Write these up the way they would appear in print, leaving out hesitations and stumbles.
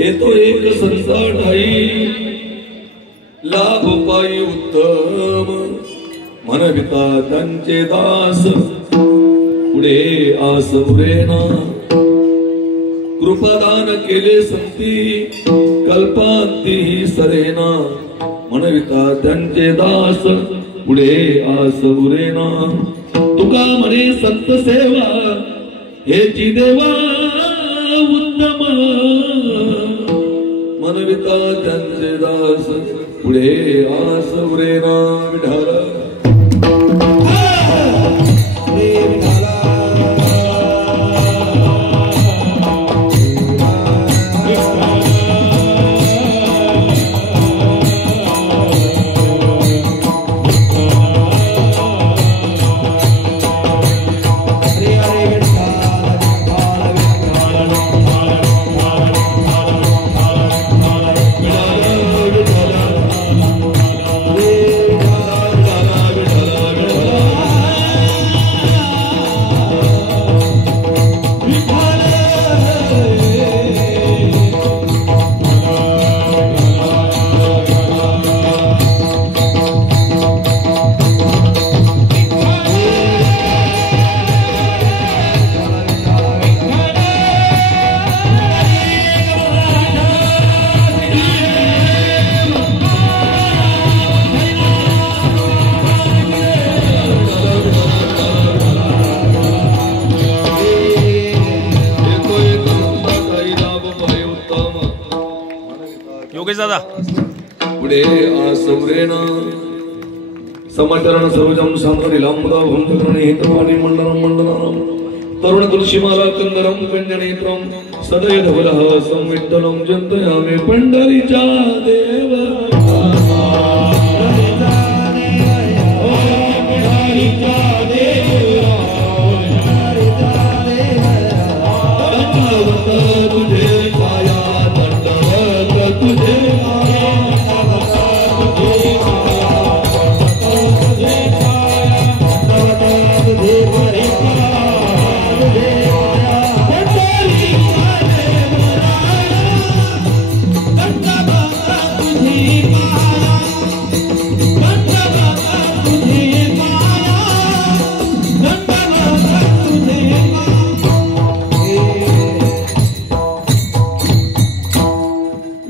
येतो एक संसाठाई लाभ पायी उत्तम मनविता त्यांचे दास पुढे आस उरेना कृपादान केले संती कल्पांती सरेना मनविता त्यांचे दास पुढे आस उरेना तुका म्हणे संत सेवा हेची देवा उत्तम मनविता त्यांचे दास पुढे आस उरेना विठाला पुढे आसवरेना समाचरण सर्वजम सांगनिलांबदा भंजकरणे हितवाणी मंडलम मंडलानाम तरुण तुलसीमाला कंदरम कंजनेत्रम सदैव धवलः संविठ्ठलम चिंतयामि पंढरीचा देव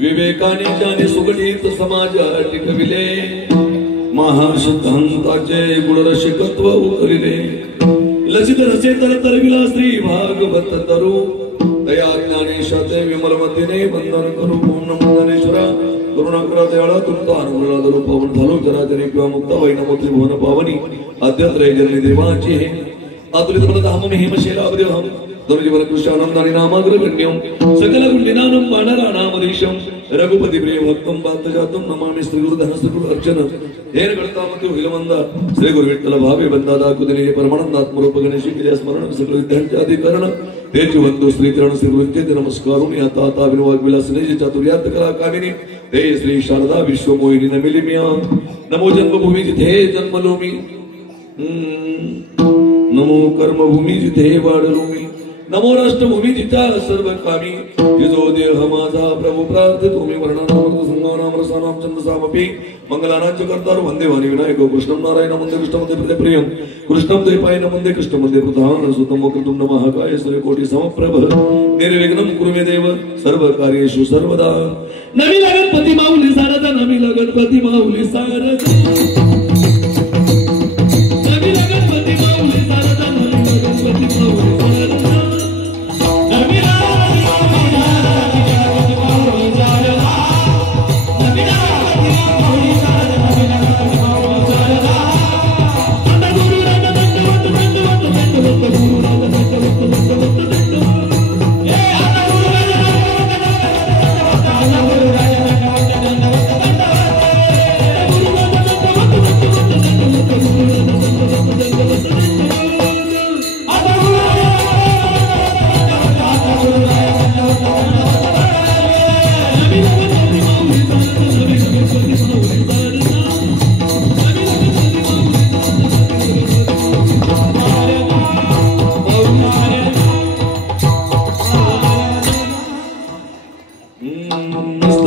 विवेकाने सुगणित समाज टिकविले महाशुद्धांताचे गुणरसिकत्व उकरिले लसित रसे तरविला श्री भागवत तरु दया ज्ञानेशाते विमलमतीने वंदन करू ओम नमो ज्ञानेश्वरा करुणाकरा दयाळा तुमचा अनुग्रह धरू पवन झालो चराचरी किंवा मुक्त वैनमोत्री भुवन पावनी अद्यत्रय जननी देवाची आतुलित मनधाम हेमशैलावदेहम जीवन कृष्णानंदानी नामाग्रगण्यम सकल गुंडिनानं पाणराणामधीशम रघुपति प्रिय भक्तम पार्थजातम नमामि श्री गुरुधन श्री गुरु अर्चन हेर गणतामति हिलमंदा श्री गुरु विठ्ठल भावे बंदादा कुदिने परमानंदात्मरूप गणेशी के स्मरण सकल विद्यांचे अधिकरण तेज वंदो श्री चरण श्री गुरुचे नमस्कारुनि आता आता विनोद विलासने चातुर्यार्थ कला कामिनी हे श्री शारदा विश्वमोहिनी नमिलिमिया नमो जन्मभूमी जिथे जन्मलोमी नमो कर्मभूमी जिथे वाढलोमी नमो राष्ट्रभूमी जिता सर्व कामी जिजो देह माझा प्रभू प्रार्थित तुम्ही वर्णनामृत संगानाम रसानाम छंदसामपि मंगलानांच कर्तार वंदे वाणी विनायक कृष्णं नारायण वंदे कृष्णमध्ये प्रियम कृष्णं द्वैपायन वंदे कृष्णमध्ये प्रधान सुतम वक्रतुंड महाकाय सूर्यकोटि समप्रभ निर्विघ्नं कुरु मे देव सर्व कार्येषु सर्वदा नवी गणपती माऊली सारदा नवी गणपती माऊली सारदा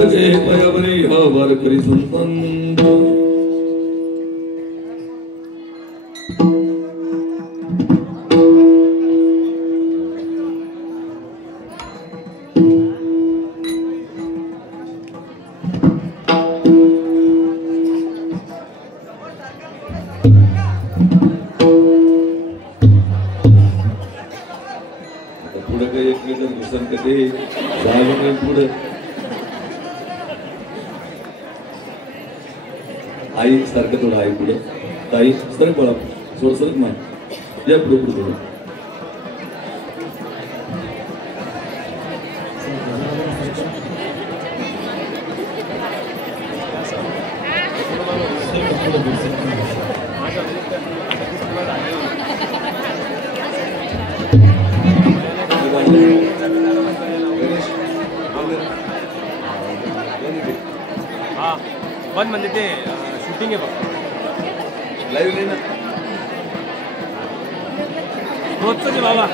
मस्तके पायावरी हा वारकरी संतांचा पुढे काही एकमेकांना घुसन कधी जागून पुढे आई सारखं थोडं आई पुढे ताई सरक बळा थोडं सरक मान या पुढे पुढे थोडं बंद म्हणजे ते शूटिंग आहे बघ लाईव्ह नाही ना रोजचं ते बाबा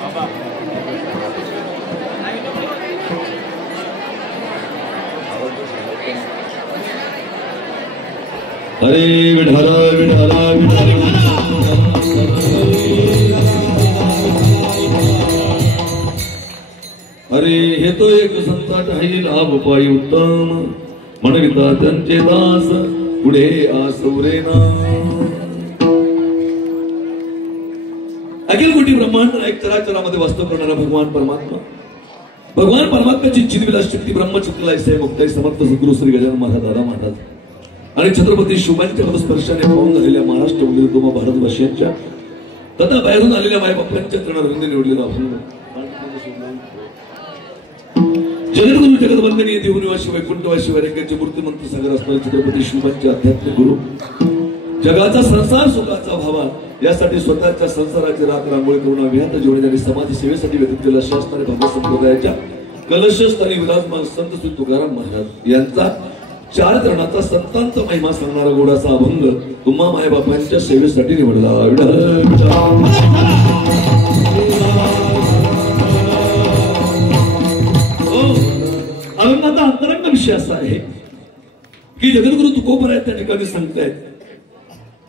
बाबा हरे विठाला विठाला विठाला अरे हे तो एक संताट आहे लाभ पायी उत्तम म्हणविता त्यांचे दास पुढे आसुरेना अखिल कोटी ब्रह्मांड एक चराचरामध्ये वास्तव करणारा भगवान परमात्म्याची चिन्हविलास शक्ती ब्रह्मचित्रालय साहेब मुक्ताई समर्थ सद्गुरू श्री गजानन महाराज दादा महाराज आणि छत्रपती शिवाजीच्या पदस्पर्शाने पाहून झालेल्या महाराष्ट्र मधील दोन भारतवासियांच्या तथा बाहेरून आलेल्या मायबापांच्या तृणारंगी निवडलेला अभंग जगद्गुरु जगदवंदनीय देवनिवासी वैकुंठवासी वैराग्याचे मूर्तिमंत सागर असणारे छत्रपती शिवाजीचे आध्यात्मिक गुरु जगाचा संसार सुखाचा व्हावा यासाठी स्वतःच्या संसाराची राख रांगोळी करून अभियान जेवढे आणि समाज सेवेसाठी व्यतीत केला असणारे भगवत संप्रदायाच्या कलशस्थानी विराजमान संत श्री तुकाराम महाराज यांचा चार चरणाचा संतांचा महिमा सांगणारा गोडाचा अभंग तुम्हा मायबापांच्या सेवेसाठी निवडला अभंगाचा अंतरंग विषय असा आहे की जगद्गुरु तुकोबराय त्या ठिकाणी सांगतायत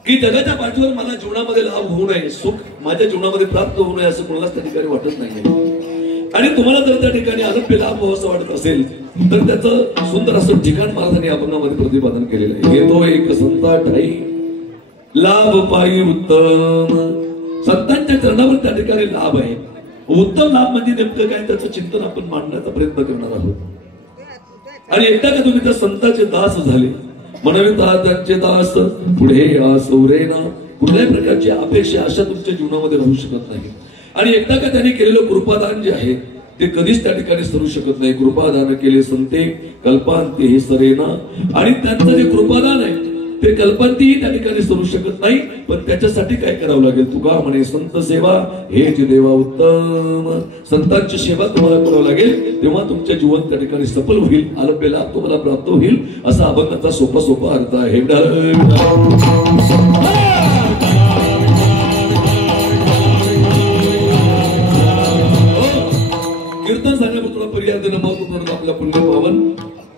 की जगाच्या पाठीवर मला जीवनामध्ये लाभ होऊ नये सुख माझ्या जीवनामध्ये प्राप्त होऊ नये असं कोणालाच त्या ठिकाणी वाटत नाहीये आणि तुम्हाला जर त्या ठिकाणी अनप्य लाभ हो असं वाटत असेल तर त्याचं सुंदर असं ठिकाण महाराजांनी अभंगामध्ये प्रतिपादन केलेलं आहे हे तो एक संता ठाई लाभ पायी उत्तम संतांच्या चरणावर त्या ठिकाणी लाभ आहे उत्तम लाभ म्हणजे नेमकं काय त्याचं चिंतन आपण मांडण्याचा प्रयत्न करणार आहोत आणि एकदा का तुम्ही त्या संतांचे दास झाले म्हणविता त्यांचे दास पुढे आसुरेना कुठल्याही प्रकारची अपेक्षा आशा तुमच्या जीवनामध्ये राहू शकत नाही आणि एकदा का त्यांनी केलेलं कृपादान जे आहे ते कधीच त्या ठिकाणी सरू शकत नाही कृपादान केले संते कल्पांती हे सरेना आणि त्यांचं जे कृपादान आहे ते कल्पांतीही त्या ठिकाणी सरू शकत नाही पण त्याच्यासाठी काय करावं लागेल तुका म्हणे संत सेवा हे जे देवा उत्तम संतांची सेवा तुम्हाला करावं लागेल तेव्हा तुमच्या जीवन त्या ठिकाणी सफल होईल आलभ्य लाभ तुम्हाला प्राप्त होईल असा अभंगाचा सोपा अर्थ आहे कीर्तन सांगण्यापुत्र पर्याय देणं महत्वपूर्ण आपल्या पुण्य पावन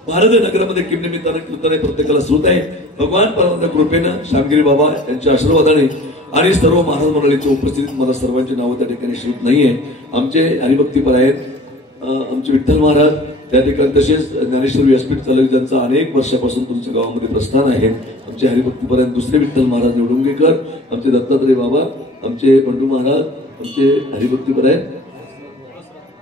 भारतीय नगरामध्ये किम निमित्ताने कीर्तन प्रत्येकाला श्रोत आहे भगवान परमात्म्या कृपेनं श्यामगिरी बाबा यांच्या आशीर्वादाने आणि सर्व महाराज मंडळीच्या उपस्थितीत मला सर्वांची नावं त्या ठिकाणी श्रुत नाहीये आमचे हरिभक्तीपर आहेत आमचे विठ्ठल महाराज त्या ठिकाणी तसेच ज्ञानेश्वर व्यासपीठ चालक ज्यांचं अनेक वर्षापासून तुमच्या गावामध्ये प्रस्थान आहे आमचे हरिभक्तीपर आहेत दुसरे विठ्ठल महाराज निवडुंगेकर आमचे दत्तात्रय बाबा आमचे बंडू महाराज आमचे हरिभक्तीपर आहेत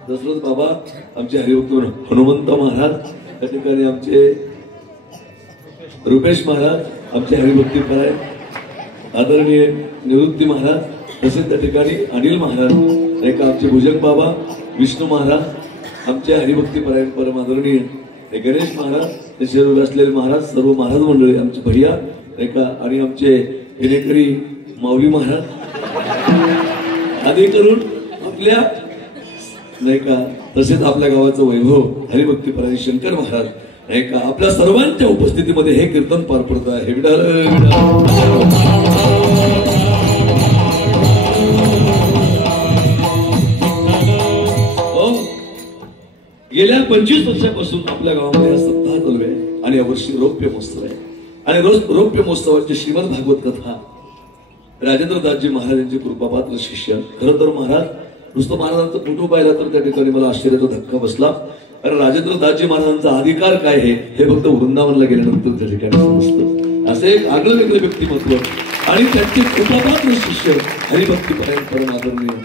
दशरथ बाबा आमचे हरिभक्तीपर हनुमंत महाराज त्या ठिकाणी आमचे रुपेश महाराज आमचे हरिभक्तीपर आहेत आदरणीय निवृत्ती महाराज तसेच त्या ठिकाणी अनिल महाराज एक आमचे भुजंग बाबा विष्णू महाराज आमचे हरिभक्तीपर आहेत परम आदरणीय गणेश महाराज ते शेरू असलेले महाराज सर्व महाराज मंडळी आमचे भैया एका आणि आमचे हिरेकरी माऊली महाराज आदी करून आपल्या नाही का तसेच आपल्या गावाचं वैभव हरिभक्तीपर शंकर महाराज नाही का आपल्या सर्वांच्या उपस्थितीमध्ये हे कीर्तन पार पडत आहे गेल्या 25 वर्षापासून आपल्या गावामध्ये हा सप्ताह चालू आहे आणि यावर्षी रौप्य महोत्सव आहे. आणि रौप्य महोत्सवाची श्रीमद भागवत कथा राजेंद्रदासजी महाराजांचे कृपापात्र शिष्य. खरं तर महाराज नुसतं महाराजांचा फोटो पाहिला तर त्या ठिकाणी मला आश्चर्याचा धक्का बसला. कारण राजेंद्रदासजी महाराजांचा अधिकार काय आहे हे फक्त वृंदावनला गेल्यानंतर त्या ठिकाणी समजतं. असं एक आगळं वेगळं व्यक्तिमत्व आणि त्यांचे कृपापात्र शिष्य हरिभक्ती परम आदरणीय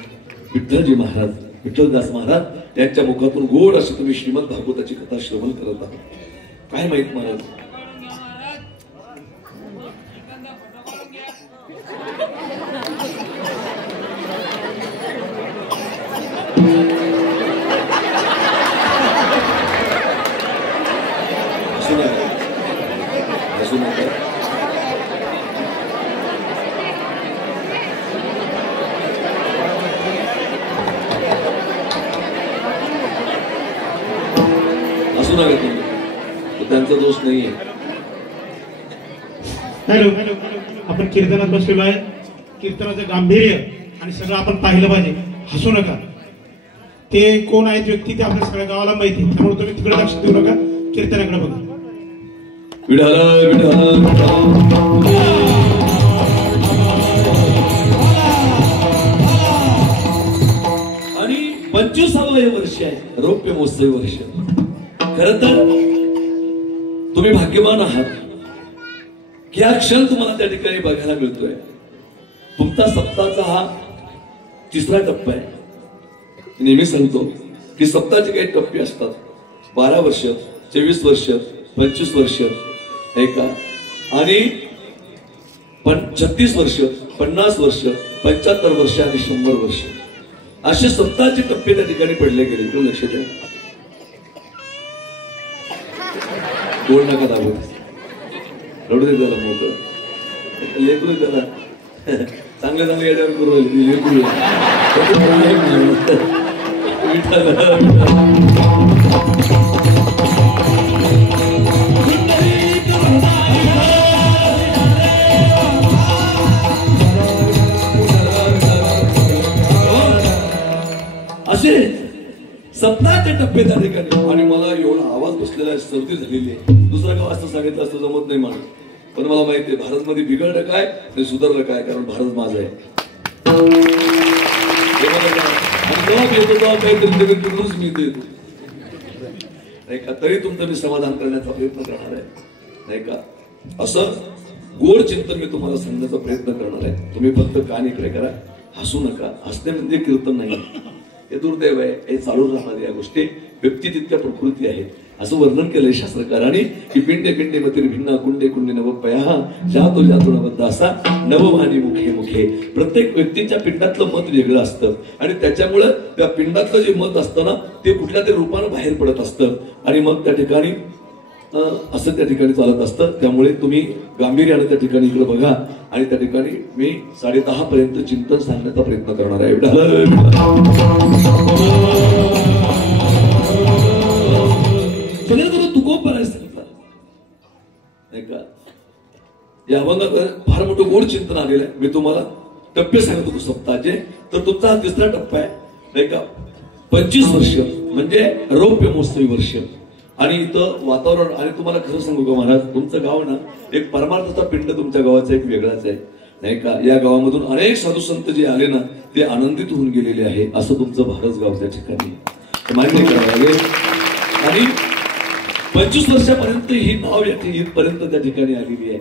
विठ्ठलजी महाराज, विठ्ठलदास महाराज यांच्या मुखातून गोड अशी तुम्ही श्रीमद भागवताची कथा श्रवण करत आहात. काय माहित महाराज, त्यांचा दोष नाहीये. हॅलो, आपण कीर्तनात बसलेलो आहे. कीर्तनाचं गांभीर्य आणि सगळं आपण पाहिलं पाहिजे. हसू नका. ते कोण आहेत व्यक्ती ते आपल्या सगळ्या गावाला माहिती, त्यामुळे तुम्ही तिकडे लक्ष देऊ नका, कीर्तनाकडे बघा. आणि 25वे वर्ष आहे रौप्य महोत्सवी वर्ष. खर तर तुम्ही भाग्यवान आहात की हा क्षण तुम्हाला त्या ठिकाणी बघायला मिळतोय. तुमचा सप्ताहाचा हा 3रा टप्पा आहे. नेहमी सांगतो की सप्ताहाचे काही टप्पे असतात. 12 वर्ष, 24 वर्ष, 25 वर्ष नाही का, आणि 36 वर्ष, 50 वर्ष, 75 वर्ष आणि 100 वर्ष असे सप्ताहाचे टप्पे त्या ठिकाणी पडले गेले. इकडे लक्ष द्या. गोड नका दाबू, रडू दे त्याला मोकळं लेकरू त्याला चांगल्या चांगल्या याच्यावर करू लेकरू. असे सप्ताहाचे टप्पे त्या ठिकाणी. आणि मला एवढा आवाज बसलेला आहे, सर्दी झालेली आहे. दुसरं गाव असं सांगितलं असतं जमत नाही मला, पण मला माहिती आहे भारतमध्ये बिघडलं काय आणि सुधारलं काय, कारण भारत माझा आहे. नाही का, तरी तुमचं मी समाधान करण्याचा प्रयत्न करणार आहे नाही का. असं गोड चिंतन मी तुम्हाला सांगण्याचा प्रयत्न करणार आहे. तुम्ही फक्त कान इकडे करा, हसू नका. हसणे म्हणजे कीर्तन नाही, हे दुर्दैव आहे. हे चालू राहणार या गोष्टी. व्यक्ती तितक्या प्रकृती आहेत असं वर्णन केलंय शास्त्रकारांनी की पिंडे पिंडे मतिर भिन्ना कुंडे कुंडे नवपया जातो जातो नवदासा नववाणी मुखे मुखे. प्रत्येक व्यक्तीच्या पिंडातलं मत वेगळं असतं आणि त्याच्यामुळं त्या पिंडातलं जे मत असतं ना ते कुठल्या तरी रूपानं बाहेर पडत असतं आणि मग त्या ठिकाणी असं त्या ठिकाणी चालत असतं. त्यामुळे तुम्ही गांभीर्याने त्या ठिकाणी इकडे बघा आणि त्या ठिकाणी मी 10:30 पर्यंत चिंतन सांगण्याचा प्रयत्न करणार आहे. तुकोबराय सांगतात नाही का. या अभंगात फार मोठं गोड चिंतन आलेलं आहे. मी तुम्हाला टप्पे सांगत होतो सप्ताहाचे. तर तुमचा हा 3रा टप्पा आहे नाही का. 25 वर्ष म्हणजे रौप्य महोत्सवी वर्ष. आणि इथं वातावरण, आणि तुम्हाला खरं सांगू का महाराज, तुमचं गाव ना एक परमार्थाचा पिंड तुमच्या गावाचा एक वेगळाच आहे नाही का. या गावामधून अनेक साधू संत जे आले ना ते आनंदित होऊन गेलेले आहे. असं तुमचं भारत गाव त्या ठिकाणी मान्य करावं लागेल. आणि 25 वर्षापर्यंत ही नाव इथपर्यंत त्या ठिकाणी आलेली आहे.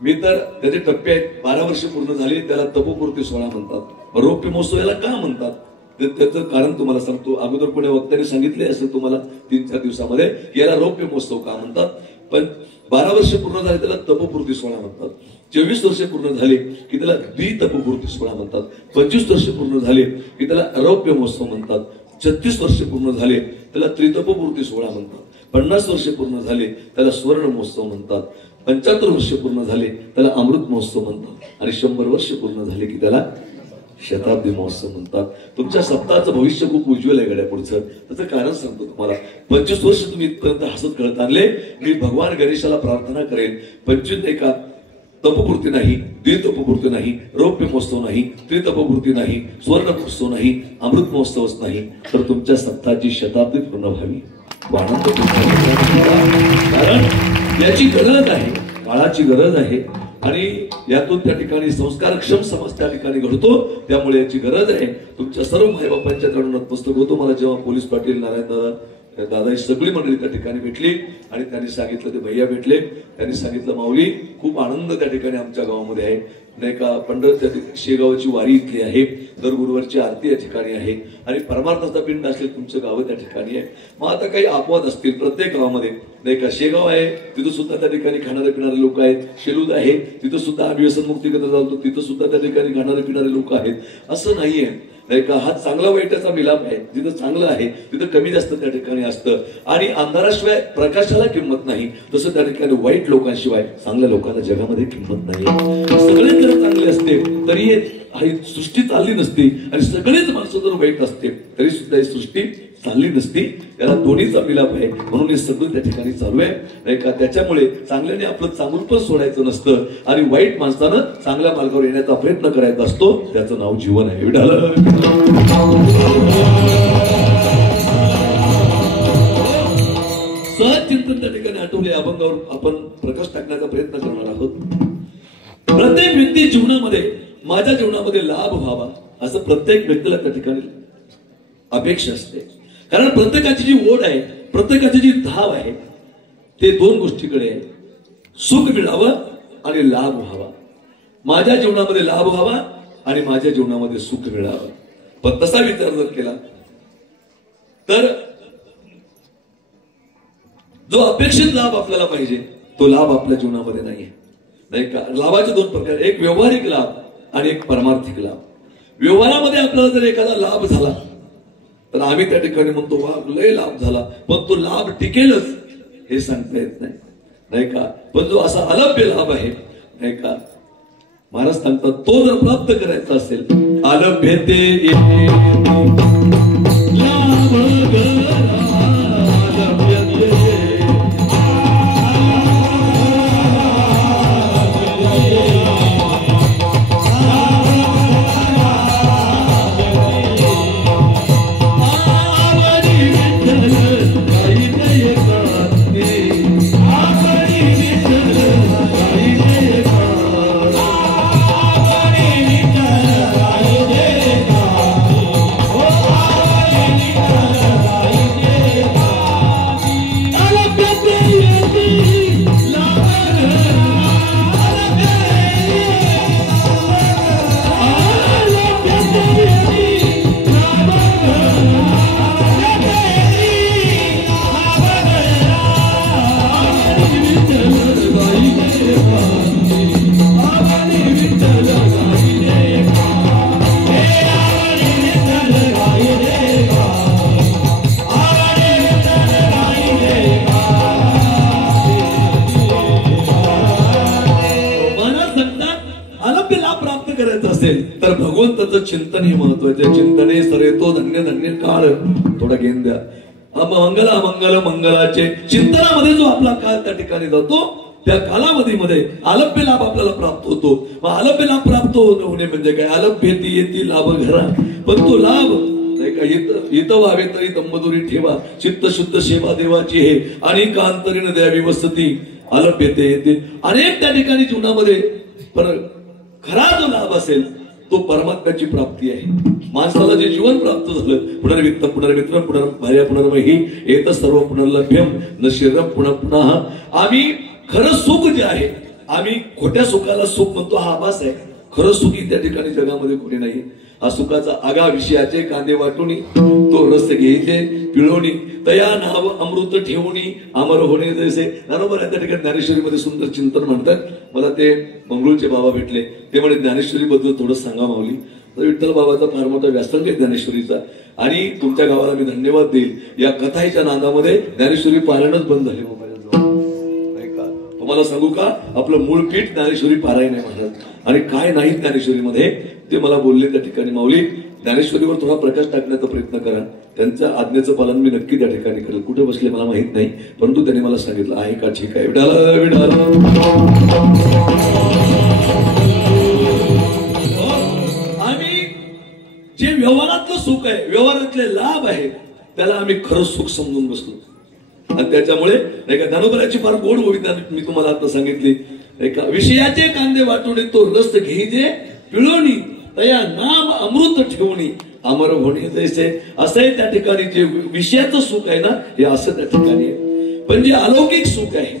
मी तर त्याचे टप्पे आहेत. 12 वर्ष पूर्ण झाली त्याला तपोपूर्ती सोहळा म्हणतात. रौप्य महोत्सव याला का म्हणतात त्याचं कारण तुम्हाला सांगतो. अगोदर पुणे वक्त्यांनी सांगितले असेल तुम्हाला 3-4 दिवसामध्ये याला रौप्य महोत्सव का म्हणतात. पण 12 वर्ष पूर्ण झाले त्याला तपोपूर्ती सोहळा म्हणतात. 24 वर्ष पूर्ण झाले की त्याला द्वितपोपूर्ती सोहळा म्हणतात. 25 वर्ष पूर्ण झाले की त्याला रौप्य महोत्सव म्हणतात. 36 वर्ष पूर्ण झाले त्याला त्रितपोपूर्ती सोहळा म्हणतात. 50 वर्ष पूर्ण झाले त्याला सुवर्ण महोत्सव म्हणतात. 75 वर्ष पूर्ण झाले त्याला अमृत महोत्सव म्हणतात. आणि 100 वर्ष पूर्ण झाले की त्याला शताब्दी महोत्सव म्हणतात. तुमच्या सप्ताहाचं भविष्य खूप उज्ज्वल आहे गड्या पुढचं. त्याचं कारण सांगतो तुम्हाला. 25 वर्ष तुम्ही इथपर्यंत हसत खेळत आणले. मी भगवान गणेशाला प्रार्थना करेन 25 एका तपपूर्ती नाही, द्वितपोपूर्ती नाही, रौप्य महोत्सव नाही, त्रितपोपूर्ती नाही, सुवर्ण महोत्सव नाही, अमृत महोत्सवच नाही, तर तुमच्या सप्ताहाची शताब्दी पूर्ण व्हावी. तो आनंद कारण याची गरज आहे, काळाची गरज आहे आणि यातून त्या ठिकाणी संस्कारक्षम समाज त्या ठिकाणी घडतो. त्यामुळे याची गरज आहे. तुमच्या सर्व मायबापांच्या चरणात नतमस्तक होतो. मला जेव्हा पोलीस पाटील, नारायण दादा ही सगळी मंडळी त्या ठिकाणी भेटली आणि त्यांनी सांगितलं, ते भैया भेटले, त्यांनी सांगितलं माऊली खूप आनंद त्या ठिकाणी आमच्या गावामध्ये आहे नाही का. शेगावची वारी इथली आहे, दर गुरुवारची आरती या ठिकाणी आहे आणि परमार्थाचा पिंड असलेलं तुमचं गाव त्या ठिकाणी आहे. मग आता काही अपवाद असतील प्रत्येक गावामध्ये नाही का. शेगाव आहे, तिथं सुद्धा त्या ठिकाणी खाणारे पिणारे लोक आहेत. शेलूद आहे, तिथं सुद्धा आम्ही व्यसन मुक्ती केंद्र जातो, तिथं सुद्धा त्या ठिकाणी खाणारे पिणारे लोक आहेत. असं नाहीये नाही का. हा चांगला वाईटाचा मिलाप आहे. जिथं चांगलं आहे तिथं कमी जास्त त्या ठिकाणी असतं आणि अंधाराशिवाय प्रकाशाला किंमत नाही, तसं त्या ठिकाणी वाईट लोकांशिवाय चांगल्या लोकांना जगामध्ये किंमत नाही. सगळे जर चांगले असते तरी ही सृष्टी चालली नसती आणि सगळेच माणसं जर वाईट असते तरी सुद्धा ही सृष्टी चालली नसती. त्याला दोन्हीचा मिलाप आहे म्हणून हे सगळं त्या ठिकाणी चालू आहे नाही का. त्याच्यामुळे चांगल्याने आपलं चांगलं पण सोडायचं नसतं आणि वाईट माणसानं चांगल्या मार्गावर येण्याचा प्रयत्न करायचा असतो. त्याचं नाव जीवन आहे. सहज चिंतन त्या ठिकाणी आठवले अभंगावर आपण प्रकाश टाकण्याचा प्रयत्न करणार आहोत. प्रत्येक व्यक्ती जीवनामध्ये, माझ्या जीवनामध्ये लाभ व्हावा असं प्रत्येक व्यक्तीला त्या ठिकाणी अपेक्षा असते. कारण प्रत्येकाची जी ओढ आहे, प्रत्येकाची जी धाव आहे ते दोन गोष्टीकडे आहे. सुख मिळावं आणि लाभ व्हावा. माझ्या जीवनामध्ये लाभ व्हावा आणि माझ्या जीवनामध्ये सुख मिळावं. पण तसा विचार जर केला तर जो अपेक्षित लाभ आपल्याला पाहिजे तो लाभ आपल्या जीवनामध्ये नाहीये नाही का. लाभाचे दोन प्रकार, एक व्यवहारिक लाभ आणि एक परमार्थिक लाभ. व्यवहारामध्ये आपल्याला जर एखादा लाभ झाला तर आम्ही त्या ठिकाणी म्हणतो वा लय लाभ झाला, पण तो लाभ टिकेलच हे सांगता येत नाही नाही का. पण जो असा अलभ्य लाभ आहे नाही का, महाराज सांगतात तो जर प्राप्त करायचा असेल अलभ्यते तर भगवंताचं चिंतन हे महत्वाचं. चिंतने सरेतो धन्य धन्य काळ. थोडा घेऊन द्या. मंगल अमंगल मंगलाचे चिंतनामध्ये जो आपला काळ त्या ठिकाणी जातो त्या कालावधीमध्ये आलभ्य लाभ आपल्याला प्राप्त होतो. मग आलभ्य लाभ प्राप्त होणे म्हणजे काय, आलभ्य येती लाभ घरा. पण तो लाभ नाही का येत व्हावे तरी तंबदुरी ठेवा, चित्त शुद्ध सेवा देवाची हे आणि कांतरीन द्यावी वसती. आलभ्यते येते अनेक त्या ठिकाणी जीवनामध्ये, पण खरा जो लाभ असेल तो परमात्म्याची प्राप्ती आहे. माणसाला जे जीवन प्राप्त झालं, पुनर्वित्त पुनर्मित्र पुनर्भार्या पुनर्मही येत सर्व पुनर्लभ्यम न शिरम पुन्हा पुन्हा. आम्ही खरं सुख जे आहे, आम्ही खोट्या सुखाला सुख म्हणतो हा आभास आहे. खरं सुखी त्या ठिकाणी जगामध्ये कोणी नाही. हा सुखाचा आगा विषयाचे कांदे वाटुनी तो रस घ्यायचे पिळवणी तया नाव अमृत ठेवणी अमर होणे जैसे. बरोबर आहे. त्या ठिकाणी ज्ञानेश्वरीमध्ये सुंदर चिंतन म्हणतात. मला ते मंगळूरचे बाबा भेटले, ते म्हणे ज्ञानेश्वरी बद्दल थोडं सांगा माऊली. तर विठ्ठल बाबाचा फार मोठा व्यासंग आहे ज्ञानेश्वरीचा आणि तुमच्या गावाला मी धन्यवाद देईल. या कथाईच्या नादामध्ये ज्ञानेश्वरी पारायणच बंद झाली मोबाईलजवळ नाही का. तुम्हाला सांगू का, आपलं मूळ पीठ ज्ञानेश्वरी पारायण आहे महाराज. आणि काय नाही ज्ञानेश्वरीमध्ये ते मला बोलले त्या ठिकाणी, माऊली ज्ञानेश्वरीवर थोडा प्रकाश टाकण्याचा प्रयत्न करा. त्यांच्या आज्ञेचं पालन मी नक्की त्या ठिकाणी करेल. कुठे बसले मला माहित नाही, परंतु त्यांनी मला सांगितलं आहे का, ठीक आहे. विडाला विडाला आम्ही जे व्यवहारातलं सुख आहे, व्यवहारातले लाभ आहे, त्याला आम्ही खरं सुख समजून बसलो. आणि त्याच्यामुळे नाही का ज्ञानोबराची फार गोड भूमिका मी तुम्हाला आता सांगितली. एका विषयाचे कांदे वाटून तो रस घेईजे पिळवणी तया नाम अमृत ठेवणी अमर होणे जैसे. असं आहे त्या ठिकाणी जे विषयाचं सुख आहे ना हे असं त्या ठिकाणी आहे. पण जे अलौकिक सुख आहे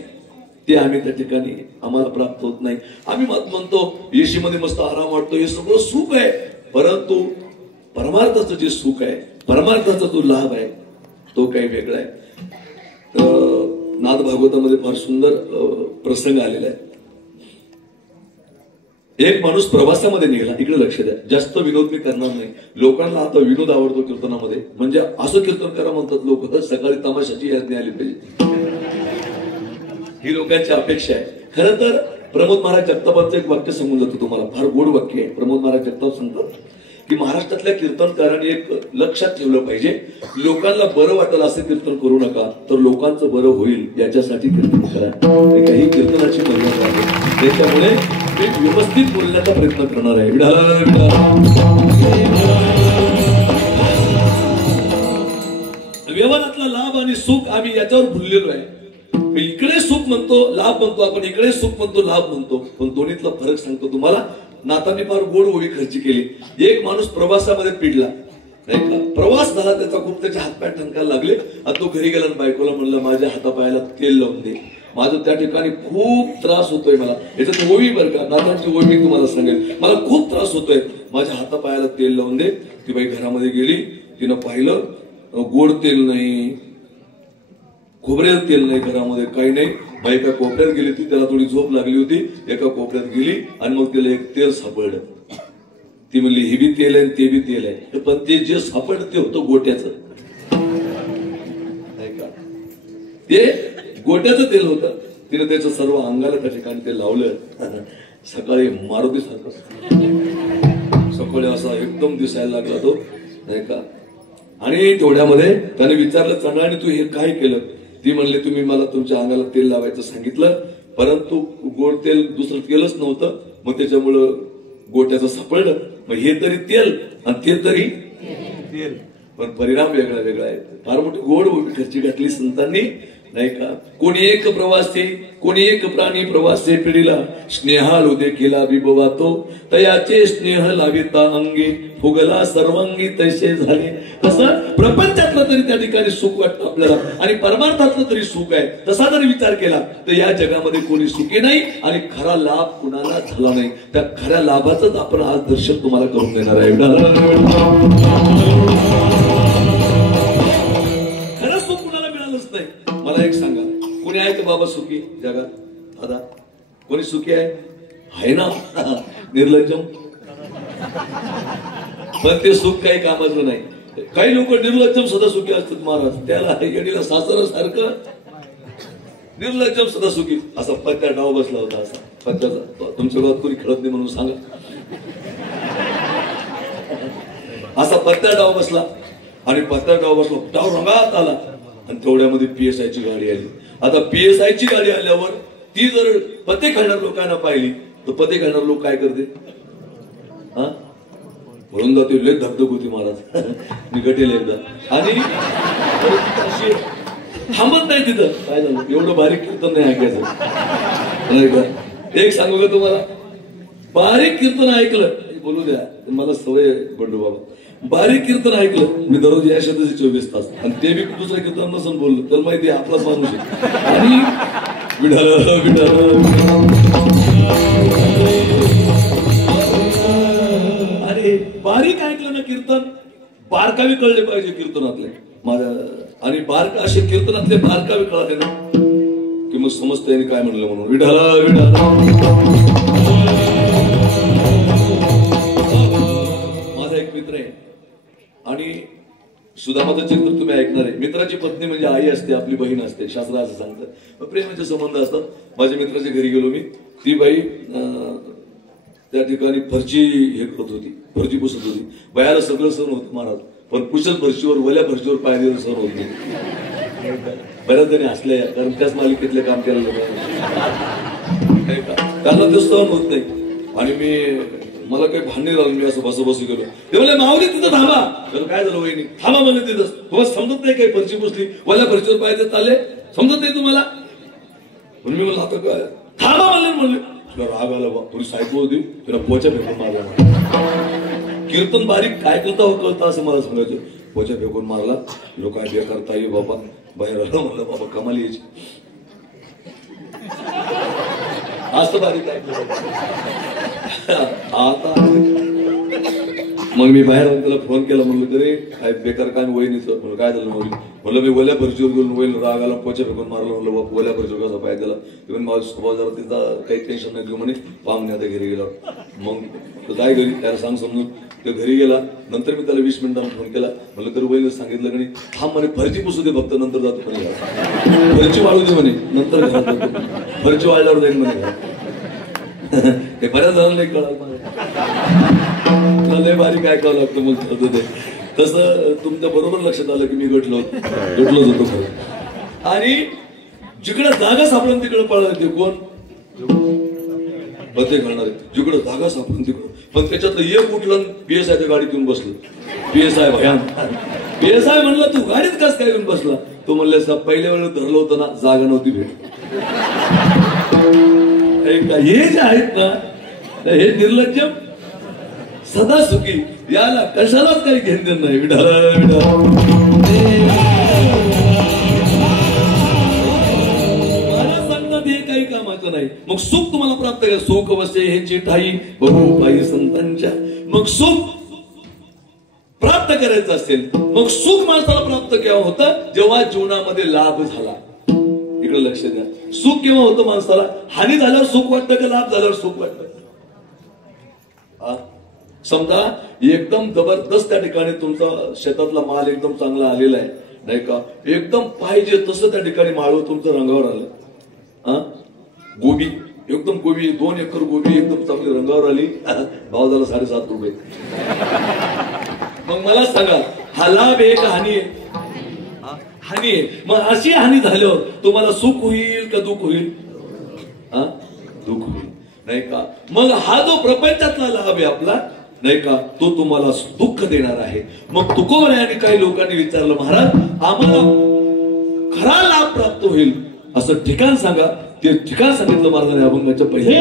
ते आम्ही त्या ठिकाणी आम्हाला प्राप्त होत नाही. आम्ही म्हणतो येशीमध्ये मस्त आराम वाटतो, हे सगळं सुख आहे, परंतु परमार्थाचं जे सुख आहे, परमार्थाचा जो लाभ आहे तो काही वेगळा आहे. नाथ भागवतामध्ये फार सुंदर प्रसंग आलेला आहे. एक माणूस प्रवासामध्ये निघाला. इकडे लक्ष द्या, जास्त विनोद मी करणार नाही. लोकांना आता विनोद आवडतो कीर्तनामध्ये, म्हणजे असं कीर्तन करा म्हणतात लोक, सकाळी तमाशाची यादी आली पाहिजे, ही लोकांची अपेक्षा आहे. खरं तर प्रमोद महाराज जगतापांचं एक वाक्य सांगून जातो तुम्हाला, फार गोड वाक्य आहे. प्रमोद महाराज जगताप सांगतात की महाराष्ट्रातल्या कीर्तनकारांनी एक लक्षात ठेवलं पाहिजे, लोकांना बरं वाटेल असं कीर्तन करू नका, तर लोकांचं बरं होईल याच्यासाठी कीर्तन करा. काही कीर्तनाची मर्यादा आहे, त्याच्यामुळे मी व्यवस्थित बोलण्याचा प्रयत्न करणार आहे. व्यवहारातला लाभ आणि सुख आम्ही याच्यावर भुललेलो आहे. इकडे सुख म्हणतो, लाभ म्हणतो आपण, इकडे सुख म्हणतो, लाभ म्हणतो, पण दोन्हीतला फरक सांगतो तुम्हाला. नातांनी फार गोड ओवी खर्च केली. एक माणूस प्रवासामध्ये पिडला नाही का, प्रवास झाला त्याचा खूप, त्याचे हातपाय ठणकायला लागले. आणि तो घरी गेला, बायकोला म्हणला माझ्या हातापायाला तेल लावून दे, माझं त्या ठिकाणी खूप त्रास होतोय. मला याच्यात ओवी बरं का, नातांची ओवी मी तुम्हाला सांगेल, मला खूप त्रास होतोय, माझ्या हातापायाला तेल लावून दे. ती बाई घरामध्ये गेली, तिनं पाहिलं गोड तेल नाही, खोबरेल तेल नाही, घरामध्ये काही नाही. बाई एका कोपऱ्यात गेली होती, त्याला थोडी झोप लागली होती, एका कोपऱ्यात गेली आणि मग तिला एक तेल सापडलं. ती म्हणली हे बी तेल आहे ते बी तेल आहे, पण ते जे सापडलं ते होतं गोट्याचं, ते गोट्याचं तेल होतं. तिने त्याचं सर्व अंगाला त्या ठिकाणी ते लावलं. सकाळी मारुती सारखं सकाळी असा एकदम दिसायला लागला तो नाही का. आणि तेवढ्यामध्ये त्याने विचारलं चंद्राने तू हे काय केलं. ती म्हणली तुम्ही मला तुमच्या अंगाला तेल लावायचं सांगितलं, परंतु गोड तेल दुसरं तेलच नव्हतं, मग त्याच्यामुळं गोट्याचं सापडलं. मग हे तरी तेल आणि ते तरी तेल, पण परिणाम वेगळा वेगळा आहे. फार मोठी गोड खर्ची घातली संतांनी नाही का. कोणी एक प्रवासी, कोणी एक प्राणी प्रवासी पिढीला स्नेहाळू देखीला विभवातो, तयाचे स्नेह लाविता अंगी फुगला सर्वांगी तैसे झाले. तसं प्रपंचातलं तरी त्या ठिकाणी सुख वाटतं आपल्याला, आणि परमार्थातलं तरी सुख आहे. तसा जर विचार केला तर या जगामध्ये कोणी सुखी नाही आणि खरा लाभ कुणाला झाला नाही. त्या खऱ्या लाभाचंच आपण आज दर्शन तुम्हाला करून देणार आहे. खरं सुख कुणाला मिळालंच नाही. मला एक सांगा, कोणी आहे का बाबा सुखी जगात? दादा कोणी सुखी आहे ना? निर्लज्जम, पण ते सुख काही कामाचं नाही. काही लोक निर्लज्जम सदा सुखी असतात महाराज, त्याला येडीला सासरासारखं निर्लज्जम सदा सुखी. असा पत्त्या डाव बसला होता, असा पत्त्याचा. तुमच्या गावात कोणी खेळत नाही म्हणून सांगा. असा पत्त्या डाव बसला आणि पत्त्या डाव बसला, डाव रंगात आला आणि तेवढ्यामध्ये PSI ची गाडी आली. आता PSI ची गाडी आल्यावर ती जर पत्ते खेळणार लोकांना पाहिली तर पत्ते खेळणार लोक काय करते? हा म्हणून जाते, लय धगधग होती महाराज. मी गटेल एकदा आणि थांबत नाही तिथं. काय झालं, एवढं बारीक कीर्तन नाही ऐकायचं नाही का. एक सांगू का तुम्हाला, बारीक कीर्तन ऐकलं, बोलू द्या मला सवय बंडू बाबा, बारीक कीर्तन ऐकलं मी दररोज या शब्दाचे 24 तास, आणि ते बी दुसऱ्या कीर्तन नसून बोललो तर माहिती आपलाच माणूस आहे. आणि विठाल विठाल अरे बारीक ऐकलं ना कीर्तन, बारकावे कळले पाहिजे कीर्तनातले माझ्या, आणि असे कीर्तनातले बारकावे कळले ना की मग समजतं यांनी काय म्हणलं म्हणून. विठाला विठाला माझा एक मित्र आहे आणि सुदामाचं चरित्र तुम्ही ऐकणार आहे. मित्राची पत्नी म्हणजे आई असते, आपली बहीण असते, शास्त्र असं सांगतात. प्रेमाचे संबंध असतात. माझ्या मित्राच्या घरी गेलो मी, ती बाई त्या ठिकाणी फरची हे करत होती, फरची पुसत होती. बायाला सगळं सहन होतं महाराज, पण कुशल फरशीवर, वल्या फरशीवर पाय देणं सहन होत नाही. बऱ्याच जणी हसल्या, कारण त्याच मालिकेतले काम केलं त्यांना ते सहन होत नाही. आणि मी मला काही भांडणी लागलं, मी असं बसू गेलो. ते म्हणले माऊली तिथं थांबा. काय झालं वहिनी? थांबा म्हणले तिथंच. तुम्हाला समजत नाही काही फरची पुसली वल्या फरशीवर पाहिजे चालले, समजत नाही तुम्हाला? म्हणून मी म्हणलं आता काय थांबा म्हणले. तुला राग आला बा, थोडी सायकल होती, तुला पोचा फेकून मारला. कीर्तन बारीक काय कळतं असं मला सांगायचं. पोचा फेकून मारला. लोक काय बेकार ताई बाबा बाहेर आलं. म्हणलं बाबा कमाली यायची असं बारीक ऐकलं. आता मग मी बाहेर त्याला फोन केला. म्हणलं तरी काय बेकार काय वहिनीचं. म्हणलं काय झालं म्हणलं मी वल्या फरशीवर गेलो, वहिनी राग आला, पोचा फेकून मारला. म्हणलं बाबा वल्या फरशीवर कसा पाय त्याला. इव्हन माझा स्वभाव जरा तिचा काही टेन्शन नाही घेऊ म्हणे. पाहुणे आता घरी गेला. मग तो जाय घरी, त्याला सांग समजून. तो घरी गेला. नंतर मी त्याला 20 मिनिटांना फोन केला. म्हणलं तर वहिनीला सांगितलं की हा म्हणे फरची पुसू दे फक्त, नंतर जातो म्हणे. फरची वाळू दे म्हणे, नंतर घरात जातो. फरची वाळल्यावर जाईल म्हणे. हे बऱ्याच जणांना कळालं. लय बारीक ऐकावं लागतं मग ते. तसं तुमच्या बरोबर लक्षात आलं की मी गटलोच होतो खरं. आणि जिकडे जागा सापडून तिकडे पळणार ते कोण बदले घालणार. जिकडे जागा सापडून तिकडं. पण त्याच्यातलं एक उठलं PSIच्या गाडीत येऊन बसलं. PSI भयान. PSI म्हणलं तू गाडीत कस काय येऊन बसला? तो म्हणले पहिल्या वेळेला धरलं होतं ना, जागा नव्हती भेट. हे जे आहेत ना हे निर्लज्ज सदा सुखी, याला कशालाच काही घेणं नाही. मला सांगतात हे काही कामाचं नाही. मग सुख तुम्हाला प्राप्त करा. सुख वसे हे चिठाई बहुपाई संतांच्या. मग सुख प्राप्त करायचं असेल, मग सुख माणसाला प्राप्त केव्हा होतं? जेव्हा जीवनामध्ये लाभ झाला. इकडे लक्ष द्या. सुख केव्हा होतं माणसाला? हानी झाल्यावर सुख वाटतं का लाभ झाल्यावर सुख वाटतं? समजा एकदम जबरदस्त त्या ठिकाणी तुमचा शेतातला माल एकदम चांगला आलेला आहे नाही का, एकदम पाहिजे तसं त्या ठिकाणी माळव तुमचं रंगावर आलं. गोबी एकदम गोबी 2 एकर गोबी एकदम चांगली रंगावर आली. भाव झाला 7.5 रुपये. मग मला सांगा हा लाभ आहे का हानी आहे? हानी आहे. मग अशी हानी झाल्यावर तुम्हाला सुख होईल का दुःख होईल? दुःख होईल नाही का. मग हा जो प्रपंचातला लाभ आहे आपला नाही का, तो तुम्हाला दुःख देणार आहे. मग तुकोबरायांनी काही लोकांनी विचारलं, महाराज आम्हाला खरा लाभ प्राप्त होईल असं ठिकाण सांगा. ते ठिकाण सांगितलं महाराजांनी अभंगाच्या पहिल्या.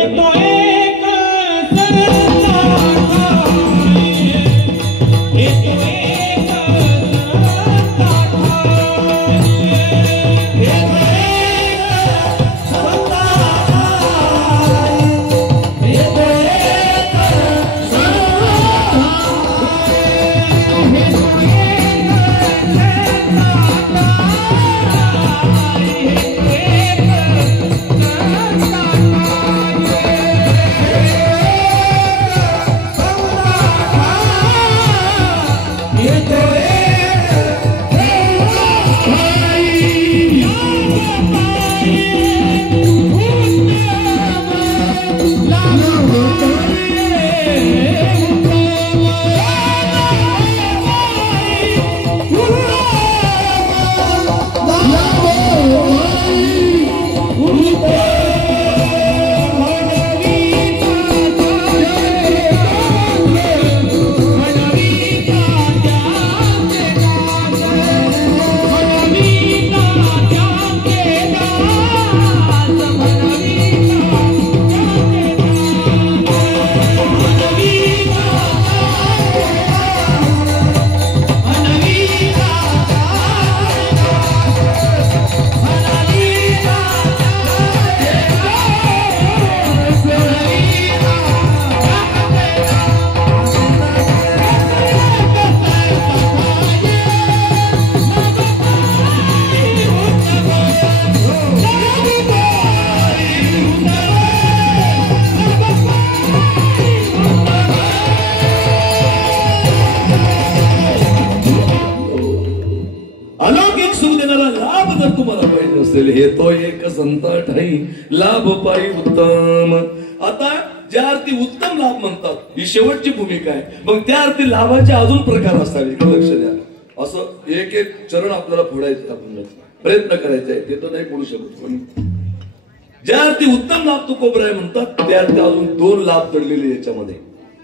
हे तो एक संत ठाई लाभ पायी उत्तम. आता ज्या अर्थी उत्तम लाभ म्हणतात ही शेवटची भूमिका आहे. मग त्या अर्थी लाभाचे अजून प्रकार असतात. इकडे लक्ष द्या. असं एक एक चरण आपल्याला फोडायचं, आपण प्रयत्न करायचा आहे. ते तर नाही बोलू शकत. पण ज्या अर्थी उत्तम लाभ तुकोबराय म्हणतात त्या अर्थी अजून 2 लाभ दडलेले याच्यामध्ये.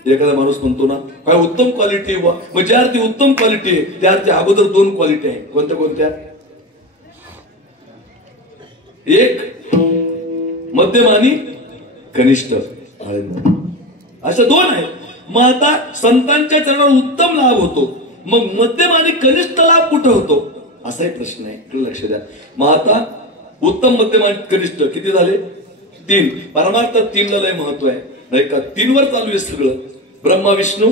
एखादा माणूस म्हणतो ना काय उत्तम क्वालिटी आहे, मग ज्या अर्थी उत्तम क्वालिटी आहे त्या अर्थी अगोदर 2 क्वालिटी आहे. कोणत्या कोणत्या? एक मध्यम आणि कनिष्ठ, अशा 2 आहेत. मग आता संतांच्या चरणावर उत्तम लाभ होतो, मग मध्यम आणि कनिष्ठ लाभ कुठे होतो असा एक प्रश्न आहे. लक्ष द्या. मग आता उत्तम मध्यम आणि कनिष्ठ किती झाले? 3. परमार्थात 3 ला लय महत्व आहे नाही का? 3 वर चालू आहे सगळं. ब्रह्मा विष्णू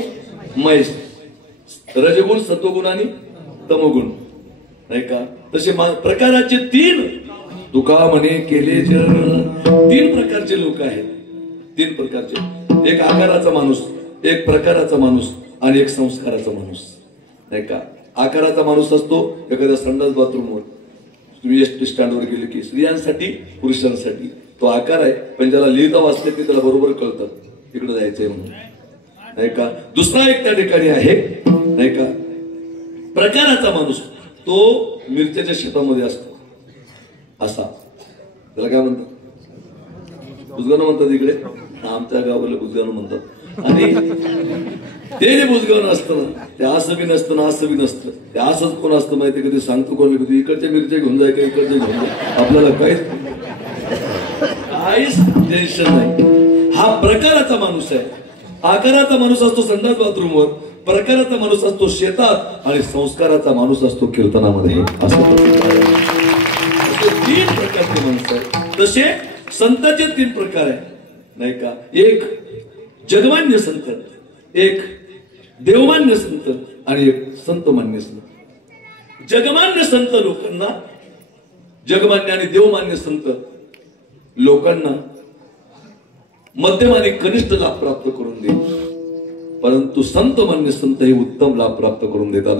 महेश, रजगुण सत्वगुण आणि तमगुण नाही का? तसे प्रकाराचे 3 तुका म्हणे केले जर 3 प्रकारचे लोक आहेत. 3 प्रकारचे, एक आकाराचा माणूस, एक प्रकाराचा माणूस आणि एक संस्काराचा माणूस नाही का? आकाराचा माणूस असतो एखाद्या संडास बाथरूमवर, तुम्ही एसटी स्टँडवर गेले की स्त्रियांसाठी पुरुषांसाठी तो आकार आहे, पण ज्याला लिहिता वाचते ते त्याला बरोबर कळतं तिकडे जायचंय म्हणून नाही का? दुसरा एक त्या ठिकाणी आहे नाही का? प्रकाराचा माणूस, तो मिरच्याच्या शेतामध्ये असतो असा, त्याला काय म्हणतात? बुजगाणं म्हणतात इकडे, आमच्या गावाला बुजगाणं म्हणतात. आणि ते जे बुजगावणं असतं ना ते असं बी नसतं ना असं बी नसतं. ते असंच कोण असतं माहिती कधी सांगतो कोण, कधी इकडच्या मिरच्या घेऊन जाय का इकडच्या घेऊन जाय, आपल्याला काहीच टेन्शन नाही. हा प्रकाराचा माणूस आहे. आकाराचा माणूस असतो संडास बाथरूमवर, प्रकाराचा माणूस असतो शेतात आणि संस्काराचा माणूस असतो कीर्तनामध्ये. असं 3 प्रकारचे माणसं आहेत. तसे संतांचे 3 प्रकार आहे नाही का? एक जगमान्य संत, एक देवमान्य संत आणि एक संतमान्य संत. जगमान्य संत लोकांना, जगमान्य आणि देवमान्य संत लोकांना मध्यम आणि कनिष्ठ लाभ प्राप्त करून दे, परंतु संतमान्य संत हे उत्तम लाभ प्राप्त करून देतात.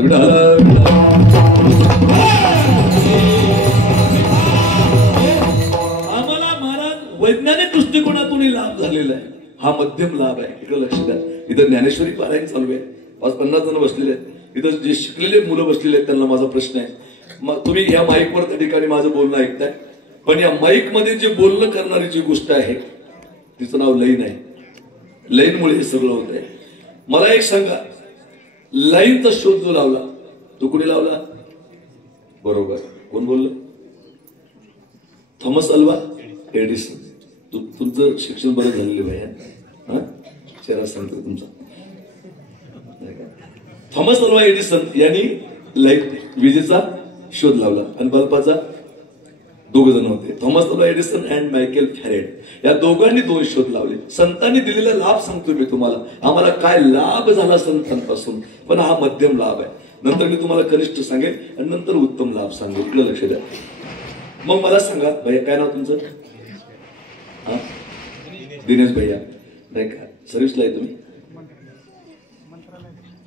आम्हाला महाराज वैज्ञानिक दृष्टिकोनातून लाभ झालेला आहे. हा मध्यम लाभ आहे. इकडे लक्ष द्या. इथं ज्ञानेश्वरी पारायण चालू आहे, 50 जण बसलेले आहेत. इथं जे शिकलेले मुलं बसलेले आहेत त्यांना माझा प्रश्न आहे, मग तुम्ही ह्या माईकवर त्या ठिकाणी माझं बोलणं ऐकताय, पण या माईक मध्ये जे बोलणं करणारी जी गोष्ट आहे तिचं नाव लईन आहे. लईनमुळे हे सगळं होत आहे. मला एक सांगा, लाईनचा शोध जो लावला तो कुणी लावला? बरोबर, कोण बोललं? Thomas Alva Edison. तुमचं शिक्षण बरं झालेलं आहे, चेहरा सांगतो तुमचा. थॉमस अल्वा एडिसन यांनी लाईट विजेचा शोध लावला आणि बल्बाचा 2 जण होते, Thomas Alva Edison and Michael farad. या दोघांनी 2 शोध लावले. संतांनी दिलेला लाभ सांगतो मी तुम्हाला, आम्हाला काय लाभ झाला संतांपासून, पण हा मध्यम लाभ आहे. नंतर मी तुम्हाला कनिष्ठ सांगेल आणि नंतर उत्तम लाभ सांगेल. इकडे लक्ष द्या. मग मला सांगा भैया, काय नाव तुमचं? दिनेश भैया नाही का? सर्व्हिसला आहे तुम्ही?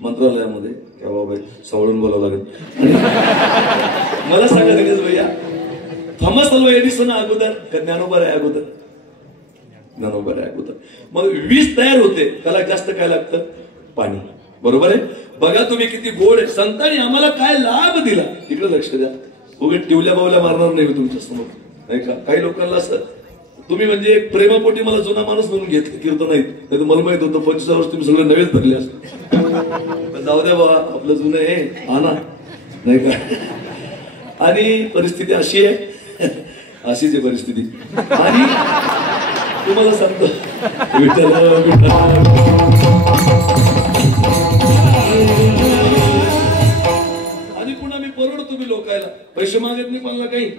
मंत्रालयामध्ये. क्या बाबा, सावळून बोलावं लागेल. मला सांगा दिनेश भैया, थॉमस अल्वा एडिसन अगोदर का ज्ञानोबा आहे अगोदर? ज्ञानोबा आहे अगोदर. मग वीज तयार होते त्याला जास्त काय लागतं? पाणी. बरोबर आहे. बघा तुम्ही किती गोड आहे. संतांनी आम्हाला काय लाभ दिला. इकडे लक्ष द्या. उगे टिवल्या बावल्या मारणार नाही तुमच्या समोर नाही का? काही लोकांना असं तुम्ही म्हणजे प्रेमापोटी मला जुना माणूस म्हणून घेतलं कीर्तन नाही, नाही तर मला माहित होतं 25 वर्ष तुम्ही सगळे नवेच धरले असत. जाऊ द्या बाबा, आपलं जुनं आहे आणा नाही का? आणि परिस्थिती अशी आहे, अशीच आहे परिस्थिती. आणि तुम्हाला सांगतो विठ्ठल आणि पुन्हा मी परवडतो मी लोकायला, पैसे मागत नाही मला काही,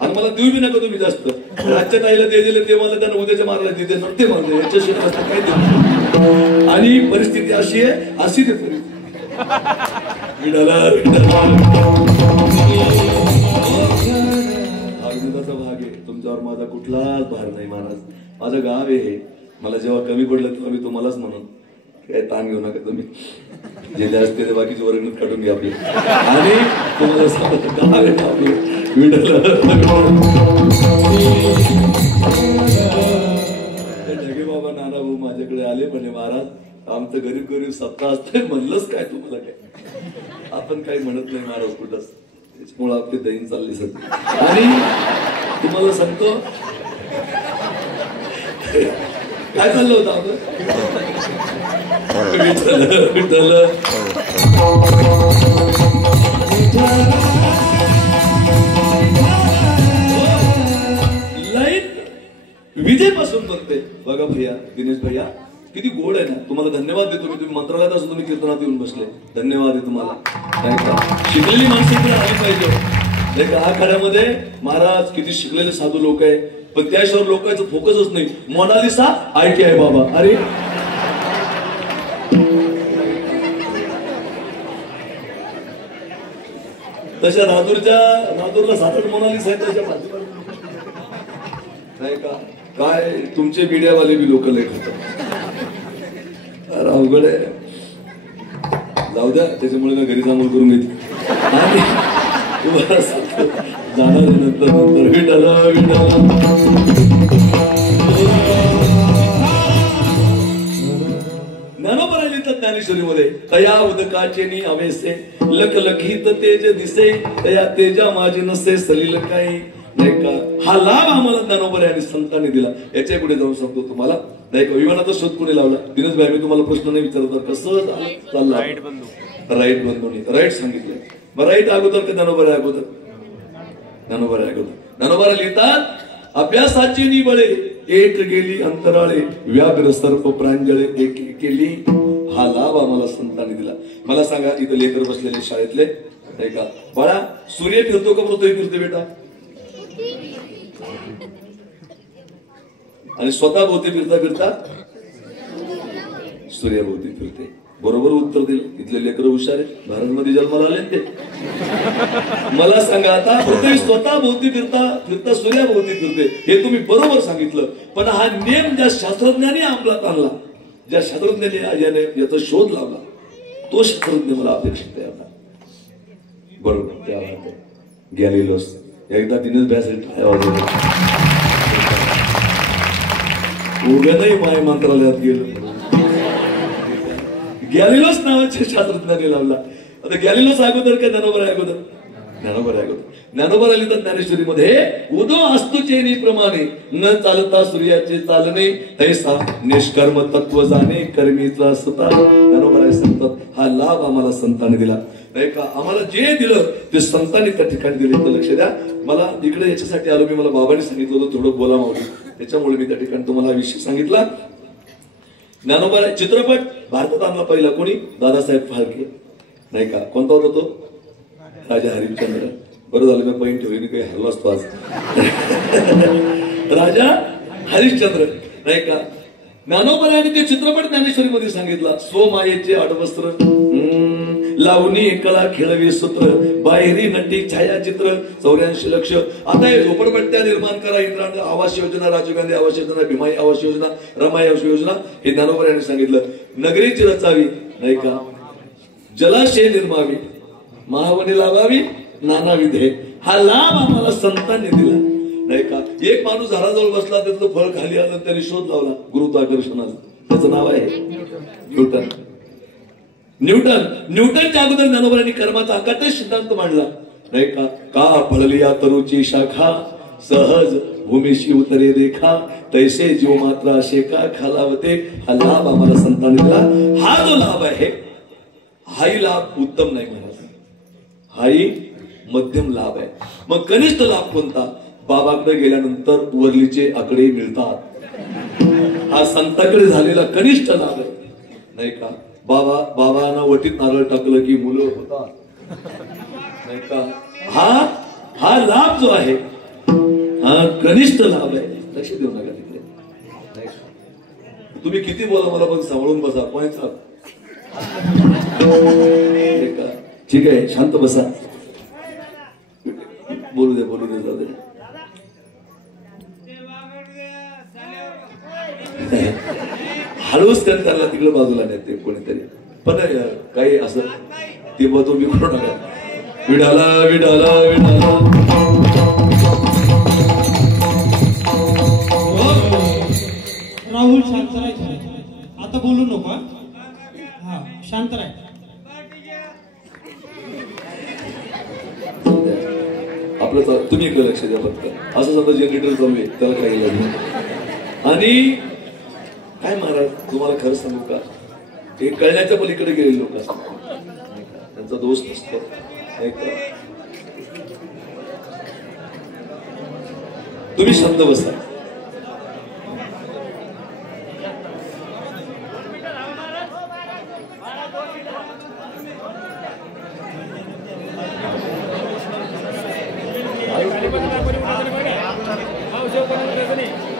आणि मला देऊ बी नका तुम्ही जास्त. आजच्या ताईला ते दिले ते मला त्यांना उद्याच्या मारला तिथे नव्हते मला याच्याशी काय देऊ. आणि परिस्थिती अशी आहे, अशी ते परिस्थिती. अगदिताचा भाग आहे. तुमच्यावर माझा कुठलाच भार नाही महाराज. माझं गाव आहे. मला जेव्हा कमी पडलं तेव्हा मी तुम्हालाच म्हणून काय ताण घेऊ नका तुम्ही, जे जास्त ते बाकीचे वर्गणीत काढून घ्या आपले. आणि तुम्हाला सांगतो गाव आहे आपलं ढगे बाबा नाना भाऊ माझ्याकडे आले म्हणे, महाराज आमचं गरीब गरीब सत्ता असते. म्हणलंच काय तुम्हाला काय, आपण काही म्हणत नाही महाराज कुठंच, त्याच्यामुळे आपली दहीन चालली सध्या. आणि तुम्हाला सांगतो काय चाललं होतं आपलं? विठ्ठल विठ्ठल लाईन विजेपासून बनते बघा भैया, दिनेश भैया किती गोड आहे ना. तुम्हाला धन्यवाद देतो मी. तुम्ही मंत्रालयात असून तुम्ही कीर्तनात येऊन बसले. धन्यवाद आहे तुम्हाला. नाही का शिकलेली माणसं इकडे आली पाहिजे. नाही का आखाड्यामध्ये महाराज किती शिकलेले साधू लोक आहे, पण त्याशिवाय लोकांचं फोकसच नाही. मोनालिसा आयटी आहे बाबा. अरे तशा राजूरला 7-8 मोनालिसा आहेत त्याच्या पाठीमागे. नाही का काय तुमचे मीडियावाले बी लोक लेख होतात. अवघड आहे. जाऊ द्या, त्याच्यामुळे ना घरी जामून करून घेतली आणि तुम्हाला जाणार नंतर विठाला ज्ञानोबा लिहितात ज्ञानेश्वरीमध्ये, तया उदकाचे नि अवेसे लखलखीत तेज दिसे, तया तेजा माझी नसे सलील काही. नाही का हा लाभ आम्हाला ज्ञानोबा आणि संतांनी दिला. याच्या पुढे जाऊन सांगतो तुम्हाला. नाही का विमानाचा शोध कोणी लावला? दिनेश भाई, मी तुम्हाला प्रश्न नाही विचारत कसं चाललं. राईट बंधूंनी राईट सांगितलं. मग राईट अगोदर का ज्ञानोबा अगोदर? ज्ञानोबा अगोदर. ज्ञानोबा लिहितात अभ्यासाची निबळे एक गेली अंतराळे, व्याघ्र सर्प प्रांजळे एक केली. हा लाभ आम्हाला संतांनी दिला. मला सांगा इथं लेकर बसलेले शाळेतले, नाही का बाळा सूर्य फिरतो का पृथ्वी फिरते बेटा? आणि स्वतः भोवती फिरता फिरता सूर्याभोवती फिरते. बरोबर उत्तर दिलं. इथले लेकर हुशार आहे, भारतमध्ये जन्माला आले ते. मला सांगा आता पृथ्वी स्वतः भोवती फिरता फिरता सूर्याभोवती फिरते हे तुम्ही बरोबर सांगितलं. पण हा नेम ज्या शास्त्रज्ञांनी अंमलात आणला, ज्या शास्त्रज्ञांनी याने याचा शोध लावला, तो शास्त्रज्ञ मला अपेक्षित आहे आता. बरोबर त्या गॅलिलोस. एकदा दिनेश भ्यासाठी टाळ्या वाजवल्या. उभ्या नाही माय मंत्रालयात गेलो. गॅलिलोस नावाच्या शास्त्रज्ञाने लावला. आता गॅलिलोस अगोदर का ज्ञानोबा अगोदर? ज्ञानोबा अगोदर. ज्ञानोबा लिहितात ज्ञानेश्वरीमध्ये, उदो अस्तुचेनी प्रमाणे न चालता सूर्याचे चालणे, तैसा निष्कर्म तत्व जाणे कर्मीचा सुता. ज्ञानोबा सांगतात हा लाभ आम्हाला संतांनी दिला. नाही का आम्हाला जे दिलं ते संतांनी त्या ठिकाणी दिले. तर लक्ष द्या. मला इकडे याच्यासाठी आलो मी, मला बाबांनी सांगितलं होतं थोडं बोला मावली, त्याच्यामुळे मी त्या ठिकाणी तुम्हाला विषय सांगितला. ज्ञानोबा चित्रपट भारतात आणला पहिला कोणी? दादासाहेब फाळके. नाही का कोणता होता तो? राजा हरिश्चंद्र. बरं झालं मी पॉईंट ठेवली, काही हरलो असतो आज. राजा हरिश्चंद्र. नाही का ज्ञानोबा यांनी ते चित्रपट ज्ञानेश्वरीमध्ये सांगितला. स्वमायेचे अडवस्त्र लावणी कला खेळवी सूत्र, बाहेरी नटी छायाचित्र 84 लक्ष. आता हे झोपडपट्ट्या निर्माण करा, इंदिरा आवास योजना, राजीव गांधी आवास योजना, भीमाई आवास योजना, रमाई आवास योजना हे ज्ञानोबा यांनी सांगितलं. नगरीची रचावी, नाही का जलाशय निर्मावी, महावनी लावावी नाना विधे. हा लाभ आम्हाला संतांनी दिला. नाही का एक माणूस झाडाजवळ बसला, त्यातलं फळ खाली आलं, त्याने शोध लावला गुरुत्वाकर्षणाचा. त्याचं नाव आहे न्यूटन. न्यूटनच्या अगोदर ज्ञानोबांनी कर्माचा अकाट सिद्धांत मांडला. नाही का का फळली या तरुची शाखा, सहज भूमीशी उतरे रेखा, तैसे जीव मात्र असे का खालावते. हा लाभ आम्हाला संतांनी दिला. हा जो लाभ आहे हाही लाभ उत्तम नाही महाराज, हाही मध्यम लाभ आहे. मग कनिष्ठ लाभ कोणता? बाबाकडे गेल्यानंतर वरलीचे आकडे मिळतात. हा संतांकडे झालेला कनिष्ठ लाभ आहे. नाही का बाबांना वटीत नारळ टाकलं की मुलं होतात. नाही का हा लाभ जो आहे हा कनिष्ठ लाभ आहे. लक्ष देऊ नका तिकडे. तुम्ही किती बोला मला पण सांभाळून बसा. पॉईंट ठीक आहे, शांत बसा. बोलू दे जाऊ दे. हळूच त्यांना तिकडे बाजूला नेते कोणीतरी. पण काही असं ते बघतो मी करू नका. विडाला विडाला विडाला. राहुल शांत राहायचं, आता बोलू नको. हा शांत राहायचं. आपलं तुम्ही इकडे लक्ष द्या फक्त. असं समजा जनरेटर चालू आहे त्याला काही लागलं. आणि काय महाराज तुम्हाला खरं सांगू का, हे कळण्याच्या पलीकडे गेलेले लोक असतात, त्यांचा दोष नसतो. तुम्ही शांत बसा.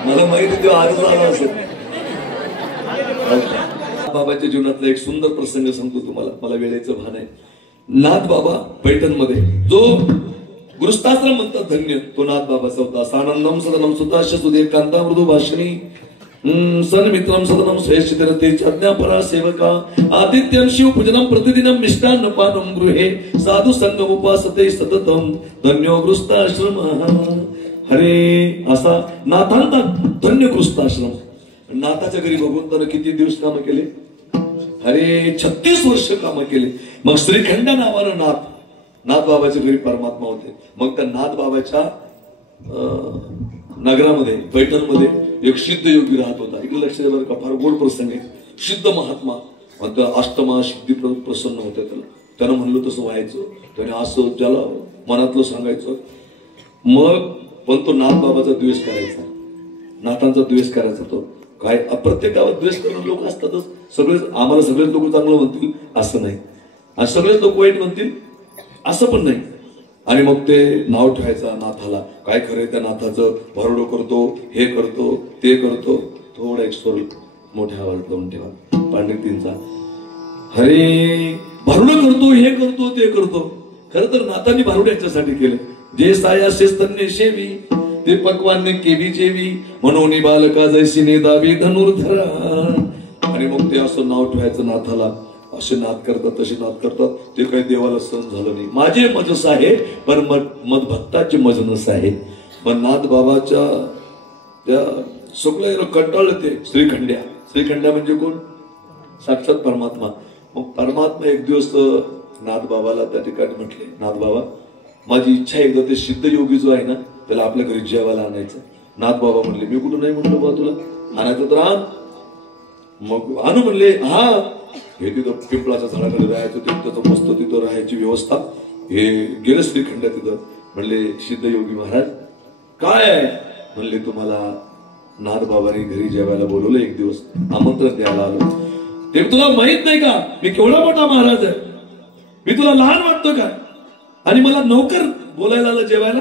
मला माहिती तेव्हा आजच आला असेल. बाबाच्या जीवनातला एक सुंदर प्रसंग सांगतो तुम्हाला, मला वेळेचं भान आहे. नाथ बाबा पैठण मध्ये जो गृहस्थाश्रम म्हणतात धन्य, तो नाथ बाबाचा होता. सानंदम सदनम सुताश्य सुदे कांता मृदू भाषणी सन मित्रम सदनम श्रेष्ठते अज्ञापरा सेवका आदित्यम शिव पूजनम प्रतिदिनम मिष्टान्न पानम गृहे साधु संगम उपासते सततम धन्यो गृहस्थाश्रम. हरे असा नाथांचा धन्य गृहस्थाश्रम. नाथाच्या घरी भगवंतानं किती दिवस काम केले? अरे 36 वर्ष काम केले. मग श्रीखंड नावानं नाथ बाबाच्या घरी परमात्मा होते. मग त्या नाथ बाबाच्या नगरामध्ये पैठण मध्ये एक सिद्ध योगी राहत होता. इकडे लक्ष द्या बरं का, फार गोड प्रसंग आहे. सिद्ध महात्मा अष्टमा सिद्धी प्रसन्न होते. त्यानं म्हणलं तसं व्हायचं, त्याने असं ज्याला मनातलं सांगायचं. मग पण तो नाथ बाबाचा द्वेष करायचा, नाथांचा द्वेष करायचा. तो काय प्रत्येक गावात द्वेष करून लोक असतातच. सगळेच आम्हाला सगळेच लोक चांगलं म्हणतील असं नाही, आणि सगळेच लोक वाईट म्हणतील असं पण नाही. आणि मग ते नाव ठेवायचं नाथाला. काय खरंय त्या नाथाचं, भरडो करतो, हे करतो, ते करतो. थोडा एक स्वर मोठ्या आवाज लावून ठेवा पंडितींचा. हरे भरडो करतो, हे करतो, ते करतो. खरं तर नाथांनी भरडो याच्यासाठी केलं. जे सायासे स्तन्य शेवी ते पक्वान्य केवी जेवी म्हणून बालका जैसी नेदावी धनुर्धरा. आणि मग ते असं नाव ठेवायचं नाथाला. असे नाद करतात, तसे नाद करतात. ते काही देवाला सहन झालं नाही. माझे मजस आहे पण मद भक्ताचे मजनस आहे. पण नाथ बाबाच्या त्या सगळं कंटाळलं ते श्रीखंड्या म्हणजे कोण? साक्षात परमात्मा. मग परमात्मा एक दिवस नाथ बाबाला त्या ठिकाणी म्हटले, नाथ बाबा माझी इच्छा एकदा ते सिद्ध योगी जो आहे ना त्याला आपल्या घरी जेवायला आणायचं. नाथ बाबा म्हणले मी कुठं नाही म्हटलं बा, तुला आणायचं तर आण. मग आणू म्हणले. हा हे तिथं पिंपळाच्या झाडाकडे राहायचं, तिथं मस्त तिथं राहायची व्यवस्था. हे गेलं श्रीखंड्या तिथं. म्हणले सिद्ध योगी महाराज काय आहे? म्हणले तुम्हाला नाथ बाबांनी घरी जेवायला बोलवलं, एक दिवस आमंत्रण द्यायला आलो. ते तुला माहित नाही का मी केवढा मोठा महाराज आहे? मी तुला लहान वाटतो का? आणि मला नौकर बोलायला आलं जेवायला?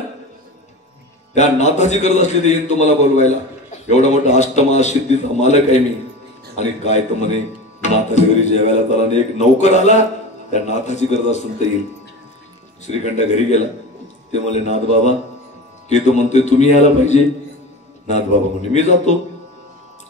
त्या नाथाची गरज असली ते येईन तुम्हाला बोलवायला. एवढा मोठा अष्टमा सिद्धीचा मालक आहे मी. आणि काय तर म्हणे नाथाच्या घरी जेवायला त्याला आणि एक नौकर आला, त्या नाथाची गरज असेल तर येईल. श्रीखंडा घरी गेला. ते म्हणले नाथ बाबा ते तो म्हणतोय तुम्ही यायला पाहिजे. नाथ बाबा म्हणले मी जातो.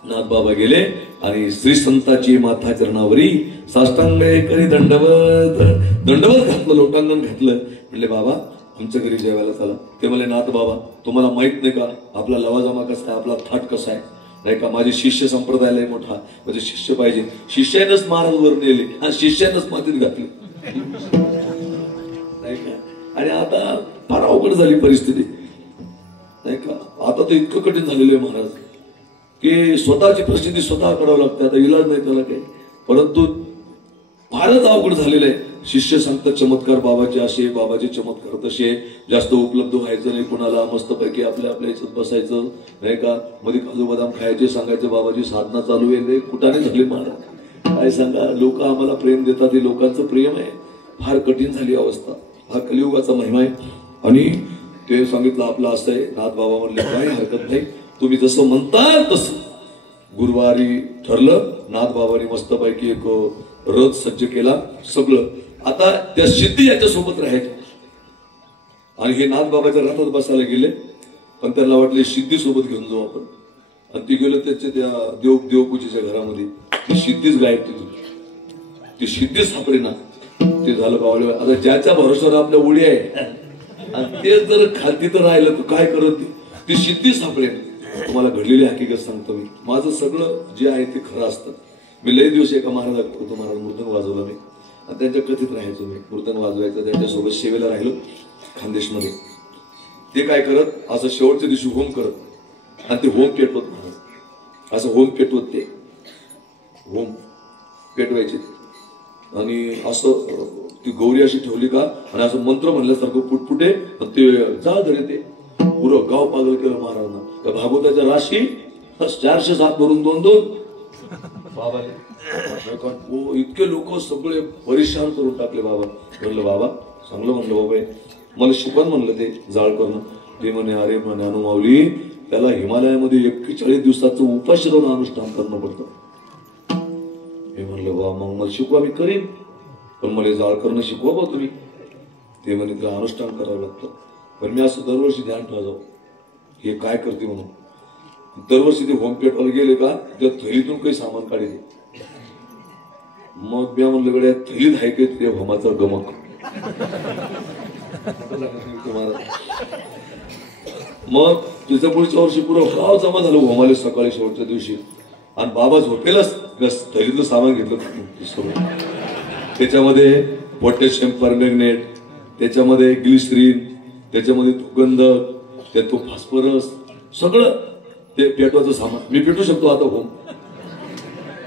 नाथ बाबा गेले आणि श्री संताची माथा चरणावरी साष्टांग करी दंडवत घातलं, लोटांगण घातलं. म्हणले बाबा आमच्या घरी जेवायला चला. ते म्हणले नाथ बाबा तुम्हाला माहित नाही का आपला लवाजमा कसा आहे, आपला थाट कसा आहे नाही का? माझे शिष्य संप्रदायाला मोठा, माझे शिष्य पाहिजे. शिष्यानंच महाराज वर नेले आणि शिष्यानंच मातीत घातले नाही का? आणि आता फार अवघड झाली परिस्थिती नाही का? आता तर इतकं कठीण झालेलं आहे महाराज की स्वतःची परिस्थिती स्वतः करावं लागते. आता इलाज नाही त्याला काही, परंतु फारच अवघड झालेलं आहे. शिष्य सांगतात चमत्कार बाबाचे असे, बाबाचे चमत्कार तसे. जास्त उपलब्ध व्हायचं नाही कुणाला, मस्तपैकी आपल्या याच्यात बसायचं नाही का? मध्ये काजू बदाम खायचे, सांगायचं बाबाची साधना चालू आहे. कुठाने झाली महाराज काय सांगा? लोक आम्हाला प्रेम देतात, हे लोकांचं प्रेम आहे. फार कठीण झाली अवस्था. हा कलियुगाचा महिमा आहे. आणि ते सांगितलं आपलं असं आहे. नाथ बाबा म्हणले काही हरकत नाही, तुम्ही जसं म्हणताल तसं. गुरुवारी ठरलं. नाथ बाबांनी मस्तपैकी एक रथ सज्ज केला सगळं. आता त्या सिद्धी याच्या सोबत राहायच्या. आणि हे नाथ बाबाच्या रथात बसायला गेले, पण त्यांना वाटले सिद्धी सोबत घेऊन जाऊ आपण. आणि ती गेलो त्याच्या त्या देवपूजेच्या घरामध्ये. ती सिद्धीच गायब तिथून, ती सिद्धी सापडेना. ते झालं बावळे. आता ज्याच्या भरोश्यावर आपल्या उडी आहे आणि ते जर खालती तर राहिलं तर काय करत ती सिद्धी सापडेल. तुम्हाला घडलेली हकीकत सांगतो मी. माझं सगळं जे आहे ते खरं असतं. मी लय दिवस एका महाराजाकडे होतो, महाराज मृदंग वाजवला मी आणि त्यांच्या कथेत राहायचो मी. मृदंग वाजवायचं, त्यांच्यासोबत सेवेला राहिलो खानदेशमध्ये. ते काय करत असं शेवटच्या दिवशी होम करत आणि ते होम पेटवत महाराज, असं होम पेटवत ते होम पेटवायचे आणि असं ती गौरी अशी ठेवली का आणि असं मंत्र म्हणल्यासारखं पुटपुटे ते जा धरे ते पुरं गाव पागल केलं महाराजांना. त्या भागवताच्या राशी 407 भरून 2-2 बाबाले इतके लोक सगळे परेशान करून टाकले. बाबा म्हणलं बाबा चांगलं म्हणलं बाबा मला शिकवण म्हणलं ते जाळ करणं. ते म्हणे अरे म्हणे अनुमावली त्याला हिमालयामध्ये 41 दिवसाचं उपाशी राहून अनुष्ठान करणं पडतं. मी म्हणलं बा मग मला शिकवा मी करीन पण मला जाळ करणं शिकवा बा तुम्ही. ते म्हणे त्याला अनुष्ठान करावं लागतं. पण मी असं दरवर्षी ध्यान ठेवायचं हे काय करते म्हणून. दरवर्षी ते होम पेटवायला गेले का त्या थैलीतून काही सामान काढले. मग मी म्हणलं गड्या थैलीत आहे की ते होमाचा गमक. मग तिचं पुढच्या वर्षी पुरं गाव जमा झालं होमाले सकाळी शेवटच्या दिवशी आणि बाबा झोपेलाच थैलीतलं सामान घेतलं. त्याच्यामध्ये पोटॅशियम परमॅंगनेट, त्याच्यामध्ये ग्लिसरीन, त्याच्यामध्ये दुर्गंध, त्यात तो फॉस्फरस सगळं ते पेटवायचं सामान. मी पेटू शकतो आता होम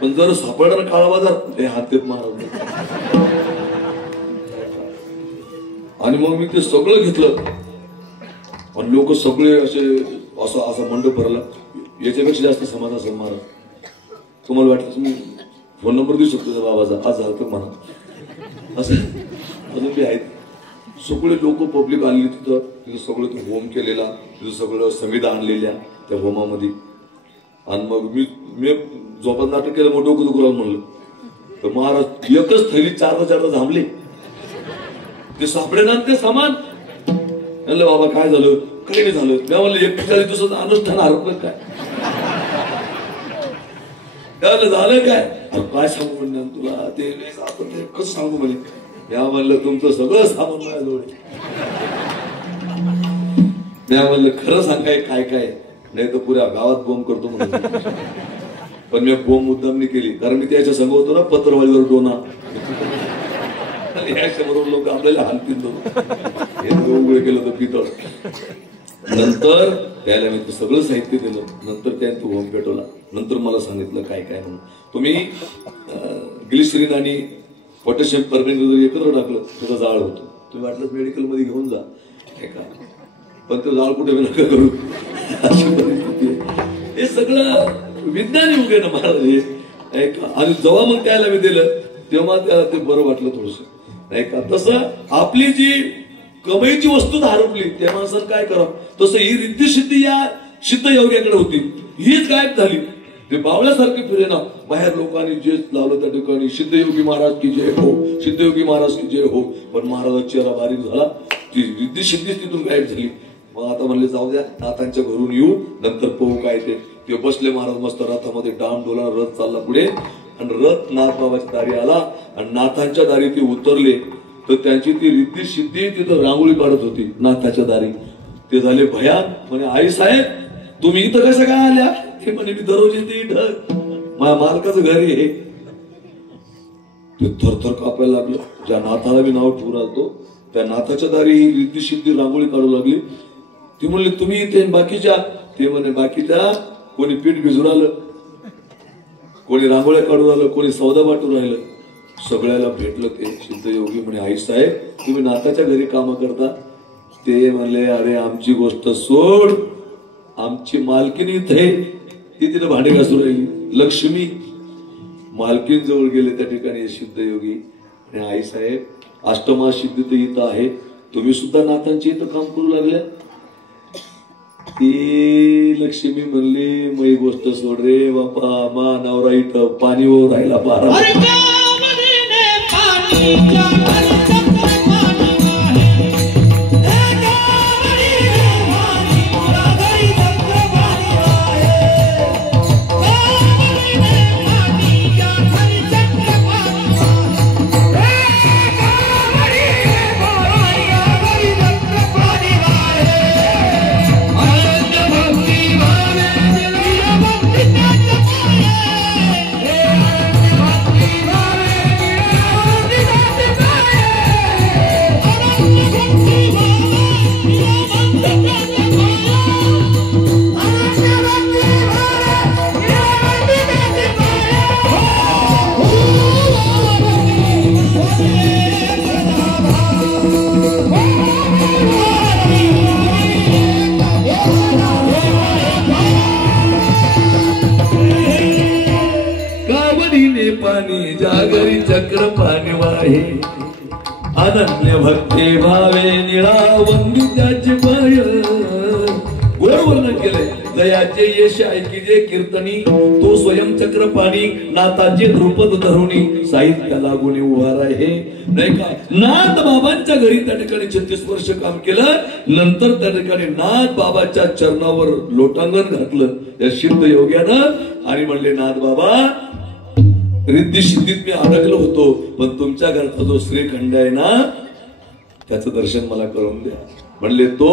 पण जर सापडणार काळा बाजार ते हातात महाराज. आणि मग मी ते सगळं घेतलं आणि लोक सगळे असे असा मंडप भरला. याच्यापेक्षा जास्त समाज असेल महाराज. तुम्हाला वाटलं मी फोन नंबर देऊ शकतो त्या बाबाचा आज झालं तर म्हणा असं अजून बी आहेत. सगळे लोक पब्लिक आणली तिथं सगळं ते होम केलेला तिथं सगळं संविधा आणलेल्या त्या होमामध्ये. आणि मग मी झोपात नाटक केलं मग डोकं दुखू म्हणलं तर महाराज एकच थैली 4दा थांबले. ते सापडे ना ते सामान. म्हणलं बाबा काय झालं काही नाही झालं. मी म्हणलं 41 दिवसाचं अनुष्ठान हरपलं काय झालं काय सांगू म्हणलं तुला ते कसं सांगू म्हणे. या म्हणलं तुमचं सगळं सामान माझ्याजवळ. मी म्हणलं खरं सांगाय काय काय नाही तर पुऱ्या गावात बोंब करतो म्हणून. पण मी बोंब मुद्दाम केली कारण मी त्याच्या संग होतो ना पत्रवाळीवर डोना. याच्याबरोबर लोक आपल्याला हालतील उघडे केलं होतं पितळ. नंतर त्याला मी सगळं साहित्य दिलं. नंतर त्याने तो होम पेटवला. नंतर मला सांगितलं काय काय म्हणून तुम्ही ग्लिसरीन आणि पोटॅशियम परमॅंगनेट जर एकत्र टाकलं त्याचा जाळ होतो. तुम्ही वाटलं मेडिकल मध्ये घेऊन जा का पण तो जाळ कुठे नका करू अशी परिस्थिती आहे. हे सगळं विज्ञान युग आहे ना महाराज हे. आणि जेव्हा मग त्याला मी दिलं तेव्हा त्याला ते बरं वाटलं थोडस नाही का. तसं आपली जी कमाईची वस्तू हरपली त्या माणसानं काय करावं. तसं ही रिद्धी सिद्धी या सिद्ध योग्याकडे होती हीच गायब झाली. ते बावळ्यासारखे फिरे ना बाहेर लोकांनी जे लावलं त्या ठिकाणी सिद्धयोगी महाराज की जय हो सिद्धयोगी महाराज की जय हो. पण महाराजाचा चेहरा बारीक झाला. ती रिद्धी सिद्धीच तिथून गायब झाली. मग आता म्हणले जाऊ द्या नाथांच्या घरून येऊ नंतर पाहू काय ते बसले महाराज मस्त रथामध्ये डाम डोला रथ चालला पुढे आणि रथ नाथ बाबाच्या दारी आला आणि नाथांच्या दारी ते उतरले तर त्यांची ती रिद्धी सिद्धी तिथं रांगोळी काढत होती नाथाच्या दारी. ते झाले भयान. म्हणे आई साहेब तुम्ही इथं कसं काय आल्या. ते म्हणे मी दररोज येते इथं माझ्या मालकाचं घर आहे. ते थरथर कापायला लागलं. ज्या नाथाला मी नाव ठेवून आलतो त्या नाथाच्या दारी ही रिद्धी सिद्धी रांगोळी काढू लागली. ती म्हणले तुम्ही इथे बाकीच्या. ते म्हणे बाकीच्या कोणी पीठ भिजून आलं कोणी रांगोळ्या काढून आलं कोणी सौदा वाटून राहिलं. सगळ्याला भेटलं ते सिद्धयोगी म्हणे आई साहेब तुम्ही नाथाच्या घरी कामं करता. ते म्हणले अरे आमची गोष्ट सोड आमची मालकीनी इथे ती तिने भांडे घासून राहिली लक्ष्मी. मालकीन जवळ गेले त्या ठिकाणी सिद्धयोगी आणि आई साहेब अष्टमा सिद्धी तर इथं आहे तुम्ही सुद्धा नाथांची इथं काम करू लागल्या. ती लक्ष्मी म्हणली मई गोष्ट सोड रे बापा मा नवरा इथं पाणीवर राहिला बारा. आहे अनन्य भक्ती भावे निळा वंदित्याचे पाय गोड वर्णन केलंय दयाचे यश ऐकी जे कीर्तनी तो स्वयं चक्रपाणी नाथाचे द्रुपद धरुणी साहित्याला गुणी उभा आहे नाही का नाथ बाबांच्या घरी त्या ठिकाणी 36 वर्ष काम केलं नंतर त्या ठिकाणी नाथ बाबाच्या चरणावर लोटांगण घातलं या सिद्ध योग्यानं आणि म्हणले नाथ बाबा रिद्धी सिद्धीत मी अडकलो होतो पण तुमच्या घरचा जो श्रीखंड आहे ना त्याचं दर्शन मला करून द्या म्हणले तो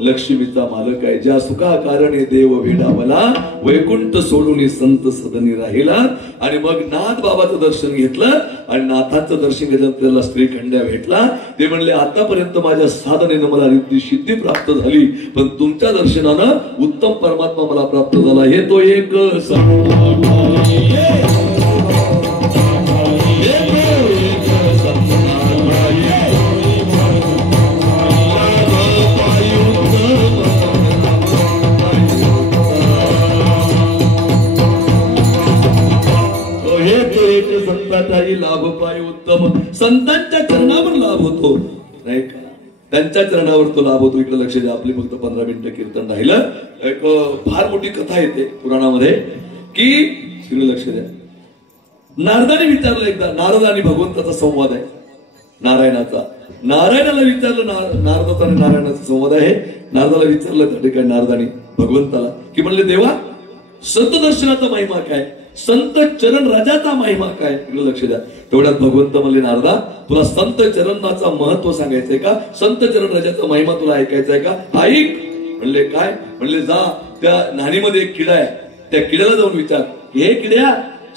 लक्ष्मीचा मालक आहे ज्या सुखा कारणे देव भेडावला वैकुंठ सोडून संत सदनी राहिला आणि मग नाथ बाबाचं दर्शन घेतलं आणि नाथांचं दर्शन घेतलं त्याला श्रीखंड्या भेटला ते म्हणले आतापर्यंत माझ्या साधनेनं मला रिद्धी सिद्धी प्राप्त झाली पण तुमच्या दर्शनानं उत्तम परमात्मा मला प्राप्त झाला हे तो एक लाभ पाय उत्तम संतांच्या चरणावर लाभ होतो नाही का त्यांच्या चरणावर तो लाभ होतो इकडे लक्ष द्या आपली फक्त 15 मिनिटं कीर्तन राहिलं एक फार मोठी कथा येते पुराणामध्ये की इकडे लक्ष द्या नारदाने विचारलं एकदा नारद आणि भगवंताचा संवाद आहे नारायणाला विचारलं नारदाचा आणि नारायणाचा संवाद आहे नारदाला विचारलं त्या ठिकाणी नारदाने भगवंताला की म्हणले देवा संत दर्शनाचा महिमा काय संत चरण राजाचा महिमा काय इकडे लक्ष द्या तेवढ्यात भगवंत म्हणले नारदा तुला संत चरणाचा महत्व सांगायचंय का संत चरण राजाचा महिमा तुला ऐकायचा आहे का ऐक म्हणले काय म्हणले जा त्या न्हाणीमध्ये एक किडा आहे त्या किड्याला जाऊन विचार हे किड्या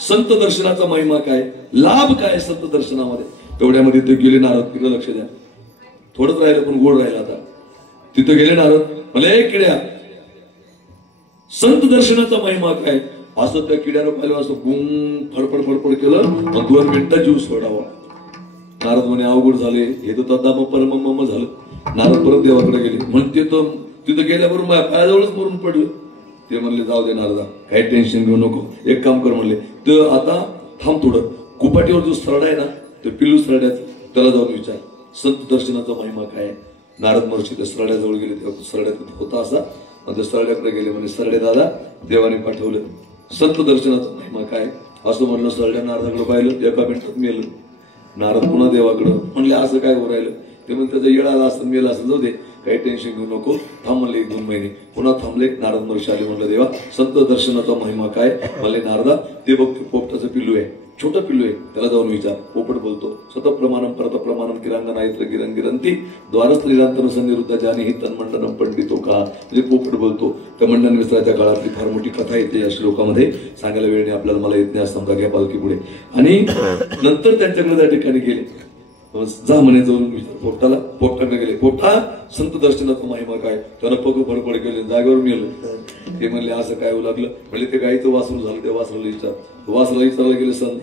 संत दर्शनाचा महिमा काय लाभ काय संत दर्शनामध्ये तेवढ्यामध्ये ते गेले नारद तिकडे लक्ष द्या थोडंच राहिलं पण गोड राहिलं आता तिथे गेले नारद म्हणले किड्या संत दर्शनाचा महिमा काय असं त्या किड्यानं पाहिलं असं बुंग फडफड फडफड केलं मग 2 मिनिटात जीव सोडावा नारद म्हणे अवघड झाले हे तर तदाम परमम झालं नारद परत देवाकडे गेले म्हणते तर तिथं गेल्याबरोबर माझ्या पायाजवळच मरून पडलं ते म्हणले जाऊ दे नारदा काही टेन्शन घेऊ नको एक काम कर म्हणले तर आता थांब थोडं कुपाटीवर जो सरडा आहे ना तो पिल्लू सरड्यात त्याला जाऊन विचार संत दर्शनाचा महिमा काय नारद महर्षी त्या सरड्याजवळ गेले तेव्हा सरड्यात होता असा त्या सरड्याकडे गेले म्हणजे सरडे दादा देवाने पाठवलं संत दर्शनाचा महिमा काय असं म्हणलं सरड्या नारदाकडे पाहिलं एका मिनिटात मेलं नारद पुन्हा देवाकडं म्हणले असं काय हो राहिलं ते म्हणजे त्याचं येळाला असं मेलं असं जाऊ दे काही टेन्शन घेऊ नको थांब म्हणले 1-2 महिने पुन्हा थांबले नारद महर्षी आले म्हणलं देवा संत दर्शनाचा महिमा काय म्हणले नारदा ते बघ पोपटाचं पिल्लू आहे छोटं पिल्लू आहे त्याला जाऊन विचार पोपट बोलतो स्वतः प्रमाणम परत प्रमाणम किरांगनायत्र गिरंग गिरंती द्वारस्त्रीलांतर सनिरुद्ध जाने ही तन्मंडनम पंडितो का म्हणजे पोपट बोलतो त्या मंडन मिश्राच्या काळातली फार मोठी कथा येते या श्लोकामध्ये सांगायला वेळ नाही आपल्याला मला येत नाही असं समजा घ्या पालखी पुढे आणि नंतर त्यांच्याकडे त्या ठिकाणी गेले जा म्हणे जाऊन पोपटाकडे गेले पोपटा संत दर्शनाचा महिमा काय त्याला पग फडफड केले जागेवर मेलं ते म्हणले असं काय होऊ लागलं म्हणजे ते गाईचं वासरू झालं त्या वासराला विचारायला गेले संत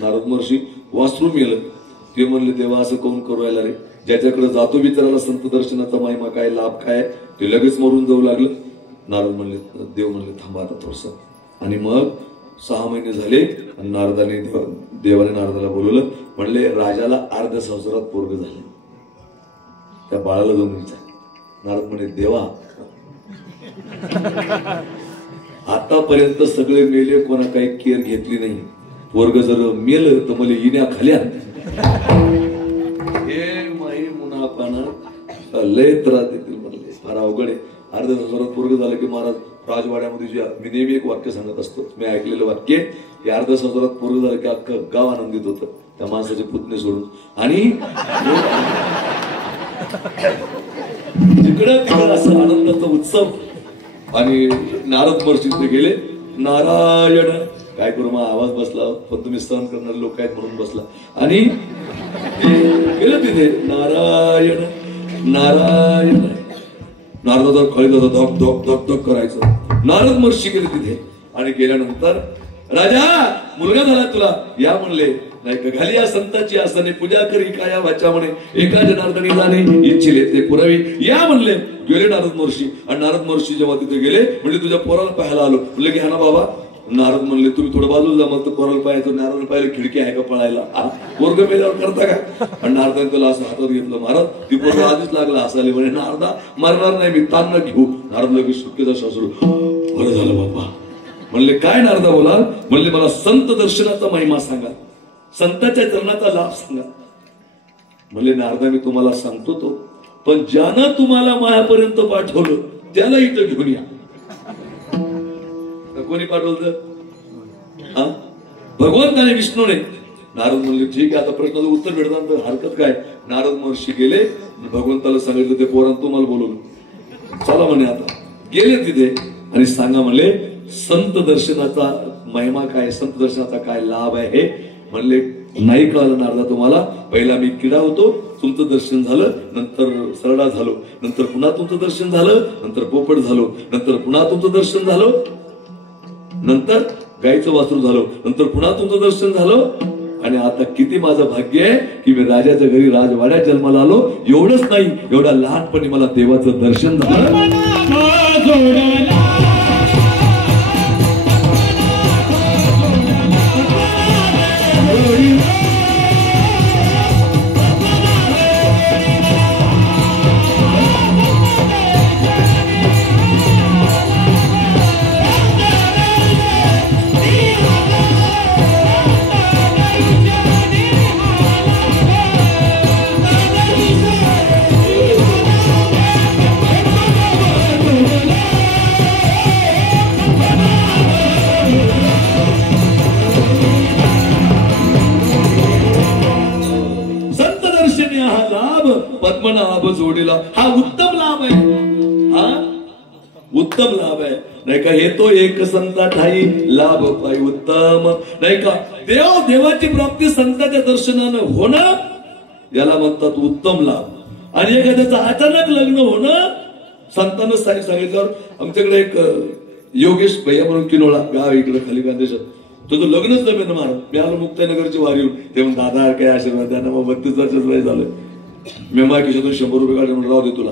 नारद महर्षी वासरू मेलं ते म्हणले तेव्हा असं कोण करू राहिला रे ज्याच्याकडे जातो विचारायला संत दर्शनाचा महिमा काय लाभ काय ते लगेच मरून जाऊ लागलं नारद म्हणले देव म्हणले थांबा आता थोडस आणि मग 6 महिने झाले आणि नारदाने देवाने नारदाला बोलवलं म्हणले राजाला अर्ध्या संसारात पोरग झाले त्या बाळाला जाऊन विचार नारद म्हणे देवा आतापर्यंत सगळे मेले कोणा काही केअर घेतली नाही पोरग जर मेलं तर मला इण्या खाल्या हे माई मुनापाना लय त्रास देतील म्हणले फार अवघड आहे अर्ध्या संसारात पोरग झालं की महाराज राजवाड्यामध्ये मी नेहमी एक वाक्य सांगत असतो मी ऐकलेलं वाक्य की अर्ध्या संसारात पोरग झालं की अख्खं गाव आनंदित होतं त्या माणसाचे पुतणे सोडून आणि तिकडं असं आनंदाचा उत्सव आणि नारद महर्षी गेले नारायण काय करू मग आवाज बसला पण तुम्ही सहन करणारे लोक आहेत म्हणून बसला आणि गेलं तिथे नारायण नारायण नारदाचा खळीत होता धक धक धक धक करायचं नारद महर्षी गेले तिथे आणि गेल्यानंतर राजा मुलगा झाला तुला या म्हणले नाही का घाली या संताची आसने पूजा करी काया वाचा म्हणे एका जनार्दनी जाणे इच्छिले ते पुरावे या म्हणले गेले नारद महर्षी आणि नारद महर्षी जेव्हा तिथे गेले म्हणजे तुझ्या पोराला पाहायला आलो म्हणले की हा ना बाबा नारद म्हणले तुम्ही थोडं बाजूला जा, मग तर पोराला पाहायचं. नारद पाहिलं खिडकी आहे का पळायला, पोरग मेल्यावर करता का? आणि नारदाने त्याला असं हातात घेतलं. महाराज ती पोरग आधीच लागला असायला म्हणे नारदा मरणार नाही मी, ताण न घेऊ. नारद लगेच सुटकेचा श्वास सोडून बरं झालं बाबा. म्हणले काय नारदा बोला? म्हणले मला संत दर्शनाचा महिमा सांगा, संतांच्या चरणाचा लाभ सांगा. म्हणले नारदा मी तुम्हाला सांगतो तो, पण ज्यानं तुम्हाला मायापर्यंत पाठवलं त्याला इथं घेऊन या. कोणी पाठवलं? भगवंताने, विष्णूने. नारद म्हणले ठीक आहे, आता प्रश्नाचं उत्तर भेटताना हरकत काय. नारद महर्षी गेले, भगवंताला सांगितलं ते पोरांना तुम्हाला बोलवलं, चला म्हणे. आता गेले तिथे आणि सांगा म्हणले संत दर्शनाचा महिमा काय, संत दर्शनाचा काय लाभ आहे हे. म्हणले नाही कळलं नारदा तुम्हाला, पहिला मी किडा होतो, तुमचं दर्शन झालं, नंतर सरडा झालो, नंतर पुन्हा तुमचं दर्शन झालं, नंतर पोपट झालो, नंतर पुन्हा तुमचं दर्शन झालं, नंतर गायचं वासरू झालं, नंतर पुन्हा तुमचं दर्शन झालं. आणि आता किती माझं भाग्य आहे की मी राजाच्या घरी राजवाड्यात जन्माला आलो. एवढंच नाही, एवढ्या लहानपणी मला देवाचं दर्शन झालं. पद्मनाभ जोडीला हा उत्तम लाभ आहे, हा उत्तम लाभ आहे नाही का. हे तो एक संता ठाई लाभ पाई उत्तम नाही का. देवाची प्राप्ती संतांच्या दर्शनानं होणं याला म्हणतात उत्तम लाभ. आणि एखाद्याचं अचानक लग्न होणं संतांना सांगितल्यावर. आमच्याकडे एक योगेश भैया म्हणून किनोळा गाव इकडे खाली गांधेशात, तुझं लग्नच जमेन ना महाराज. मी आलो मुक्ताईनगरची वारी येऊन, ते म्हणून दादा काय आशीर्वाद द्या ना, मग 32 वर्षाचं वय झालं. मी माझ्या खिशातून 100 रुपये काढले म्हणून राहू दे तुला.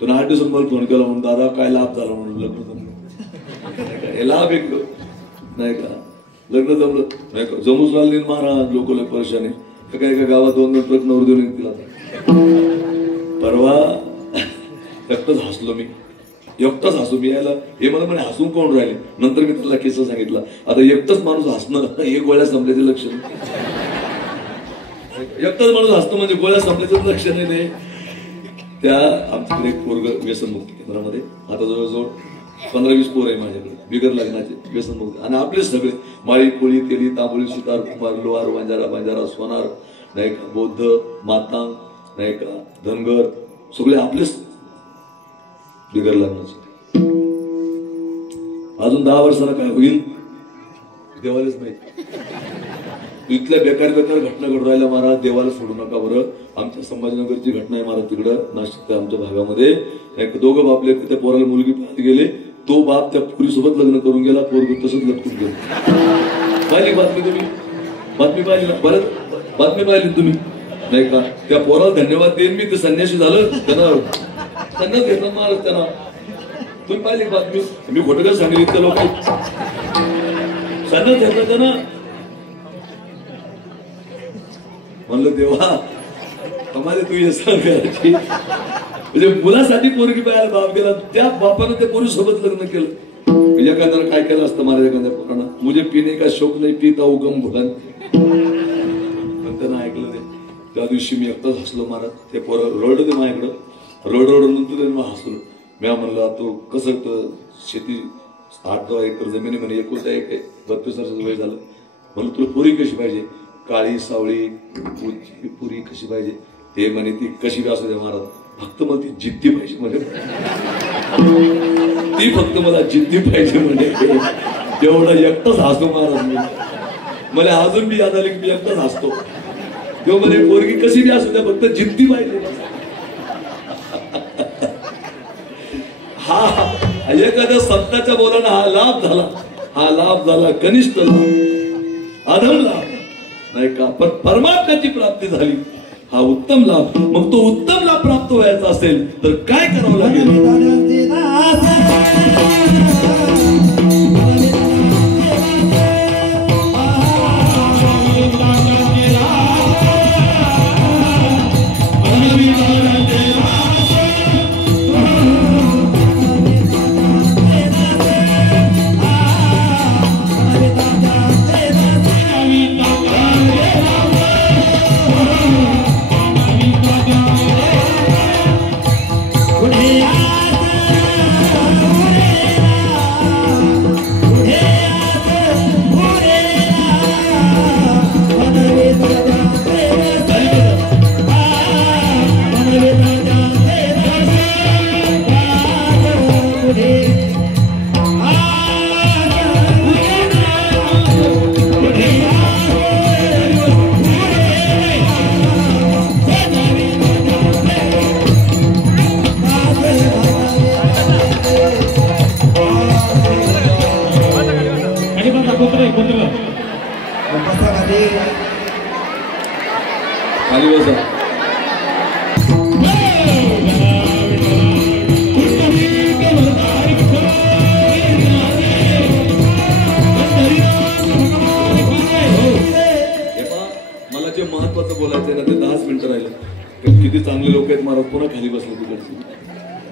तुला 8 दिवसांनी फोन केला म्हणून दादा काय लाभ झाला म्हणून लग्न जमलं. हे लाभ एक नाही का, लग्न जमलं नाही का. जमूच राहिले महाराज लोक लय परेशानी. एका एका गावात 2-2 ट्रक नवर देऊन येतील. आता परवा एकटाच हसलो मी, एकटाच हसू मी. यायला हे मला म्हणे हसून कोण राहिले. नंतर मी तुला किस्सा सांगितला. आता एकटाच माणूस हसणं हे गोळ्या संपल्याचे लक्षण. एकटाच माणूस हसतो म्हणजे गोळ्या संपल्याचं लक्षण नाही. त्या आमच्याकडे एक पोरग व्यसनमुक्ती केंद्रामध्ये आता जवळजवळ 15-20 पोर आहे माझ्याकडे बिगर लग्नाचे व्यसनमुक्ती. आणि आपलेच सगळे माळी कोळी तेली तांबोळी सुतार कुंभार लोहार बंजारा सोनार नाही का, बौद्ध मातांग नाही का, धनगर सगळे आपलेच बिगर लग्नाचे. अजून 10 वर्षाला काय होईल देवालाच माहिती. इथल्या बेकार घटना घडून राहिल्या महाराज. देवाला सोडू नका बरं. आमच्या संभाजीनगरची घटना आहे महाराज, तिकडं नाशिकच्या आमच्या भागामध्ये एक दोघं बापले त्या पोराला मुलगी पाहत गेले. तो बाप त्या पुरीसोबत लग्न करून गेला, पोरग तसंच लटकून गेलं. पाहिली बातमी तुम्ही? बातमी पाहिली ना? बरं बातमी पाहिली तुम्ही नाही का. त्या पोराला धन्यवाद देईन मी, ते संन्यासी झालं, त्यांना संन्यास घेतला महाराज त्यांना. तुम्ही पाहिली बातमी? मी खोटं काय सांगितलं त्या लोक संन्यास घेतला त्यांना. म्हणलं देवा आम्हाला तू हे करायची. म्हणजे मुलासाठी पोरगी पाहायला बाप गेला, त्या बापानं त्या पोरी सोबत लग्न केलं. एखाद्यानं काय केलं असतं महाराज एखाद्या पोरानं, मुझे पिणे का शौक नाही पीता उगम भुलन. पण त्यानं ऐकलं नाही. त्या दिवशी मी एकटाच हसलो महाराज. ते पोरं रडते माझ्याकडं, रडनंतर त्यांनी मग हसलो. मी म्हणलं तो कसं शेती 8-10 एकर जमिनी म्हणे, एकुलता एक आहे, 32 वर्षाचं वय झालं. म्हणलं तुला पोरी कशी पाहिजे, काळी सावळी पुरी कशी पाहिजे. ते म्हणे ती कशी असू दे महाराज, फक्त मला ती जिद्दी पाहिजे म्हणे. ती फक्त मला जिद्दी पाहिजे म्हणे. तेवढा एकटाच हसतो महाराज मी. मला अजून बी याद आले की मी एकटाच हसतो. तेव्हा म्हणे पोरगी कशी बी असू द्या, फक्त जिद्दी पाहिजे. हा एखाद्या संतांच्या बोलानं हा लाभ झाला कनिष्ठ लाभ, अधम लाभ नाही का. पण परमात्म्याची प्राप्ती झाली हा उत्तम लाभ. मग तो उत्तम लाभ प्राप्त व्हायचा असेल तर काय करावं लागेल?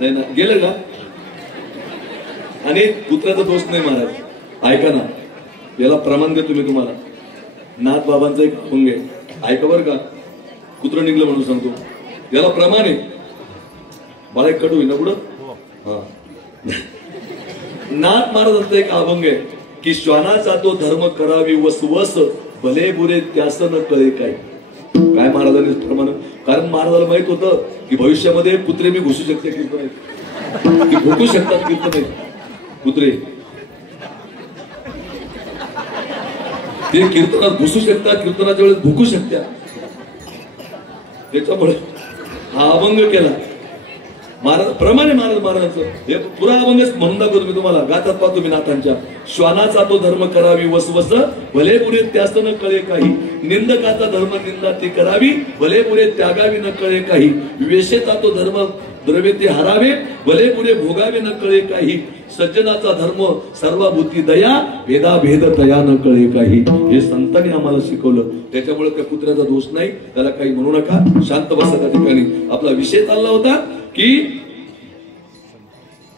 नाही ना, गेलं का? आणि कुत्र्याचा दोष नाही महाराज, ऐका ना, याला प्रमाण देतो मी तुम्हाला. नाथ बाबांचा एक अभंग आहे, ऐका बरं का. कुत्रं निघलं म्हणून सांगतो, याला प्रमाण आहे. मला एक कडू आहे ना पुढं. हा, नाथ महाराजांचा एक अभंग आहे की श्वानाचा तो धर्म करावी वसवस, भले बुरे त्यास न कळे काय. काय महाराजांनी प्रमाण, कारण महाराजाला माहित होतं की भविष्यामध्ये कुत्रे मी घुसू शकते कीर्तन, भुकू शकतात कीर्तन कुत्रे, ते कीर्तनात घुसू शकतात, कीर्तनाच्या वेळेस भुकू शकतात. त्याच्यामुळे हा अभंग केला महाराज, प्रमाणे महाराजांचं हे पुरा अभंगच म्हणून दाखवतो मी तुम्हाला. गातात पाहतो मी नाथांच्या. श्वानाचा तो धर्म करावी वसवस, भले पुरे त्यास न कळे काही. निंदकाचा धर्म निंदा ती करावी, भले पुरे त्यागावी न कळे काही. वेशेचा तो धर्म द्रव्य ते हरावे, भले पुरे भोगावे न कळे काही. सज्जनाचा धर्म सर्वभूती दया, भेदा भेद तया न कळे काही. हे संतांनी आम्हाला शिकवलं. त्याच्यामुळे त्या कुत्र्याचा दोष नाही, त्याला काही म्हणू नका, शांत बसा त्या ठिकाणी. आपला विषय चालला होता की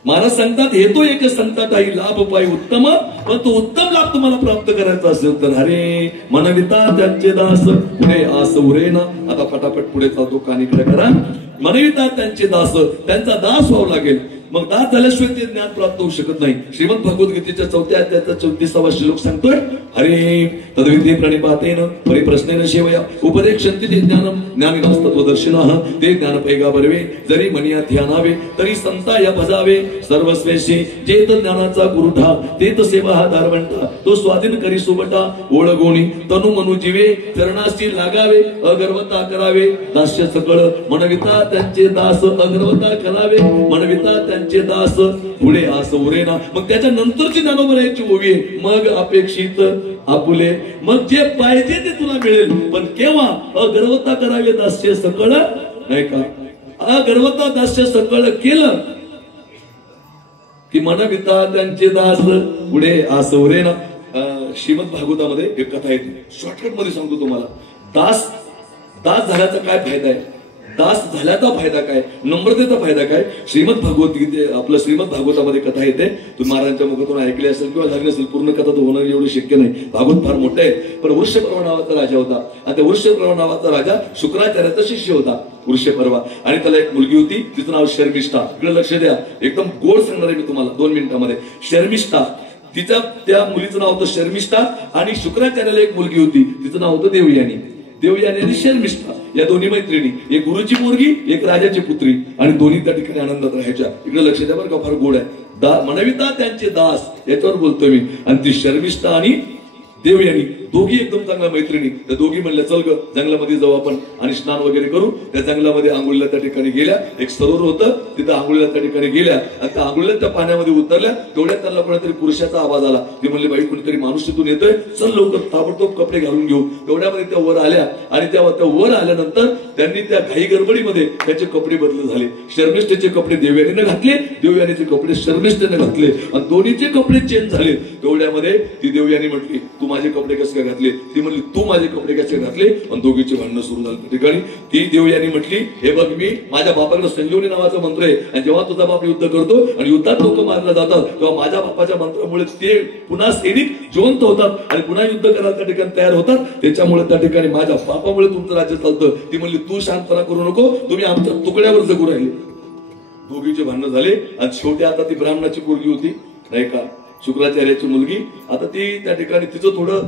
महाराज सांगतात, हेतो एक संताटाही लाभ पाय उत्तम, पण तो उत्तम लाभ तुम्हाला प्राप्त करायचा असेल तर अरे मनविता त्यांचे दास पुढे आस उरेना. आता फटाफट पुढे चालतो, कानीकडे करा. मनविता त्यांचे दास, त्यांचा दास व्हावं लागेल. मग दास झाल्याशिवाय ते ज्ञान प्राप्त होऊ शकत नाही. श्रीमद भगवद्गीतेच्या 4व्या अध्यायाचा 34वा श्लोक सांगतोय, अरे तद्विते प्रणिपातेन परिप्रश्नेन सेवया उपदेक्षन्ति ते ज्ञानम ज्ञानिनास्तत्वदर्शिनः ते ज्ञान पैगा बरवे जरी मनिया ध्यानावे तरी संता या भजावे सर्वस्वेशी जेत ज्ञानाचा गुरुठा तेत सेवा हा दारवंटा तो स्वाधीन करी सुबटा ओळगोणी तनु मनु जीवे चरणाशी लागावे अगर्वता करावे दास्य सकळ मनविता त्यांचे दास अगर्वता करावे मनविता त्यांचे दास पुढे आस उरेना. मग त्याच्या नंतरची ज्ञानोबरायची ओवी आहे, मग अपेक्षित आपुले, मग जे पाहिजे ते तुला मिळेल, पण केव्हा अगर्वता करावे दास्य सकळ नाही का. अगर्वता दास्य सकळ केलं की मनविता त्यांचे दास पुढे आस उरेना. श्रीमद भागवतामध्ये एक कथा येते, शॉर्टकट मध्ये सांगतो तुम्हाला. दास झाल्याचा काय फायदा आहे, दास झाल्याचा फायदा काय, नम्रतेचा फायदा काय. श्रीमद भगवद्गीते आपलं श्रीमद भागवतामध्ये कथा येते, तुम्ही महाराजांच्या मुखातून ऐकली असेल किंवा झाली असेल. पूर्ण कथा तर होणार एवढं शक्य नाही, भागवत फार मोठं आहे. पण वृषपर्वा नावाचा राजा होता, आणि त्या वृषपर्वा नावाचा राजा शुक्राचार्याचा शिष्य होता वृषपर्वा. आणि त्याला एक मुलगी होती, तिचं नाव शर्मिष्ठा. इकडे लक्ष द्या, एकदम गोड सांगणार आहे मी तुम्हाला 2 मिनिटांमध्ये. शर्मिष्ठा, तिचा त्या मुलीचं नाव होतं शर्मिष्ठा, आणि शुक्राचार्याला एक मुलगी होती, तिचं नाव होतं देवयानी. देवयानी आणि शर्मिष्ठा या दोन्ही मैत्रिणी, एक गुरुची मुलगी एक राजाची पुत्री, आणि दोन्ही त्या ठिकाणी आनंदात राहायच्या. इकडे लक्ष द्या बरं का, फार गोड आहे. मनविता त्यांचे दास याच्यावर बोलतोय मी. आणि ती शर्मिष्ठा आणि देवयानी दोघी एकदम चांगल्या मैत्रिणी. त्या दोघी म्हणल्या, चल ग जंगलामध्ये जाऊ आपण आणि स्नान वगैरे करू. त्या जंगलामध्ये आंघोळीला त्या ठिकाणी गेल्या. एक सरोवर होतं, तिथं आंघोळीला त्या ठिकाणी गेल्या, आणि त्या आंघोळीला त्या पाण्यामध्ये उतरल्या. तेवढ्यात त्यांना कोणतरी पुरुषाचा आवाज आला. ते म्हणले, बाई कोणीतरी माणूस तिथून येतोय, चल लवकर ताबडतोब कपडे घालून घेऊ. तेवढ्यामध्ये त्या वर आल्या, आणि त्या वर आल्यानंतर त्यांनी त्या घाई गडबडीमध्ये त्याचे कपडे बदल झाले. शर्मिष्ठेचे कपडे देवयानीने घातले, देवयानीचे कपडे शर्मिष्ठेने घातले, आणि दोन्हीचे कपडे चेंज झाले. तेवढ्यामध्ये ती देवयानी म्हटली, तू माझे कपडे कसे काय घातले. ती म्हणली, तू माझे कपडे कसे घातले. आणि दोघीचे भांडणं सुरू झालं. त्या ठिकाणी ती देवयानी म्हटली, हे बघ, मी माझ्या बापाकडे संजीवनी नावाचा मंत्र आहे, आणि जेव्हा तुझा बाप युद्ध करतो आणि युद्धात लोक मारले जातात, तेव्हा माझ्या बापाच्या मंत्रामुळे ते पुन्हा सैनिक जिवंत होतात आणि पुन्हा युद्ध करायला त्या ठिकाणी तयार होतात. त्याच्यामुळे त्या ठिकाणी माझ्या बापामुळे तुमचं राज्य चालतं. ती म्हणली, तू शांतपणा करू नको, तुम्ही आमच्या तुकड्यावर जगू राहिले. दोघीचे भांडणं झाले, आणि शेवटी आता ती ब्राह्मणाची पोरगी होती नाही का, शुक्राचार्याची मुलगी. आता ती त्या ठिकाणी तिचं थोडं,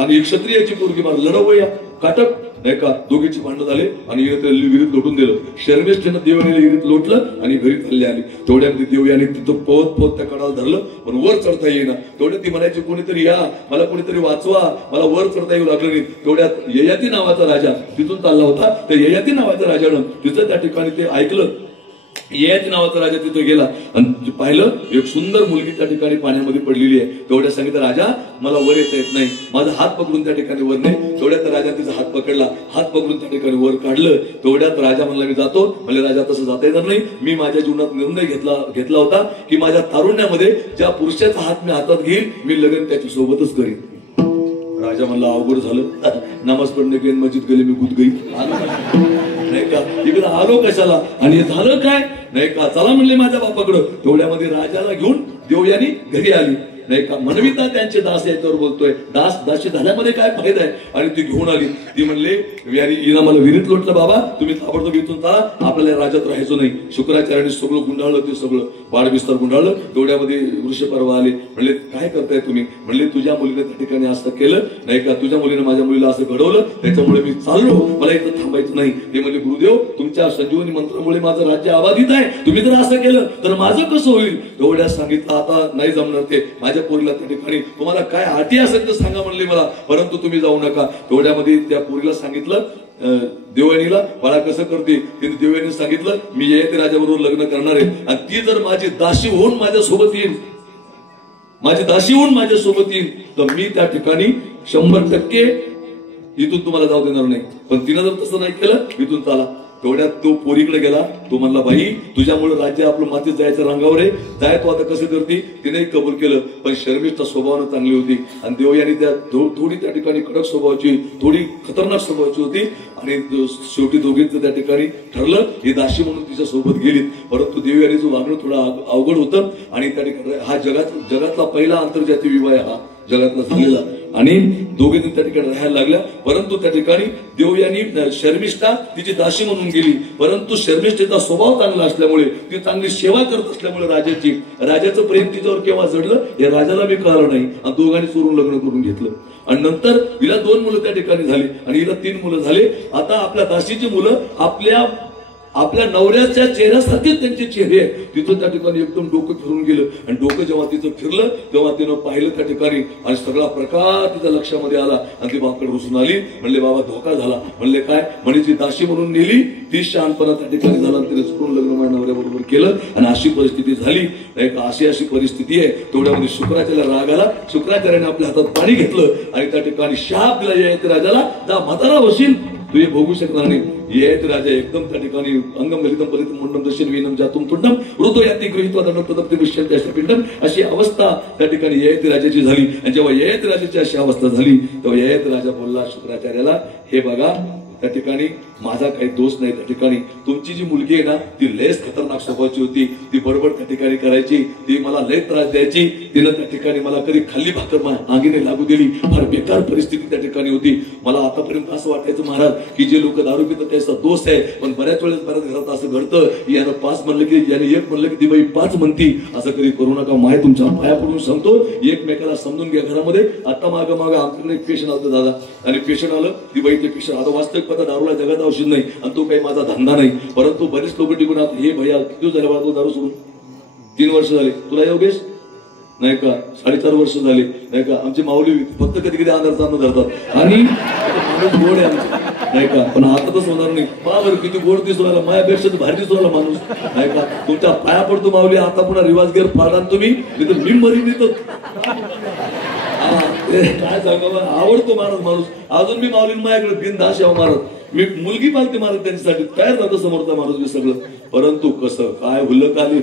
आणि क्षत्रियाची पोरगी मार लढवया काटक नाही का. दोघीची भांडणं झाले, आणि विहिरीत लोटून दिलं. शर्मिष्ठेनं देवयानीला विहिरीत लोटलं, आणि घरी चालली आली. तेवढ्यामध्ये देवयानी तिथं पोहत त्या कडाला धरलं, पण वर चढता येईना. तेवढ्यात ती म्हणायची, कोणीतरी या, मला कोणीतरी वाचवा, मला वर चढता येऊ लागलं नाही. तेवढ्यात ययाती नावाचा राजा तिथून चालला होता. त्या ययाती नावाच्या राजानं तिथं त्या ठिकाणी ते ऐकलं. ययाती नावाचा राजा तिथे गेला, आणि पाहिलं एक सुंदर मुलगी त्या ठिकाणी पाण्यामध्ये पडलेली आहे. तेवढ्या सांगितलं, राजा मला वर येता येत नाही, माझा हात पकडून त्या ठिकाणी वर नाही. तेवढ्यात राजा तिचा हात पकडला, हात पकडून त्या ठिकाणी वर काढलं. तेवढ्यात राजा म्हणला, मी जातो. म्हणजे राजा तसं जाता येणार नाही, मी माझ्या जीवनात निर्णय घेतला होता की माझ्या तारुण्यामध्ये ज्या पुरुषाचा हात मी हातात घेईल, मी लग्न त्याच्या सोबतच करीन. राजा म्हणला, अवघड झालं, नमाज पढ़ने के मस्जिद गले में कूद गई नाही का, इकडे आलो कशाला आणि झालं काय नाही का, चला म्हणले माझ्या बापाकडं. तेवढ्यामध्ये राजाला घेऊन देवयानी घरी आली नाही का. म्हणविता त्यांचे दास याच्यावर बोलतोय, दास दासी झाल्यामध्ये काय फायदा आहे. आणि ती घेऊन आली, ती म्हणले हिनं मला विहिरीत लोटलं बाबा, तुम्ही ताबडतोब इथून चला, आपल्याला राज्यात राहायचं नाही. शुक्राचार्याने सगळं गुंडाळलं, ते सगळं वाढविस्तार गुंडाळलं. तेवढ्यामध्ये वृषपर्व आले, म्हणले काय करताय तुम्ही. म्हणले तुझ्या मुलीने त्या ठिकाणी असं केलं नाही का, तुझ्या मुलीने माझ्या मुलीला असं घडवलं, त्याच्यामुळे मी चाललो, मला इथं थांबायचं नाही. ते म्हणले गुरुदेव तुमच्या संजीवनी मंत्रामुळे माझं राज्य अबाधित आहे, तुम्ही जर असं केलं तर माझं कसं होईल. तेवढ्या सांगितलं आता नाही जमणार, ते माझ्या पोरीला त्या ठिकाणी तुम्हाला काय अटी असेल तर सांगा म्हणले मला, परंतु तुम्ही जाऊ नका. तेवढ्यामध्ये त्या पोरीला सांगितलं देवयानीला, बाळा कसं करते. तिने देवयानी सांगितलं मी ययाती राजाबरोबर लग्न करणार आहे, आणि ती जर माझी दासी होऊन माझ्यासोबत येईल, माझी दासी होऊन माझ्यासोबत येईल, तर मी त्या ठिकाणी 100% इथून तुम्हाला जाऊ देणार नाही. पण तिनं जर तसं नाही केलं, इथून चला. तेवढ्यात तो पोरीकडे गेला, तो म्हणला बाई तुझ्यामुळे राज्य आपलं मातीत जायचं रंगावर आहे, जाय तू आता कसं करते. तिने कबूल केलं, पण शर्मिष्ठा स्वभावानं चांगली होती, आणि देवयानी त्या थोडी त्या ठिकाणी कडक स्वभावाची, थोडी खतरनाक स्वभावाची होती. आणि शेवटी दोघींचं त्या ठिकाणी ठरलं, ही दाशी म्हणून तिच्या सोबत गेली. परंतु देवयानीचं वागणं थोडं अवघड होतं, आणि त्या ठिकाणी हा जगातला पहिला आंतरजातीय विवाह हा जगातला झालेला, आणि दोघे त्या ठिकाणी राहायला लागल्या. परंतु त्या ठिकाणी देवयानी शर्मिष्ठा तिची दासी म्हणून गेली, परंतु शर्मिष्ठेचा स्वभाव चांगला असल्यामुळे, ती चांगली सेवा करत असल्यामुळे राजाचं प्रेम तिच्यावर केव्हा जडलं हे राजाला बी कळलं नाही, आणि दोघांनी चोरून लग्न करून घेतलं. आणि नंतर हिला 2 मुलं त्या ठिकाणी झाली, आणि हिला 3 मुलं झाले. आता आपल्या दासीची मुलं आपल्या नवऱ्याच्या चेहऱ्यासारखेच त्यांचे चेहरे आहेत. तिथं त्या ठिकाणी एकदम डोकं फिरून गेलं, आणि डोकं जेव्हा तिचं फिरलं तेव्हा तिनं पाहिलं त्या ठिकाणी, आणि सगळा प्रकार तिच्या लक्षामध्ये आला, आणि ती बापाकडे रुसून आली. म्हणले बाबा धोका झाला. म्हणले काय. म्हणजे ती दासी म्हणून नेली, ती शहाणपणा त्या ठिकाणी झाला, तिने चुकून लग्न माझ्या नवऱ्याबरोबर केलं, आणि अशी परिस्थिती झाली. अशी परिस्थिती आहे. तेवढ्यामध्ये शुक्राचार्याला राग आला, शुक्राचार्याने आपल्या हातात पाणी घेतलं, आणि त्या ठिकाणी शाप दिला ययाती राजाला, जा म्हातारा होशील, तू हे भोगू शकणार नाही. ययाती राजा एकदम त्या ठिकाणी अंगम गलितम पलितम मुंडम दर्शन विनम जातुम तुंडम हृदो याती गृहीत्वा दंडम तदप्ति विश्यन्ते अष्टपिंडम, अशी अवस्था त्या ठिकाणी ययाती राजाची झाली. आणि जेव्हा ययाती राजाची अशी अवस्था झाली, तेव्हा ययाती राजा बोलला शुक्राचार्याला, हे बघा त्या ठिकाणी माझा काही दोष नाही. त्या ठिकाणी तुमची जी मुलगी आहे ना, ती लयच खतरनाक स्वभावाची होती, ती बडबड त्या ठिकाणी करायची, ती मला लय त्रास द्यायची, तिनं त्या ठिकाणी मला कधी खाल्ली भाकर आगीने लागू दिली, फार बेकार परिस्थिती त्या ठिकाणी होती. मला आतापर्यंत असं वाटायचं महाराज की जे लोक दारू पितात त्याचा दोष आहे, पण बऱ्याच वेळेस बऱ्याच घरात असं घडतं, यानं 5 म्हणलं की याने 1 म्हणलं की ती बाई 5 म्हणती. असं कधी करू नका, माय तुमच्या पाया पडून सांगतो, एकमेकाला समजून घ्या घरामध्ये. आता मागं आमच्याकडे एक पेशंट आलं दादा, आणि पेशंट आलं, ती बाई ते पेशंट आता वास्तविक पता दारूला जगात औषध नाही, आणि तो काही माझा धंदा नाही, परंतु बरेच लोक टिकून आता हे भैया किती झाले बाळा दारू सोडून. 3 वर्ष झाले. तुला योगेश नाही का 4.5 वर्ष झाले नाही का. आमची माऊली फक्त कधी कधी आधार चालू धरतात, आणि माणूस गोड आहे आमचा नाही का. पण आता तर होणार नाही. बरोबर किती गोड दिसू राहिला, माझ्यापेक्षा भारी दिसू राहिला माणूस नाही का. तुमच्या पाया पडतो माऊली, आता पुन्हा रिवाज गेअर फाडा तुम्ही, नाही तर मी मरीन येतो. काय सांगा, आवडतो माणूस. अजून मी माऊली माझ्याकडे बिनधास्त यावं मारत, मी मुलगी पालते मारत त्यांच्यासाठी तयार राहतो समोरचा माणूस मी सगळं. परंतु कसं काय हुल्लक आली,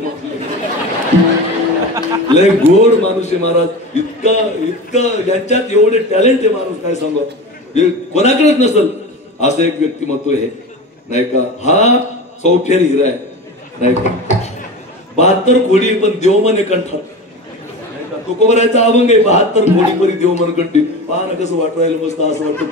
लय गोड माणूस आहे महाराज. इतकं यांच्यात एवढे टॅलेंट आहे माणूस, काय सांगा कोणाकडेच नसल असं एक व्यक्तिमत्व आहे नाही का. हा चौफेर हिरा आहे नाही का. 72 खोडी पण देवमन कंठा तुकोबरायचा अभंग आहे. 72 खोडी परी देवमन कंठी. पहा ना कसं वाटू राहिलं मस्त, असं वाटतं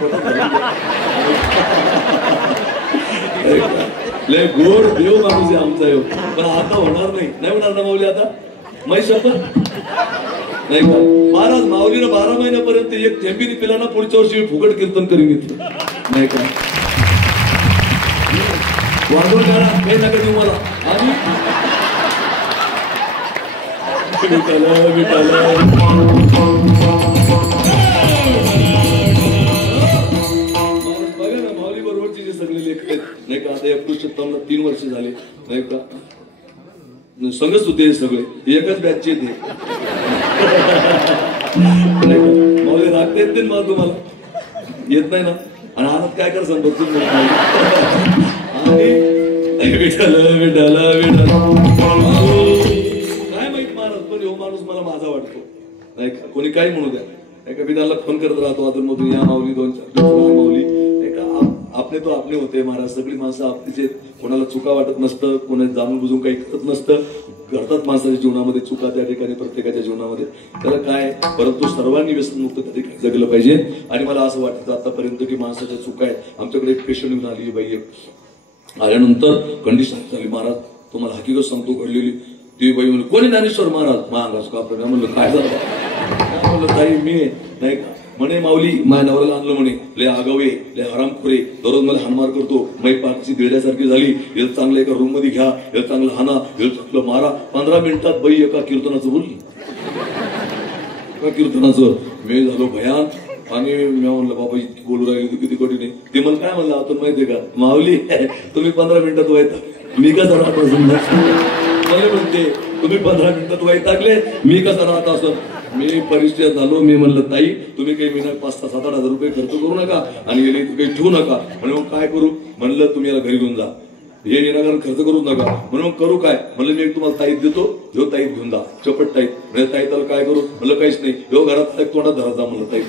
लय गोड देव माणूस आहे आमचा योग. पण आता होणार नाही होणार ना माऊली. आता मै शपथ नाही का. महाराज माऊलीला 12 महिन्यापर्यंत एक थेंबीने पिला ना, पुढच्या वर्षी मी फुकट कीर्तन करीन घेतलं नाही का. वाढवून काही नका देऊ मला. आणि बघा ना माऊली बरोबरचे जे सगळे लेख आहेत नाही का. आता 1957 3 वर्ष झाले नाही का. संघच होते सगळे, एकच बॅचचे ते माऊली रागता येत नाही मला, तुम्हाला येत नाही ना. आणि हातात काय कर सांगतो काय माहित महाराज. पण हो माणूस मला माझा वाटतो नाही का. कोणी काही म्हणू द्या नाही का. मी त्याला फोन करत राहतो अधून मधून, या माऊली 2-4 माऊली नाही का. आपने तो आपले होते महाराज. सगळी माणसं आपलीच, कोणाला चुका वाटत नसतं, कोणाला जाणून बुजून काही करत नसतं. घडतात माणसाच्या जीवनामध्ये चुका त्या ठिकाणी, प्रत्येकाच्या जीवनामध्ये. त्याला काय, परंतु सर्वांनी व्यसनमुक्त त्या ठिकाणी जगलं पाहिजे. आणि मला असं वाटतं आतापर्यंत की माणसाच्या चुका आहेत. आमच्याकडे एक पेशंट येऊन आली बाई, आल्यानंतर कंडिशन झाली, महाराज तुम्हाला हकीकत सांगतो घडलेली. ती बाई म्हणली कोणी ज्ञानेश्वर महाराज. महाराज का आपलं म्हणलं काय झालं, म्हणलं ताई मी नाही का म्हणे माऊली माझ्या नवऱ्याला आणलं म्हणे, लय आगावे लय हरामखोरे, दररोज मला हानमार करतो, मै पाकची दिड्यासारखी झाली, याला चांगलं एका रूम मध्ये घ्या, याला चांगलं हाना, याला चांगलं मारा. 15 मिनिटात बाई एका कीर्तनाचं बोलली. एका कीर्तनाचं मी झालो भयान. आणि मी म्हणलं बाबा इतकी बोलू राहिली किती कधी नाही. ते मला काय म्हणलं आतून माहितीये का, माऊली तुम्ही 15 मिनिटात व्हायचा, मी कसा राहत असं मला म्हणते तुम्ही 15 मिनिटात वैतागले, मी कसा राहत असं. मी परिचय झालो. मी म्हणलं ताई तुम्ही काही महिना 5-7 हजार रुपये खर्च करू नका आणि गेले काही ठेवू नका. म्हणजे मग काय करू, म्हणलं तुम्ही याला घरी घेऊन जा, हे येणार खर्च करू नका. म्हणून मग करू काय, म्हणलं मी तुम्हाला ताईत देतो, ह्यो ताईत घेऊन जा, चपट ताईत. म्हणजे ताई त्याला काय करू, म्हणलं काहीच नाही, ह्यो घरात तोंडात धरा जा, म्हणलं ताईत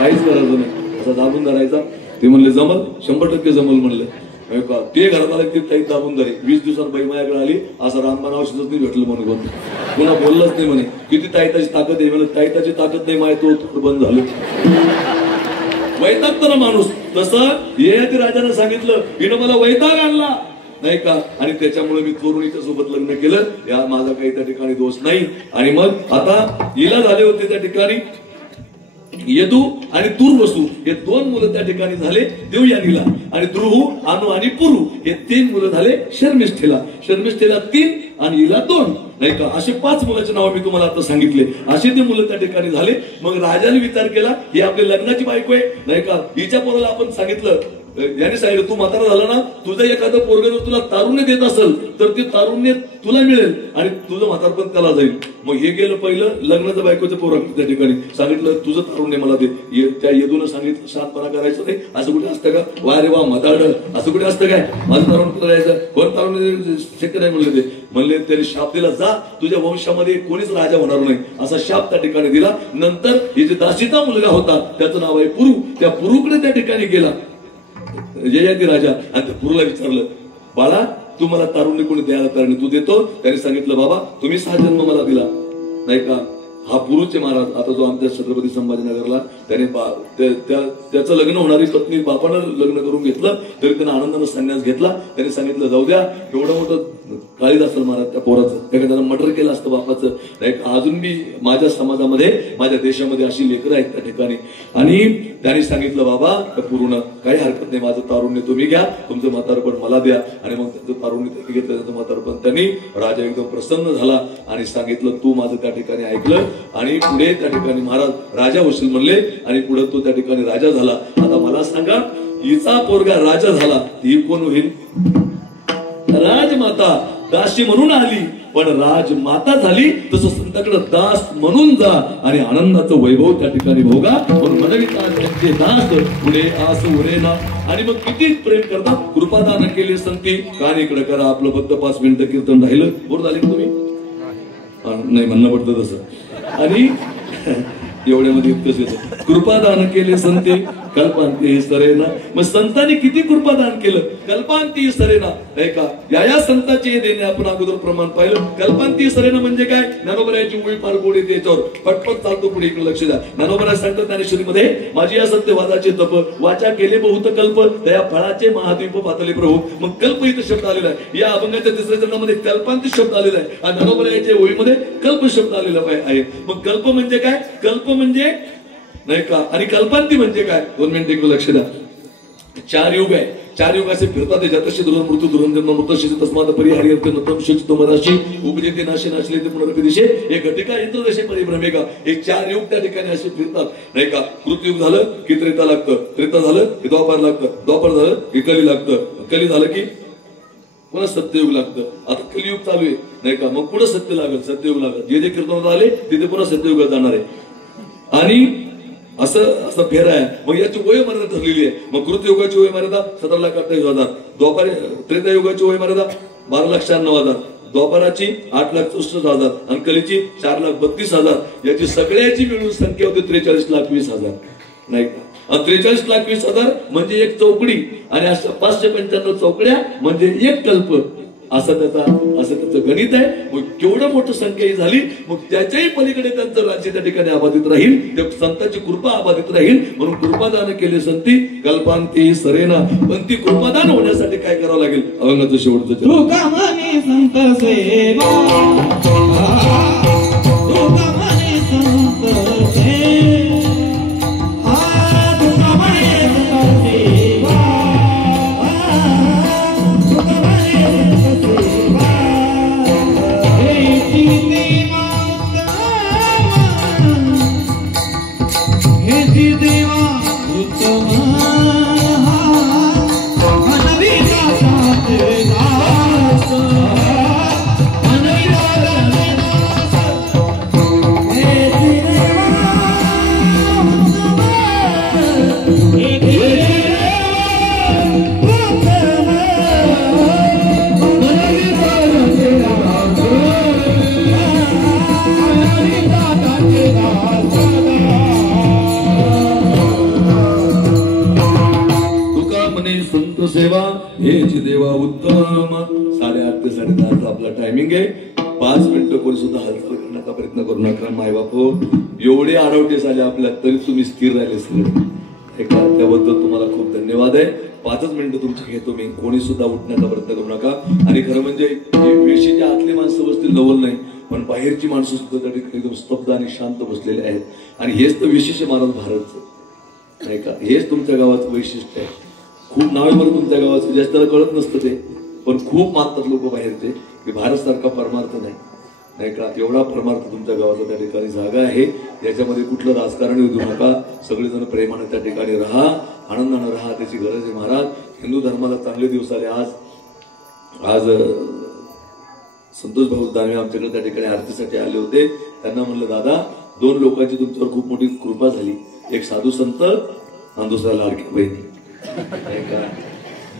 काहीच करायचं नाही, असा दाबून धरायचा. ते म्हणले जमल, 100% जमल म्हणलं. ते घरात आले ते ताईत दाबून धरे. 20 दिवसात बाई माझ्याकडे आली, असं रामबाण औषधच नाही भेटलं म्हणून कोण, पुन्हा बोललंच नाही म्हणे. किती ताईताची ताकद आहे, म्हणलं ताईताची ताकद नाही, माय तो बंद झालं. वैतागतो ना माणूस. तसं ययाती राजानं सांगितलं, हिनं मला वैताग आणला नाही का, आणि त्याच्यामुळे मी तरुणीच्या सोबत लग्न केलं. या माझा काही त्या ठिकाणी दोष नाही. आणि मग आता हिला झाले होते त्या ठिकाणी यदू आणि दुर्वसू हे 2 मुलं त्या ठिकाणी झाले देवयानीला. आणि द्रुहू, अनु आणि पुरू हे 3 मुलं झाले शर्मिष्ठेला. शर्मिष्ठेला 3 आणि हिला 2 नाही का, असे 5 मुलाचे नाव मी तुम्हाला आता सांगितले. असे ते मुलं त्या ठिकाणी झाले. मग राजाने विचार केला ही आपली लग्नाची बायको आहे नाही का, हिच्या पोराला आपण सांगितलं, याने सांगितलं तू म्हातारा झाला ना, तुझं एखादं पोरग जर तुला तारुण्य देत असेल तर ते तारुण्य तुला मिळेल आणि तुझं म्हातारपण त्याला जाईल. मग हे गेलं पहिलं लग्नाचं बायकोचं पोरग त्या ठिकाणी सांगितलं तुझं तारुण्य मला दे. त्या येदून सांगितलं शांतपणा करायचं नाही, असं कुठे असतं का, वा रे वा मताड असं कुठे असतं काय, माझं तारुण्य तुला द्यायचं, कोण तारुण्य शक्य नाही म्हणले. ते म्हणले त्याने शाप दिला, जा तुझ्या वंशामध्ये कोणीच राजा होणार नाही असा शाप त्या ठिकाणी दिला. नंतर हे जे दासीचा मुलगा होता त्याचं नाव आहे पुरू, त्या पुरूकडे त्या ठिकाणी गेला ययाती राजा आणि त्या पुरूला विचारलं, बाळा तू मला तारुण्य कोणी द्यायला कारण तू देतो. त्याने सांगितलं बाबा तुम्ही 6 जन्म मला दिला नाही का. हा पुरुषचे महाराज आता जो आमच्या छत्रपती संभाजीनगरला त्याने त्याचं लग्न होणारी पत्नी बापानं लग्न करून घेतलं तरी त्यानं आनंदानं संन्यास घेतला. त्याने सांगितलं जाऊ द्या एवढं मोठं काळीदास महाराज त्या पोराचं त्यानं मर्डर केलं असतं बापाचं नाही. अजून बी माझ्या समाजामध्ये माझ्या देशामध्ये अशी लेकरं आहेत त्या ठिकाणी. आणि त्याने सांगितलं बाबा पूर्ण काही हरकत नाही, माझं तारुण्य तुम्ही घ्या, तुमचं म्हातारपण मला द्या. आणि मग त्याचं तारुण्य त्यांनी घेतलं, त्याचं म्हातारपण त्यांनी. राजा एकदम प्रसन्न झाला आणि सांगितलं तू माझं त्या ठिकाणी ऐकलं आणि पुढे त्या ठिकाणी महाराज राजा होशील म्हणले आणि पुढे तो त्या ठिकाणी राजा झाला. आता मला सांगा हिचा पोरगा राजा झाला ही कोण होईल, राजमाता. दासी म्हणून आली पण राजमाता झाली. तसं संताकडे दास म्हणून जा आणि आनंदाचं वैभव त्या ठिकाणी भोगा. म्हणून मनविता त्यांचे दास पुढे आस उरे ना. आणि मग किती प्रेम करतात, कृपादान केले संती कान इकडे करा. आपलं फक्त 5 मिनिटं कीर्तन राहिलं. बोर झाले तुम्ही नाही म्हणणं पडतं तसं. आणि एवढ्यामध्ये इतकंच येतं, कृपादान केले संते कल्पांती सरेना. मग संतांनी किती कृपादान केलं, कल्पांती सरेना नाही का. या संतांचे देणे आपण अगोदर प्रमाण पाहिलं. कल्पांती सरेना म्हणजे काय, ज्ञानोबरायाची मुळी फार गोडी त्याच्यावर पटपट चालतो. पुढे इकडे लक्ष द्या. ज्ञानोबराय सांगतात ज्ञानेश्वरीमध्ये माझी या सत्यवादाचे तप वाचा केले बहुत कल्प त्या फळाचे महाद्वीप पातले प्रभू. मग कल्प इथं शब्द आलेला आहे. या अभंगाच्या 3ऱ्या चरणामध्ये कल्पांती शब्द आलेला आहे आणि ज्ञानोबरायाच्या ओळीमध्ये कल्प शब्द आलेला आहे. मग कल्प म्हणजे काय, कल्प म्हणजे नाही का आणि कल्पांती म्हणजे काय, 2 मिनिट इकडे लक्ष द्या. 4 युग आहे, 4 युग असे फिरतात. त्याच्यात दुरण मृत्यू दुरण जन्म मृत तस्मात परिहार्यर्थ नतम शिक्षित मराशी उपजेते नाशे नाशले ते पुनरपी दिशे हे घटिका इंद्रदेशे परिभ्रमेका. हे 4 युग त्या ठिकाणी असे फिरतात नाही का. कृतयुग झालं की त्रेता लागतं, त्रेता झालं की द्वापार लागतं, द्वापार झालं की कली लागतं, कली झालं की पुन्हा सत्ययुग लागतं. आता कलियुग चालू आहे नाही का. मग पुढे सत्य लागल, सत्ययुग लागल. जे जे कीर्तनात आले तिथे पुन्हा सत्ययुगात जाणार आहे. आणि असं असं फेर आहे. मग याची वय मर्यादा ठरलेली आहे. मग कृतयुगाची वय मर्यादा 17,28,000, द्वापार त्रेतायुगाची वय मर्यादा 12,96,000, द्वापाराची 8,64,000 आणि कलीची 4,32,000. याची सगळ्याची मिळून संख्या होती 43,20,000 नाही का. 43,20,000 म्हणजे एक चौकडी आणि अशा 595 चौकड्या म्हणजे एक कल्प असं त्याचं गणित आहे. मग केवढं मोठं संख्या ही झाली, मग त्याच्याही पलीकडे त्यांचं राज्य त्या ठिकाणी अबाधित राहील, त्या संतांची कृपा अबाधित राहील म्हणून कृपादान केले संती कल्पांती सरेना. पण ती कृपादान होण्यासाठी काय करावं लागेल? अभंगाचं शेवटचं संत सेवा सेवा हेच देवा उत्तम. 8:30 ते 10:30 आपला टायमिंग आहे. 5 मिनिटं कोणी सुद्धा हालचाल करण्याचा प्रयत्न करू नका. मायबाप एवढे आडवटे झाले आपल्या तरी तुम्ही स्थिर राहिले सगळे. त्याबद्दल तुम्हाला खूप धन्यवाद आहे. 5 मिनिटं तुमची घेतो मी. कोणी सुद्धा उठण्याचा प्रयत्न करू नका. आणि खरं म्हणजे वेशीच्या आतली माणसं बसतील नवल नाही, पण बाहेरची माणसं सुद्धा त्या ठिकाणी एकदम स्तब्ध आणि शांत बसलेले आहेत. आणि हेच तर विशेष महाराज भारतचं नाही का, हेच तुमच्या गावाचं वैशिष्ट्य आहे. खूप नावे बरं तुमच्या गावाचं, जास्त कळत नसतं ते, पण खूप मानतात लोक बाहेरचे की भारत सारखा परमार्थ नाही का. एवढा परमार्थ तुमच्या गावाचा त्या ठिकाणी जागा आहे. याच्यामध्ये कुठलं राजकारण येऊ देऊ नका. सगळेजण प्रेमाने त्या ठिकाणी राहा, आनंदानं राहा, त्याची गरज आहे महाराज. हिंदू धर्माला चांगले दिवस आले. आज संतोष भाऊ दानवे आमच्याकडे त्या ठिकाणी आरतीसाठी आले होते. त्यांना म्हणलं दादा 2 लोकांची तुमच्यावर खूप मोठी कृपा झाली, एक साधू संत आणि दुसरा लाडकी बहिणी.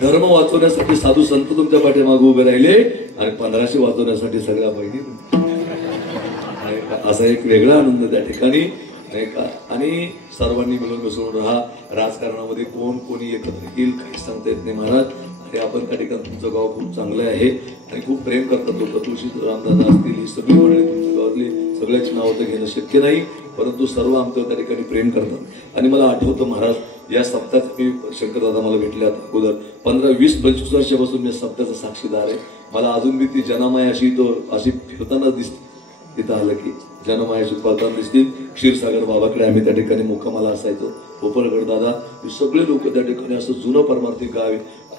धर्म वाचवण्यासाठी साधू संत तुमच्या पाठीमागे उभे राहिले आणि 1500 वाचवण्यासाठी सगळ्या बहिणी. असा एक वेगळा आनंद त्या ठिकाणी नाही का. आणि सर्वांनी मिळून मिसळून राहा. राजकारणामध्ये कोण कोणी एकत्र येईल काही सांगता येत नाही महाराज. आणि आपण त्या ठिकाणी तुमचं गाव खूप चांगलं आहे आणि खूप प्रेम करतात लोक. तुळशी रामदादा असतील, ही सगळी मंडळी तुमच्या गावातली, सगळ्याची नावं तर घेणं शक्य नाही, परंतु सर्व आमचं त्या ठिकाणी प्रेम करतात. आणि मला आठवतं महाराज, या सप्ताहात मी शंकरदादा मला भेटले आता अगोदर 15, 20, 25 वर्षापासून मी सप्ताहाचा साक्षीदार आहे. मला अजून मी ती जनमाया अशी फिरताना दिसते. तिथं आलं की जनमायाची पळताना दिसतील. क्षीरसागर बाबाकडे आम्ही त्या ठिकाणी मुक्कामाला असायचो. पोपलगड दादा, हे सगळे लोक त्या ठिकाणी असं जुनं परमार्थिक गाव आहे.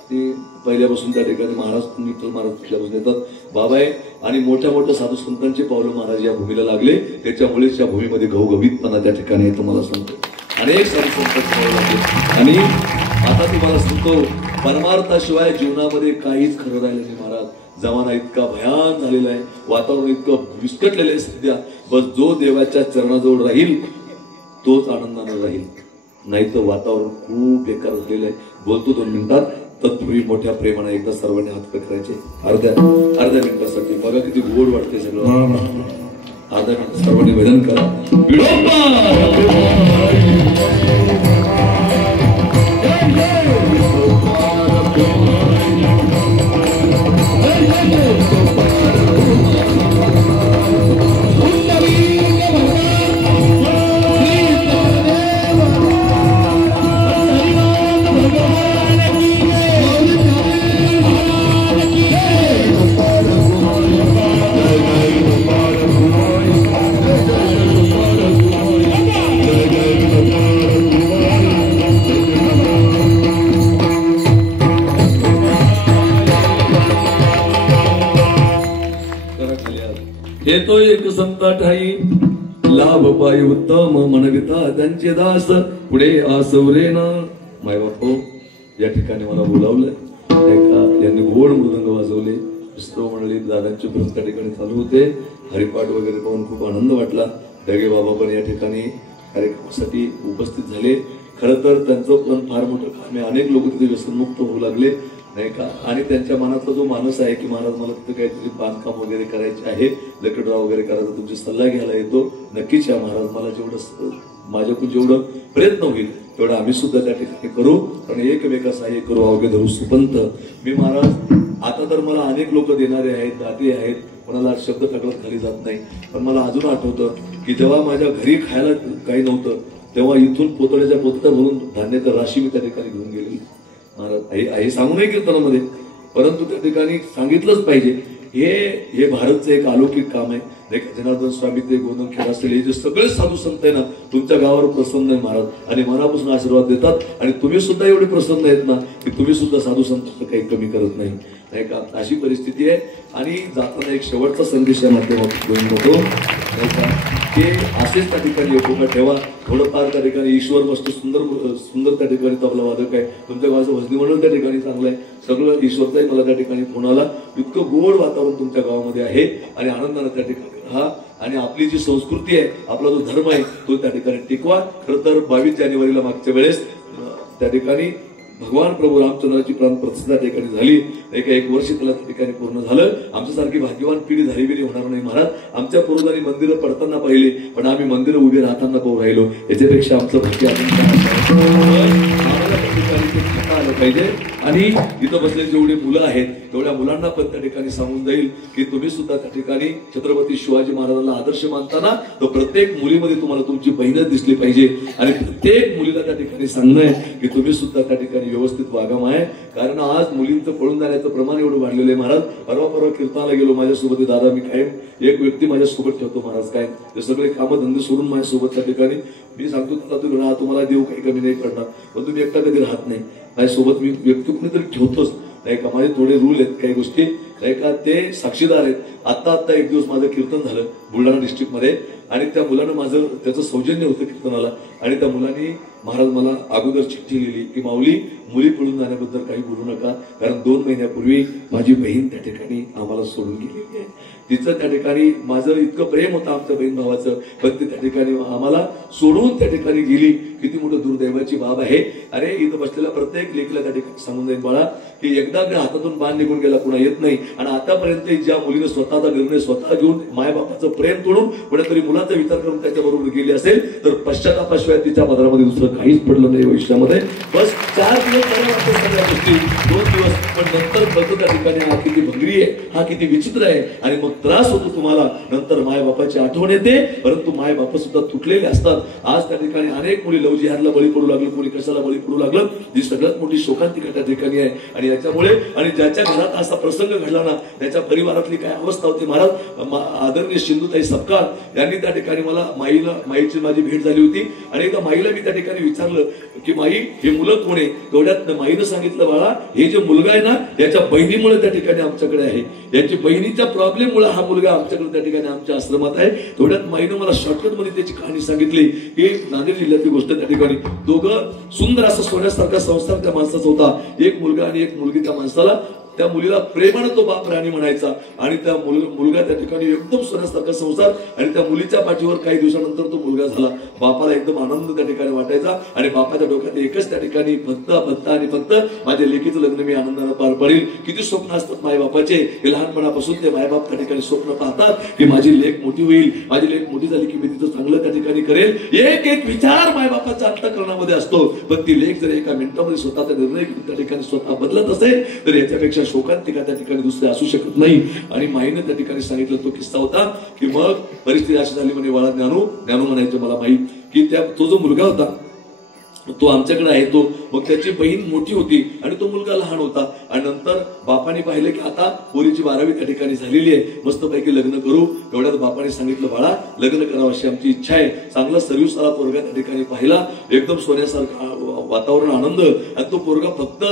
ते पहिल्यापासून त्या ठिकाणी महाराज विठ्ठल महाराज पहिल्यापासून येतात बाबा आहे. आणि मोठ्या मोठ्या साधू संतांचे पावलं महाराज या भूमीला लागले. त्याच्यामुळेच या भूमीमध्ये घवघवीतपणा त्या ठिकाणी आहे. तुम्हाला सांगतो अनेक साधू संत लागले. आणि आता तुम्हाला सांगतो परमार्थाशिवाय जीवनामध्ये काहीच खरं राहिलं नाही महाराज. जमाना इतका भयान झालेला आहे, वातावरण इतकं विस्कटलेलं आहे सध्या. बस जो देवाच्या चरणाजवळ राहील तोच आनंदाने राहील, नाही तर वातावरण खूप बेकार झालेलं आहे. बोलतो 2 मिनिटात. तत्पूर्वी मोठ्या प्रेमाने एकदा सर्वांनी हात करायचे अर्ध्या मिनिटासाठी. बघा किती गोड वाटते सगळं. अर्ध्या मिनिट सर्वांनी भजन करा. येतो एक संता ठाई लाभ पाय उत्तम मनविता त्यांचे दास पुढे आसवरेना. मायबाप या ठिकाणी मला बोलावलं. यांनी गोड मृदंग वाजवले. विस्तव मंडळी दादांचे भ्रम त्या ठिकाणी चालू होते. हरिपाठ वगैरे पाहून खूप आनंद वाटला. डगे बाबा पण या ठिकाणी कार्यक्रमासाठी उपस्थित झाले. खरं तर त्यांचं पण फार मोठं काम आहे. अनेक लोक तिथे व्यसनमुक्त होऊ लागले नाही का. आणि त्यांच्या मनातला जो माणूस आहे की महाराज मला तिथे काहीतरी बांधकाम वगैरे करायचे आहे, लकडराव वगैरे करायचा, तुमची सल्ला घ्यायला येतो, नक्कीच या महाराज. मला जेवढं माझ्याकडून जेवढं प्रयत्न होईल तेवढं आम्ही सुद्धा त्या ठिकाणी करू, पण एकमेका सहाय्य करू, अवघे धरू सुपंत. मी महाराज आता तर मला अनेक लोक देणारे आहेत, दाते आहेत, कोणाला शब्द तकलत खाली जात नाही, पण मला अजून आठवतं की जेव्हा माझ्या घरी खायला काही नव्हतं तेव्हा इथून पोतड्याच्या पोतड्या भरून धान्याचं राशी मी त्या ठिकाणी घेऊन गेलेली. महाराज हे सांगू नये कीर्तनामध्ये, परंतु त्या ठिकाणी सांगितलंच पाहिजे. हे भारतचं एक अलौकिक काम आहे. जनार्दन स्वामी ते गोंधन खेळ असतील, हे जे सगळे साधू संत आहे ना तुमच्या गावावर प्रसन्न आहे महाराज, आणि मनापासून आशीर्वाद देतात. आणि तुम्ही सुद्धा एवढे प्रसन्न आहेत ना की तुम्ही सुद्धा साधू संत काही कमी करत नाही, नाही का? अशी परिस्थिती आहे. आणि जाताना एक शेवटचा संदेश या माध्यमातून घेऊन होतो, नाही का, ते असेच त्या ठिकाणी उपकार ठेवा. थोडंफार त्या ठिकाणी ईश्वर वस्तू सुंदर त्या ठिकाणी तबला वादक आहे, तुमच्या गावाचं भजनी मंडळ त्या ठिकाणी चांगलं आहे, सगळं ईश्वरचाही मला त्या ठिकाणी फोन आला. इतकं गोड वातावरण तुमच्या गावामध्ये आहे आणि आनंदानं त्या ठिकाणी राहा. आणि आपली जी संस्कृती आहे, आपला जो धर्म आहे तो त्या ठिकाणी टिकवा. खरं तर 22 जानेवारीला मागच्या वेळेस त्या ठिकाणी भगवान प्रभू रामचंद्राची प्राण प्रतिष्ठा त्या ठिकाणी झाली. एक वर्ष त्याला त्या ठिकाणी पूर्ण झालं. आमच्यासारखी भाग्यवान पिढी झाली होणार नाही महाराज. आमच्या पूर्वजांनी मंदिरं पडताना पाहिले, पण आम्ही मंदिरं उभी राहताना पाहू राहिलो. याच्यापेक्षा आमचं भाग्य आलं पाहिजे. आणि इथं बसलेले जेवढे मुलं आहेत तेवढ्या मुलांना पण त्या ठिकाणी सांगून जाईल की तुम्ही सुद्धा त्या ठिकाणी छत्रपती शिवाजी महाराजांना आदर्श मानताना तो प्रत्येक मुलीमध्ये तुम्हाला तुमची बहीणच दिसली पाहिजे. आणि प्रत्येक मुलीला त्या ठिकाणी सांगणं आहे की तुम्ही सुद्धा त्या ठिकाणी व्यवस्थित वागावं आहे. कारण आज मुलींचं पळून जाण्याचं प्रमाण एवढं वाढलेलं आहे महाराज. परवा कीर्तनाला गेलो, माझ्यासोबत दादा, मी कायम एक व्यक्ती माझ्यासोबत ठेवतो महाराज. काय ते सगळे कामं धंदे सोडून माझ्यासोबत त्या ठिकाणी मी सांगतो त्याला तुम्हाला देऊ काही कमी नाही करणार, पण तुम्ही एकटा कधी राहत नाही. माझ्यासोबत मी व्यक्ती कुणीतरी ठेवतोच, नाही का? माझे थोडे रूल आहेत काही गोष्टी, नाही का? ते साक्षीदार आहेत. आता एक दिवस माझं कीर्तन झालं बुलढाणा डिस्ट्रिक्टमध्ये, आणि त्या मुलानं माझं त्याचं सौजन्य होतं कीर्तनाला. आणि त्या मुलांनी महाराज मला अगोदर चिठ्ठी लिहिली की माऊली, मुली पळून जाण्याबद्दल काही बोलू नका, कारण 2 महिन्यापूर्वी माझी बहीण त्या ठिकाणी आम्हाला सोडून गेलेली आहे. तिचं त्या ठिकाणी माझं इतकं प्रेम होतं आमच्या बहीण भावाचं, पण ती त्या ठिकाणी आम्हाला सोडून त्या ठिकाणी गेली. किती मोठं दुर्दैवाची बाब आहे. अरे इथं बसलेल्या प्रत्येक लेकीला त्या ठिकाणी सांगून जाईल बाळा की एकदा हातातून बाण निघून गेला पुन्हा येत नाही. आणि आतापर्यंत ज्या मुलीने स्वतःचा निर्णय स्वतः घेऊन मायबापाचं प्रेम तोडून कुठेतरी मुलाचा विचार करून त्याच्याबरोबर गेली असेल तर पश्चातापाशिवाय तिच्या पदरामध्ये दुसरं काहीच पडलं नाही भविष्यामध्ये. बस 4 दिवस सगळ्या गोष्टी, 2 दिवस, पण नंतर बघतो त्या ठिकाणी हा किती भंगरी आहे, हा किती विचित्र आहे. आणि मग त्रास होतो तुम्हाला. नंतर मायबापाची आठवण येते, परंतु मायबाप सुद्धा तुटलेले असतात. आज त्या ठिकाणी अनेक मुली लव जिहादला बळी पडू लागली, कोणी कशाला बळी पडू लागलं. ही सगळ्यात मोठी शोकांतिका त्या ठिकाणी आहे. आणि याच्यामुळे आणि ज्याच्या घरात असा प्रसंग घडला ना त्याच्या परिवारातली काय अवस्था होती महाराज. आदरणीय सिंधुताई सपकाळ यांनी त्या ठिकाणी मला माईची माझी भेट झाली होती. आणि एकदा माईला मी त्या ठिकाणी विचारलं की माई, हे मुलं कोण आहे? तेवढ्यात माईनं सांगितलं, बाळा हे जे मुलगा आहे ना याच्या बहिणीमुळे त्या ठिकाणी आमच्याकडे आहे, याची बहिणीच्या प्रॉब्लेममुळे हा मुलगा आमच्याकडे त्या ठिकाणी आमच्या आश्रमात आहे. तेवढ्यात माईनं मला शॉर्टकट मध्ये त्याची कहाणी सांगितली की नांदेड जिल्ह्यातली गोष्ट. त्या ठिकाणी दोघं सुंदर असा सोन्यासारखा संसार त्या माणसाचा होता. एक मुलगा आणि एक मुलगी. त्या माणसाला, त्या मुलीला प्रेमानं तो बाप राणी म्हणायचा. आणि त्या मुलगा त्या ठिकाणी एकदम सोन्यासारखा संसार. आणि त्या मुलीच्या पाठीवर काही दिवसानंतर तो मुलगा झाला. बापाला एकदम आनंद त्या ठिकाणी वाटायचा. आणि बापाच्या डोक्यात एकच त्या ठिकाणी फक्त आणि फक्त माझ्या लेकीचं लग्न मी आनंदानं पार पडेल. किती स्वप्न असतात मायबापाचे. हे लहानपणापासून ते मायबाप त्या ठिकाणी स्वप्न पाहतात की माझी लेक मोठी होईल, माझी लेक मोठी झाली की मी तिथं चांगलं त्या ठिकाणी करेल. एक विचार मायबापाच्या अंतःकरणामध्ये असतो. पण ती लेक जर एका मिनिटामध्ये स्वतःचा निर्णय त्या ठिकाणी स्वतः बदलत असेल तर याच्यापेक्षा शोकांतिका त्या ठिकाणी दुसरे असू शकत नाही. आणि माईने त्या ठिकाणी सांगितलं तो किस्सा होता की मग परिस्थिती अशी झाली म्हणे, बाळा ज्ञानू म्हणायचं मला माई की तो जो मुलगा होता तो आमच्याकडे आहे. तो मग त्याची बहीण मोठी होती आणि तो मुलगा लहान होता. आणि नंतर बापाने पाहिलं की आता पोरीची 12वी त्या ठिकाणी झालेली आहे, मस्तपैकी लग्न करू. एवढ्यात बापाने सांगितलं, बाळा लग्न करावं अशी आमची इच्छा आहे. चांगला सर्व्हिस आला पोरगा त्या ठिकाणी पाहिला, एकदम सोन्यासारखा वातावरण, आनंद. आणि तो पोरगा फक्त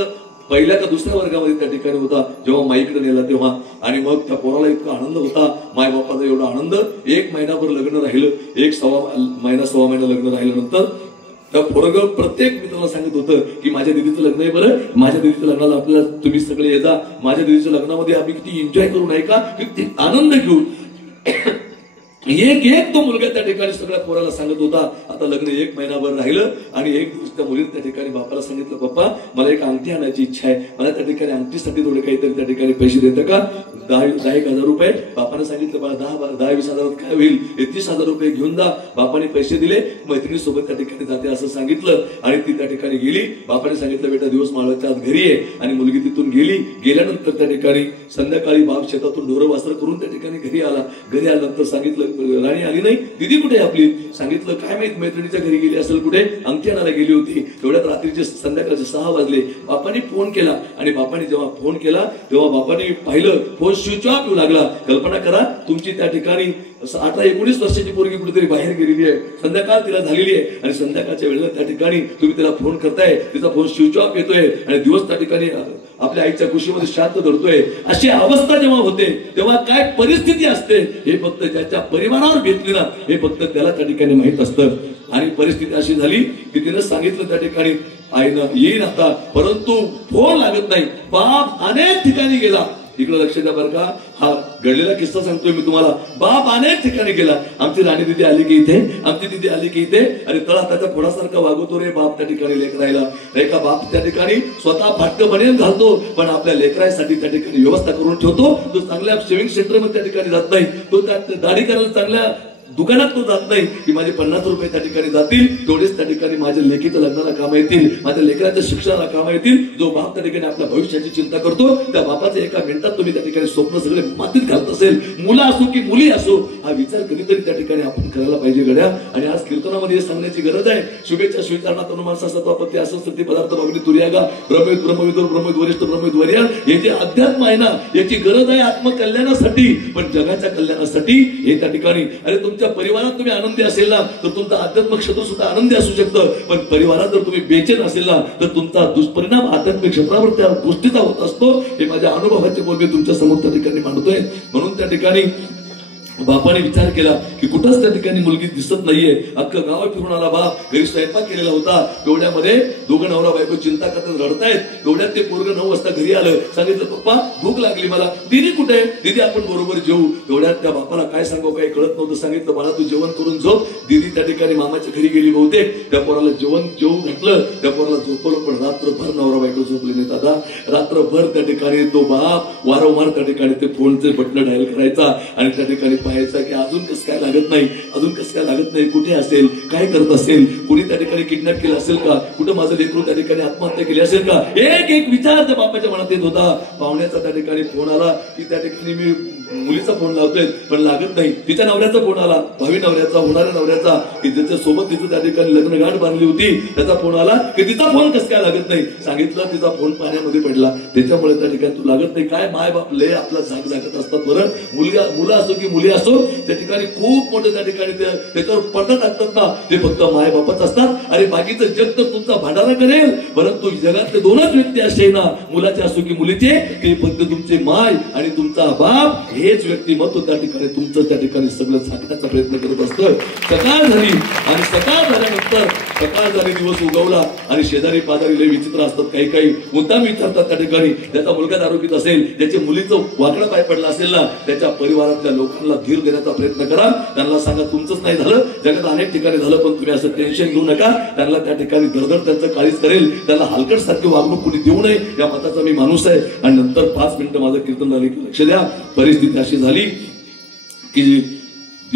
पहिल्या का दुसऱ्या वर्गामध्ये त्या ठिकाणी होता जेव्हा माईकडे नेला तेव्हा. आणि मग त्या पोराला इतका आनंद होता, मायबापाचा एवढा आनंद. 1 महिनाभर लग्न राहिलं, 1.25 महिना लग्न राहिल्यानंतर त्या पोरग प्रत्येक मित्राला सांगत होतं की माझ्या दिदीचं लग्न आहे, बरं माझ्या दिदीच्या लग्नाला आपल्याला तुम्ही सगळे येता, माझ्या दिदीच्या लग्नामध्ये आम्ही किती एन्जॉय करू, नाही का, किती आनंद घेऊ. एक एक तो मुलगा त्या ठिकाणी सगळ्या पोराला सांगत होता. आता लग्न 1 महिनाभर राहिलं आणि एक दिवस त्या मुलीने त्या ठिकाणी बापाला सांगितलं, पप्पा मला एक अंगठी आणायची इच्छा आहे, मला त्या ठिकाणी अंगठीसाठी थोडे काहीतरी त्या ठिकाणी पैसे देतं का? 10,000 रुपये. बापाने सांगितलं, मला 10-20 हजारात काय होईल, 30,000 रुपये घेऊन जा. बापाने पैसे दिले, मैत्रिणीसोबत त्या ठिकाणी जाते असं सांगितलं आणि ती त्या ठिकाणी गेली. बापाने सांगितलं, बेटा दिवस माळवाच्या आत घरी आहे. आणि मुलगी तिथून गेली. गेल्यानंतर त्या ठिकाणी संध्याकाळी बाप शेतातून ढोरं वासर करून त्या ठिकाणी घरी आला. घरी आल्यानंतर सांगितलं, राणी आली नाही, दिदी कुठे आपली? सांगितलं, काय माहित, मैत्रिणीच्या घरी गेली असेल, कुठे अंगठी आणायला गेली होती. तेवढ्यात रात्रीचे संध्याकाळचे 6 वाजले. बापाने फोन केला आणि बापाने जेव्हा फोन केला तेव्हा बापाने पाहिलं फोन स्विच ऑफ येऊ लागला. कल्पना करा, तुमची त्या ठिकाणी 18-19 वर्षाची पोरगी कुठेतरी बाहेर गेलेली आहे, संध्याकाळ तिला झालेली आहे आणि संध्याकाळच्या वेळेला त्या ठिकाणी तुम्ही तिला फोन करताय, तिचा फोन स्विच ऑफ येतोय आणि दिवस त्या ठिकाणी आपल्या आईच्या कुशीमध्ये शांत धरतोय. अशी अवस्था जेव्हा होते तेव्हा काय परिस्थिती असते हे फक्त ज्याच्या परिवारावर बेतली ना, हे फक्त त्याला त्या ठिकाणी माहित असतं. आणि परिस्थिती अशी झाली की तिनं सांगितलं त्या ठिकाणी, आईनं येईन आता, परंतु फोन लागत नाही. बाप अनेक ठिकाणी गेला. इकडे लक्ष द्या बरं का, हा घडलेला किस्सा सांगतोय मी तुम्हाला. बाप अनेक ठिकाणी गेला. आमची राणी दिदी आली की इथे, आमची दिदी आली की इथे, आणि तळा त्याच्या फोडासारखा वागवतो रे बाप त्या ठिकाणी लेकरायला. एका बाप त्या ठिकाणी स्वतः फाटकं बनेल घालतो, पण आपल्या लेकरासाठी त्या ठिकाणी व्यवस्था करून ठेवतो. तो चांगल्या स्विमिंग सेंटर मध्ये त्या ठिकाणी जात नाही, तो त्या दाढी करायला चांगल्या दुकानात तो जात नाही की माझे 50 रुपये त्या ठिकाणी जातील, तेवढेच त्या ठिकाणी माझ्या लेकीच्या लग्नाला काम येतील, माझ्या लेकराच्या शिक्षणाला काम येतील. जो बाप त्या ठिकाणी आपल्या भविष्याची चिंता करतो, त्या बापाचे एका मिनिटात तुम्ही त्या ठिकाणी स्वप्न सगळे मातीत घालत असेल, मुलं असो की मुली असो, हा विचार कधीतरी त्या ठिकाणी आपण करायला पाहिजे गड्या. आणि आज कीर्तनामध्ये हे सांगण्याची गरज आहे. शुभेच्छा स्वीकारणात अनुमानसा सत्वापत्ती असंस्थिती पदार्थ मागणी तुर्यागा ब्रह्मविद ब्रह्मविदुर ब्रह्मविद वरिष्ठ ब्रह्मविद वर्या, हे जे अध्यात्म आहे ना, याची गरज आहे आत्मकल्याणासाठी, पण जगाच्या कल्याणासाठी हे त्या ठिकाणी. अरे तुमच्या परिवारात तुम्ही आनंदी असेल ना, तर तुमचा आध्यात्मिक क्षेत्र सुद्धा आनंदी असू शकतं. पण परिवारात जर तुम्ही बेचैन असेल ना, तर तुमचा दुष्परिणाम आध्यात्मिक क्षेत्रावर त्या गोष्टीचा होत असतो. हे माझ्या अनुभवाचे बोल तुमच्या समोर त्या ठिकाणी मांडतोय. म्हणून त्या ठिकाणी बापाने विचार केला की कुठंच त्या ठिकाणी मुलगी दिसत नाहीये. अख्खं गाव फिरून आला बाप, घरी स्वयंपाक केलेला होता. तेवढ्यामध्ये दोघं नवरा बायको चिंता करतात, रडतायत. तेवढ्यात ते पोरगं 9 वाजता घरी आलं. सांगितलं, पप्पा भूक लागली मला. दीदी कुठे? दीदी आपण बरोबर जेवू. तेवढ्यात त्या बापाला काय सांगू काही कळत नव्हतं. सांगितलं, मला तू जेवण करून झोप. दीदी त्या ठिकाणी मामाच्या घरी गेली बहुतेक. त्या पोराला जेवू घातलं, त्या पोराला झोपवलं, पण रात्रभर नवरा बायको झोपले नाही. दादा रात्रभर त्या ठिकाणी तो बाप वारंवार त्या ठिकाणी ते फोनचे बटन डायल करायचा आणि त्या ठिकाणी पाहायचा की अजून कसं काय लागत नाही, अजून कसं काय लागत नाही, कुठे असेल, काय करत असेल, कुणी त्या ठिकाणी किडनॅप केलं असेल का, कुठं माझं लेकरू त्या ठिकाणी आत्महत्या केली असेल का. एक एक विचार त्या बापाच्या मनात येत होता. पाहुण्याचा त्या ठिकाणी फोन आला की त्या ठिकाणी मी मुलीचा फोन लावतोय पण लागत नाही. तिच्या नवऱ्याचा फोन आला, भावी नवऱ्याचा, होणाऱ्या नवऱ्याचा, की ज्याच्या सोबत तिचं त्या ठिकाणी लग्नगाठ बांधली होती, त्याचा फोन आला की तिचा फोन कसं काय लागत नाही. सांगितलं, तिचा फोन पाण्यामध्ये पडला, त्याच्यामुळे त्या ठिकाणी तू लागत नाही. काय माय बाप लय आपला झाक झाकत असतात बरं. मुलं असो की मुली असो, त्या ठिकाणी खूप मोठे त्या ठिकाणी त्याच्यावर पडदा टाकतात ना, ते फक्त माय बापच असतात. अरे बाकीचं जग तर तुमचा भांडारा करेल, परंतु जगातले 2च व्यक्ती असे ना, मुलाचे असो की मुलीचे, ते फक्त तुमचे माय आणि तुमचा बाप, हेच व्यक्तिमत्व त्या ठिकाणी तुमचं त्या ठिकाणी सगळं झाकण्याचा प्रयत्न करत असतं. सकाळ झाली आणि सकाळ झाल्यानंतर सकाळ झाली, दिवस उगवला आणि शेजारी पाजारी लय विचित्र असतात. काही काही मुद्दाम विचारतात त्या ठिकाणी. त्याचा मुलगा दारूपीत असेल, त्याच्या मुलीचं वाकडं पाय पडला असेल ना, त्याच्या परिवारातल्या लोकांना धीर देण्याचा प्रयत्न करा. त्यांना सांगा तुमचंच नाही झालं, जगात अनेक ठिकाणी झालं, पण तुम्ही असं टेन्शन घेऊ नका. त्यांना त्या ठिकाणी धडधड त्यांचं काळीच करेल. त्यांना हलकट सारखी वागणूक कुणी देऊ नये, या मताचा मी माणूस आहे. आणि नंतर 5 मिनिटं माझं कीर्तन झालं की लक्ष द्या, परिस्थिती अशी झाली की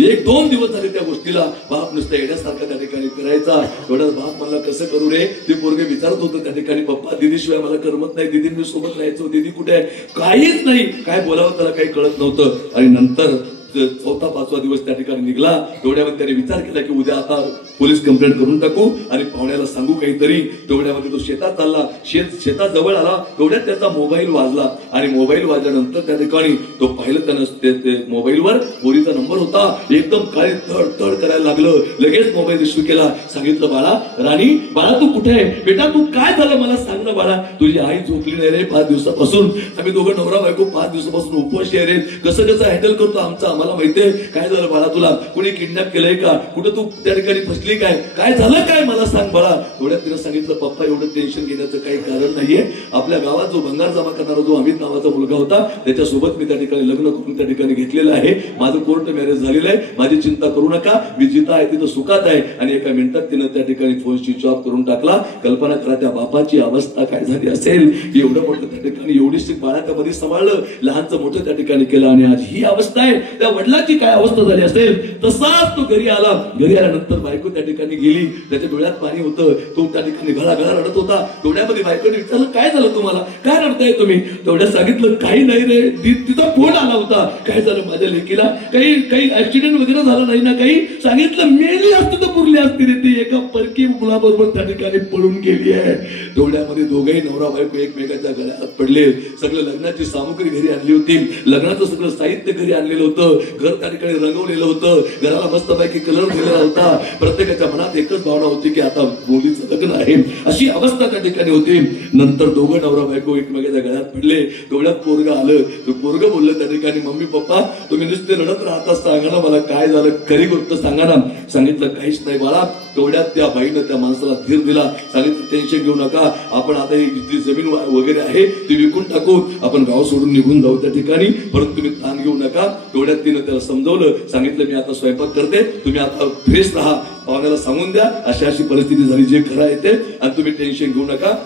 1-2 दिवस झाले त्या गोष्टीला बाप नुसतं येण्यासारखा त्या ठिकाणी करायचा. एवढा बाप मला कसं करू रे, ते पोरगे विचारत होतं त्या ठिकाणी, पप्पा दिदी शिवाय मला करमत नाही, दिदींनी सोबत राहायचो, दिदी कुठे आहे, काहीच नाही. काय बोलावं त्याला काही कळत नव्हतं. आणि नंतर 4था-5वा दिवस त्या ठिकाणी निघला. तेवढ्यामध्ये त्याने विचार केला की उद्या आता पोलीस कंप्लेंट करून टाकू आणि पाहुण्याला सांगू काहीतरी. तेवढ्यामध्ये तो शेतात चालला, शेतात जवळ आला. तेवढ्यात त्याचा मोबाईल वाजला आणि मोबाईल वाजल्यानंतर त्या ठिकाणी तो पाहिलं, त्यानं मोबाईलवर पोरीचा नंबर होता. एकदम काय तड करायला लागलं. लगेच मोबाईल रिसीव केला. सांगितलं, बाळा राणी, बाळा तू कुठे आहे, बेटा तू काय झालं मला सांग ना बाळा. तुझी आई झोपली नाही रे 5 दिवसापासून, आम्ही दोघं नवरा बायको 5 दिवसापासून उपवास आहे रे, कसं हँडल करतो आमचा आम्हाला माहितीये काय झालं बाळा, तुला कुणी किडनॅप केलंय का, कुठं तू त्या ठिकाणी फसली काय झालं काय मला सांग बाळा. थोड्यात तिनं सांगितलं पप्पा एवढं टेन्शन घेण्याचं काही कारण नाहीये, आपल्या गावात जो भंगार जमा करणारा जो अमित नावाचा मुलगा होता त्याच्यासोबत मी त्या ठिकाणी लग्न करून त्या ठिकाणी घेतलेलं आहे, माझं कोर्ट मॅरेज झालेलं आहे, माझी चिंता करू नका, मी जिथं आहे तिथं सुखात आहे. आणि एका मिनिटात तिनं त्या ठिकाणी फोन स्विच ऑफ करून टाकला. कल्पना करा त्या बापाची अवस्था काय झाली असेल. एवढं मोठं त्या ठिकाणी एवढीशी बाळा त्यामध्ये सांभाळलं, लहानचं मोठं त्या ठिकाणी केलं आणि आज ही अवस्था आहे. त्या वडिलांची काय अवस्था झाली असेल. तसाच तो घरी आला. घरी आल्यानंतर बायको त्या ठिकाणी गेली, त्याच्या डोळ्यात पाणी होतं, तो त्या ठिकाणी घळा रडत होता. तेवढ्यामध्ये बायकोने विचारलं काय झालं तुम्हाला, काय रडताय तुम्ही. तेवढ्यात सांगितलं काही नाही रे, तिचा फोन आला होता. काय झालं माझ्या लेकीला, काही ऍक्सिडेंट वगैरे झाला नाही ना. काही सांगितलं मेली असती तर पुरली असती रे, ती एका परकी मुलाबरोबर त्या ठिकाणी पळून गेली आहे. तेवढ्यामध्ये दोघेही नवरा बायको एकमेकाच्या गळ्यात पडले. सगळं लग्नाची सामुग्री घरी आणली होती, लग्नाचं सगळं साहित्य घरी आणलेलं होतं, घर त्या ठिकाणी रंगवलेलं होतं, घराला मस्तपैकी कलर दिलेला होता. प्रत्येकाच्या मनात एकच भावना होती की आता मुलीचं लग्न आहे, अशी अवस्था त्या ठिकाणी होती. नंतर दोघं नवरा बायको एकमेकाच्या गळ्यात पडले. तेवढ्यात पोरग आलं. तो पोरग बोललं त्या ठिकाणी मम्मी पप्पा तुम्ही नुसते रडत राहता, सांगा ना मला काय झालं, खरी गोष्ट सांगा ना. सांगितलं काहीच नाही बाळा. तेवढ्यात त्या बाईनं त्या माणसाला धीर दिला. सांगितलं टेन्शन घेऊ नका, आपण आता ही जी जमीन वगैरे आहे ती विकून टाकू, आपण गाव सोडून निघून जाऊ त्या ठिकाणी, परंतु तुम्ही ताण घेऊ नका. तेवढ्यात तिनं त्याला समजवलं. सांगितलं मी आता स्वयंपाक करते, तुम्ही आता फ्रेश राहा, पाहुण्याला सांगून द्या अशी परिस्थिती झाली, जे खरं आहे ते, आणि तुम्ही टेन्शन घेऊ नका.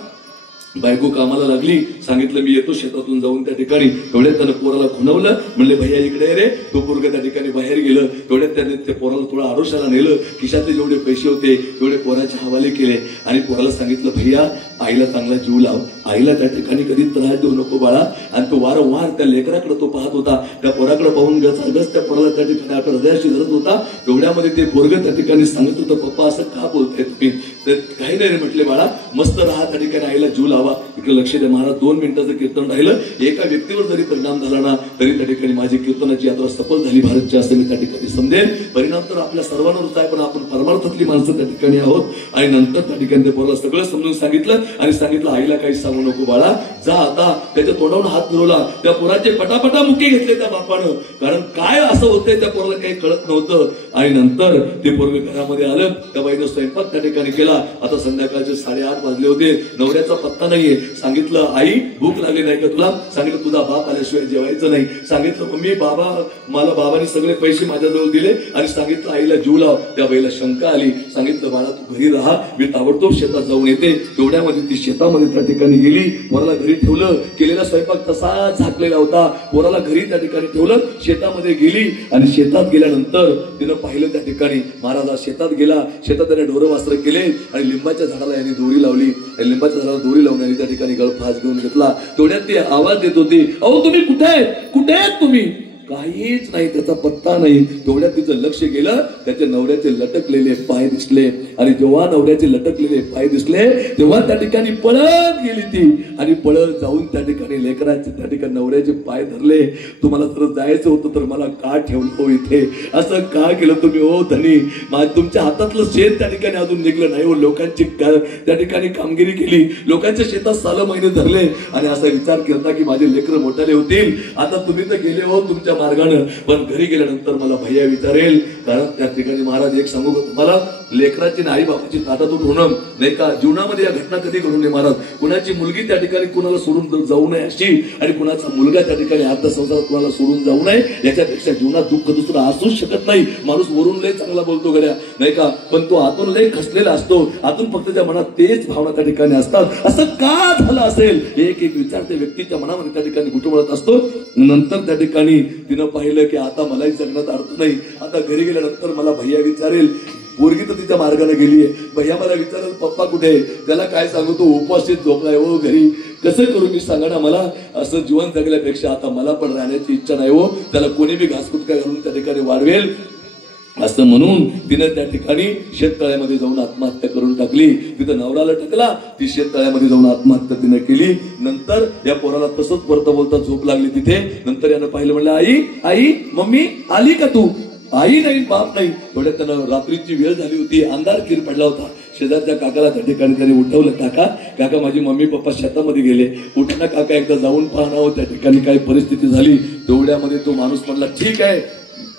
बायको कामाला लागली. सांगितलं मी येतो शेतातून जाऊन त्या ठिकाणी. तेवढ्यात त्यानं पोराला खुणवलं. म्हणले भैया इकडे रे. तो पोरग त्या ठिकाणी बाहेर गेलं. तेवढ्यात त्याने त्या पोराला थोडं आरोशाला नेलं. खिशातले जेवढे पैसे होते तेवढे पोराच्या हवाले केले आणि पोराला सांगितलं भैया आईला चांगला जीव लाव, आईला त्या ठिकाणी कधी त्रास देऊ नको बाळा. आणि तो वारंवार त्या लेकराकडे तो पाहत होता. त्या पोराकडे पाहून गच त्या पोराला त्या ठिकाणी आपल्या हृदयाशी धरत होता. तेवढ्यामध्ये ते पोरग त्या ठिकाणी सांगत होतं पप्पा असं का बोलताय तुम्ही. काही नाही रे म्हटले बाळा, मस्त राहा त्या ठिकाणी, आईला जीव लावा. इकडे लक्ष द्या महाराज. 2 मिनिटाचं कीर्तन राहिलं. एका व्यक्तीवर जरी परिणाम झाला ना तरी त्या ठिकाणी माझी कीर्तनाची यात्रा सफल झाली भारतची, असं मी त्या ठिकाणी समजेल. परिणाम तर आपल्या सर्वांवरच आहे, पण आपण परमार्थातली माणसं त्या ठिकाणी आहोत. आणि नंतर त्या ठिकाणी ते पोराला सगळं समजून सांगितलं आणि सांगितलं आईला काही सांगू नको बाळा, जा आता. त्याच्या तोंडावरून हात फिरवला. त्या पोराचे पटापटा मुके घेतले त्या बापानं, कारण काय असं होतंय त्या पोराला काही कळत नव्हतं. आणि नंतर ते पोरग घरामध्ये आलं. त्या बाईनं स्वयंपाक त्या ठिकाणी केला. आता संध्याकाळचे 8:30 वाजले होते. नवऱ्याचा पत्ता नाहीये. सांगितलं आई भूक लागली नाही का तुला. सांगितलं तुझा बाप आल्याशिवाय जेवायचं नाही. सांगितलं मम्मी मला बाबांनी सगळे पैसे माझ्याजवळ दिले आणि सांगितलं आईला जीव लाव. त्या बाईला शंका आली. सांगितलं बाळा तू घरी राहा, मी ताबडतोब शेतात जाऊन येते. तेवढ्यामध्ये ती शेतामध्ये त्या ठिकाणी गेली. पोराला घरी ठेवलं. केलेला स्वयंपाक तसा झाकलेला होता. पोराला घरी त्या ठिकाणी ठेवलं. शेतामध्ये गेली आणि शेतात गेल्यानंतर तिनं पाहिलं त्या ठिकाणी महाराज शेतात गेला. शेतात त्याने ढोरं वास्त्र केले आणि लिंबाच्या झाडाला यांनी दोरी लावली. लिंबाच्या झाडाला दोरी लावून आणि त्या ठिकाणी गळफास घेऊन घेतला. तेवढ्यात ती आवाज देत होती, अहो तुम्ही कुठे आहेत तुम्ही. काहीच नाही, त्याचा पत्ता नाही. तेवढ्यात तिचं लक्ष गेलं. त्याच्या नवऱ्याचे लटकलेले पाय दिसले आणि जेव्हा नवऱ्याचे लटकलेले पाय दिसले तेव्हा त्या ठिकाणी पळत गेली ती आणि पळत जाऊन त्या ठिकाणी लेकराचे त्या ठिकाणी नवऱ्याचे पाय धरले. तुम्हाला जर जायचं होतं तर मला का ठेवलं हो इथे, असं का केलं तुम्ही ओ धनी. तुमच्या हातातलं शेत त्या ठिकाणी अजून निघलं नाही हो. लोकांची त्या ठिकाणी कामगिरी केली, लोकांच्या शेतात 6 महिने धरले आणि असा विचार केला की माझे लेकर मोठाले होतील. आता तुम्ही तर गेले हो तुमच्या मार्गानं, पण घरी गेल्यानंतर मला भैया विचारेल. कारण त्या ठिकाणी महाराज एक सांगू का तुम्हाला, लेकराची आई बापाची ताटातूट होणं नाही का, जीवनामध्ये या घटना कधी घडू नये महाराज. कुणाची मुलगी त्या ठिकाणी कुणाला सोडून जाऊ नये अशी, आणि कुणाचा मुलगा त्या ठिकाणी अर्ध संसारात कुणाला सोडून जाऊ नये. याच्यापेक्षा जीवनात दुःख दुसरं असूच शकत नाही. माणूस वरून लय चांगला बोलतो गड्या नाही का, पण तो आतून लय खसलेला असतो. आतून फक्त त्या मनात तेच भावना त्या ठिकाणी असतात. असं का झालं असेल एक विचार त्या व्यक्तीच्या मनामध्ये त्या ठिकाणी घुटमळत असतो. नंतर त्या ठिकाणी तिनं पाहिलं की आता मलाही जगण्यात अर्थ नाही. आता घरी गेल्यानंतर मला भैया विचारेल. पोरगी तर तिच्या मार्गाने गेलीये. भैया मला विचारेल पप्पा कुठे, त्याला काय सांगू तो उपवासित झोपलाय हो घरी, कसं करू मी सांगा ना. मला असं जीवन जगल्यापेक्षा आता मला पण राहण्याची इच्छा नाही हो. त्याला कोणी बी घासकुटका घालून त्या ठिकाणी वाढवेल असं म्हणून तिने त्या ठिकाणी शेततळ्यामध्ये जाऊन आत्महत्या करून टाकली. तिथं नवराला टकला, ती शेततळ्यामध्ये जाऊन आत्महत्या तिने केली. नंतर या पोराला तसंच बोलता बोलता झोप लागली तिथे. नंतर यानं पाहिलं, म्हणलं आई मम्मी आली का तू. आई नाही बाप नाही. थोड्या त्यानं रात्रीची वेळ झाली होती, अंधार खीर पडला होता. शेजारच्या काकाला त्या ठिकाणी त्याने उठवलं, काका माझी मम्मी पप्पा शेतामध्ये गेले, उठा ना काका एकदा जाऊन पाहणं. त्या ठिकाणी काय परिस्थिती झाली. तेवढ्यामध्ये तो माणूस म्हणला ठीक आहे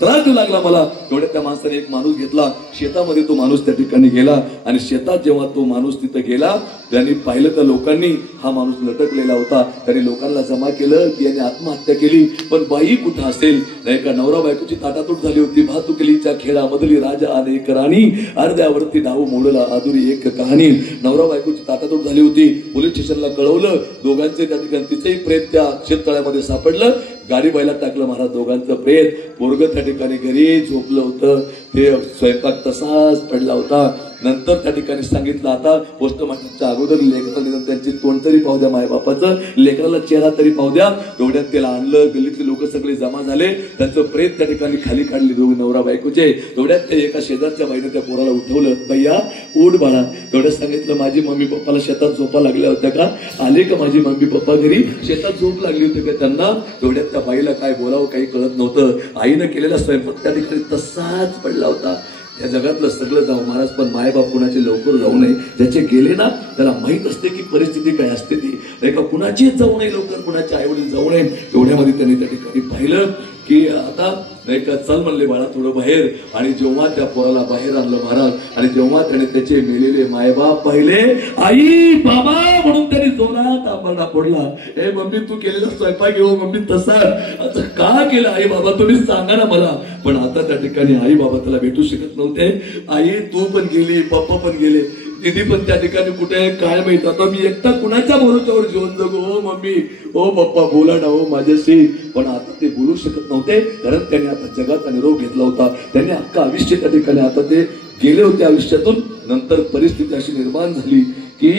त्रास देऊ लागला मला. तेवढ्या त्या माणसाने एक माणूस घेतला, शेतामध्ये तो माणूस त्या ठिकाणी गेला आणि शेतात जेव्हा तो माणूस तिथं गेला त्यांनी पाहिलं तर लोकांनी हा माणूस लटकलेला होता. त्यांनी लोकांना जमा केलं की याने आत्महत्या केली. पण बाई कुठं असेल, नाही का नवरा बायकोची ताटातूट झाली होती. भातुकलीच्या खेळामधली राजा अनेक राणी, अर्ध्यावरती डाव मोडला अधुरी एक कहाणी. नवरा बायकोची ताटातूट झाली होती. पोलीस स्टेशनला कळवलं. दोघांचे त्या ठिकाणी तिचंही प्रेत त्या शेततळ्यामध्ये सापडलं. गाडी बैलात टाकलं महाराज दोघांचं प्रेत. पोरग त्या ठिकाणी घरी झोपलं होतं. ते स्वयंपाक तसाच पडला होता. नंतर त्या ठिकाणी सांगितलं आता पोस्टमार्टमच्या अगोदर लेकराला निदान त्यांची तोंड तरी पाहू द्या, मायबापाचं लेकराला चेहरा तरी पाहू द्या. तेवढ्यात त्याला आणलं. गल्लीतले लोक सगळे जमा झाले. त्यांचं प्रेत त्या ठिकाणी खाली काढली दोघे नवरा बायकोचे. तेवढ्यात ते एका शेजारच्या बाईने त्या पोराला उठवलं. भैया उठ बाळा. तेवढ्यात सांगितलं माझी मम्मी पप्पाला शेतात झोपा लागल्या होत्या का? आले का माझी मम्मी पप्पा घरी? शेतात झोप लागली होती का त्यांना? तेवढ्यात त्या बाईला काय बोलावं काही कळत नव्हतं. आईनं केलेला स्वयंपाक त्या ठिकाणी तसाच पडला होता. या जगातलं सगळं जाऊ महाराज, पण मायबाप कुणाचे लवकर जाऊ नये. ज्याचे गेले ना त्याला माहित असते की परिस्थिती काय असते ती. नाही का कुणाचीच जाऊ नये लवकर, कुणाचे आई वडील जाऊ नये. एवढ्यामध्ये त्यांनी त्या ठिकाणी पाहिलं की आता नाही का चल म्हणले बाळा थोडं बाहेर. आणि जेव्हा त्या पोराला बाहेर आणलं महाराज आणि जेव्हा त्याने त्याचे मेलेले मायबाप पाहिले, आई बाबा म्हणून त्यांनी जोरात आंबाडा फोडला. ए मम्मी तू केलेला स्वयंपाक घेऊ मम्मी तसा आता का केलं आई बाबा तुम्ही सांगा ना मला. पण आता त्या ठिकाणी आई बाबा त्याला भेटू शकत नव्हते. आई तू पण गेली, पप्पा पण गेले, दीदी पण त्या ठिकाणी कुठे आहे काय माहित. आता मी एकटा कुणाच्या भरोश्यावर जीवन जगू. हो मम्मी हो पप्पा बोला ना हो माझ्याशी. पण आता ते बोलू शकत नव्हते कारण त्यांनी आता जगाचा निरोप घेतला होता. त्यांनी अख्खा आयुष्य त्या ठिकाणी आता ते गेले होते आयुष्यातून. नंतर परिस्थिती अशी निर्माण झाली की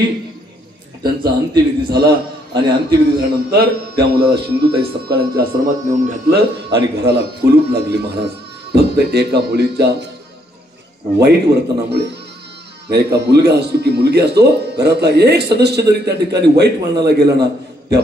त्यांचा अंत्यविधी झाला आणि अंत्यविधी झाल्यानंतर त्या मुलाला सिंधुताई सपकाळांच्या आश्रमात नेऊन घातलं आणि घराला कुलूप लागली महाराज. फक्त एका मुलीच्या वाईट वर्तनामुळे. एका मुलगा असो की मुलगी असो, घरातला एक सदस्य जरी त्या ठिकाणी वाईट मानायला गेला ना त्या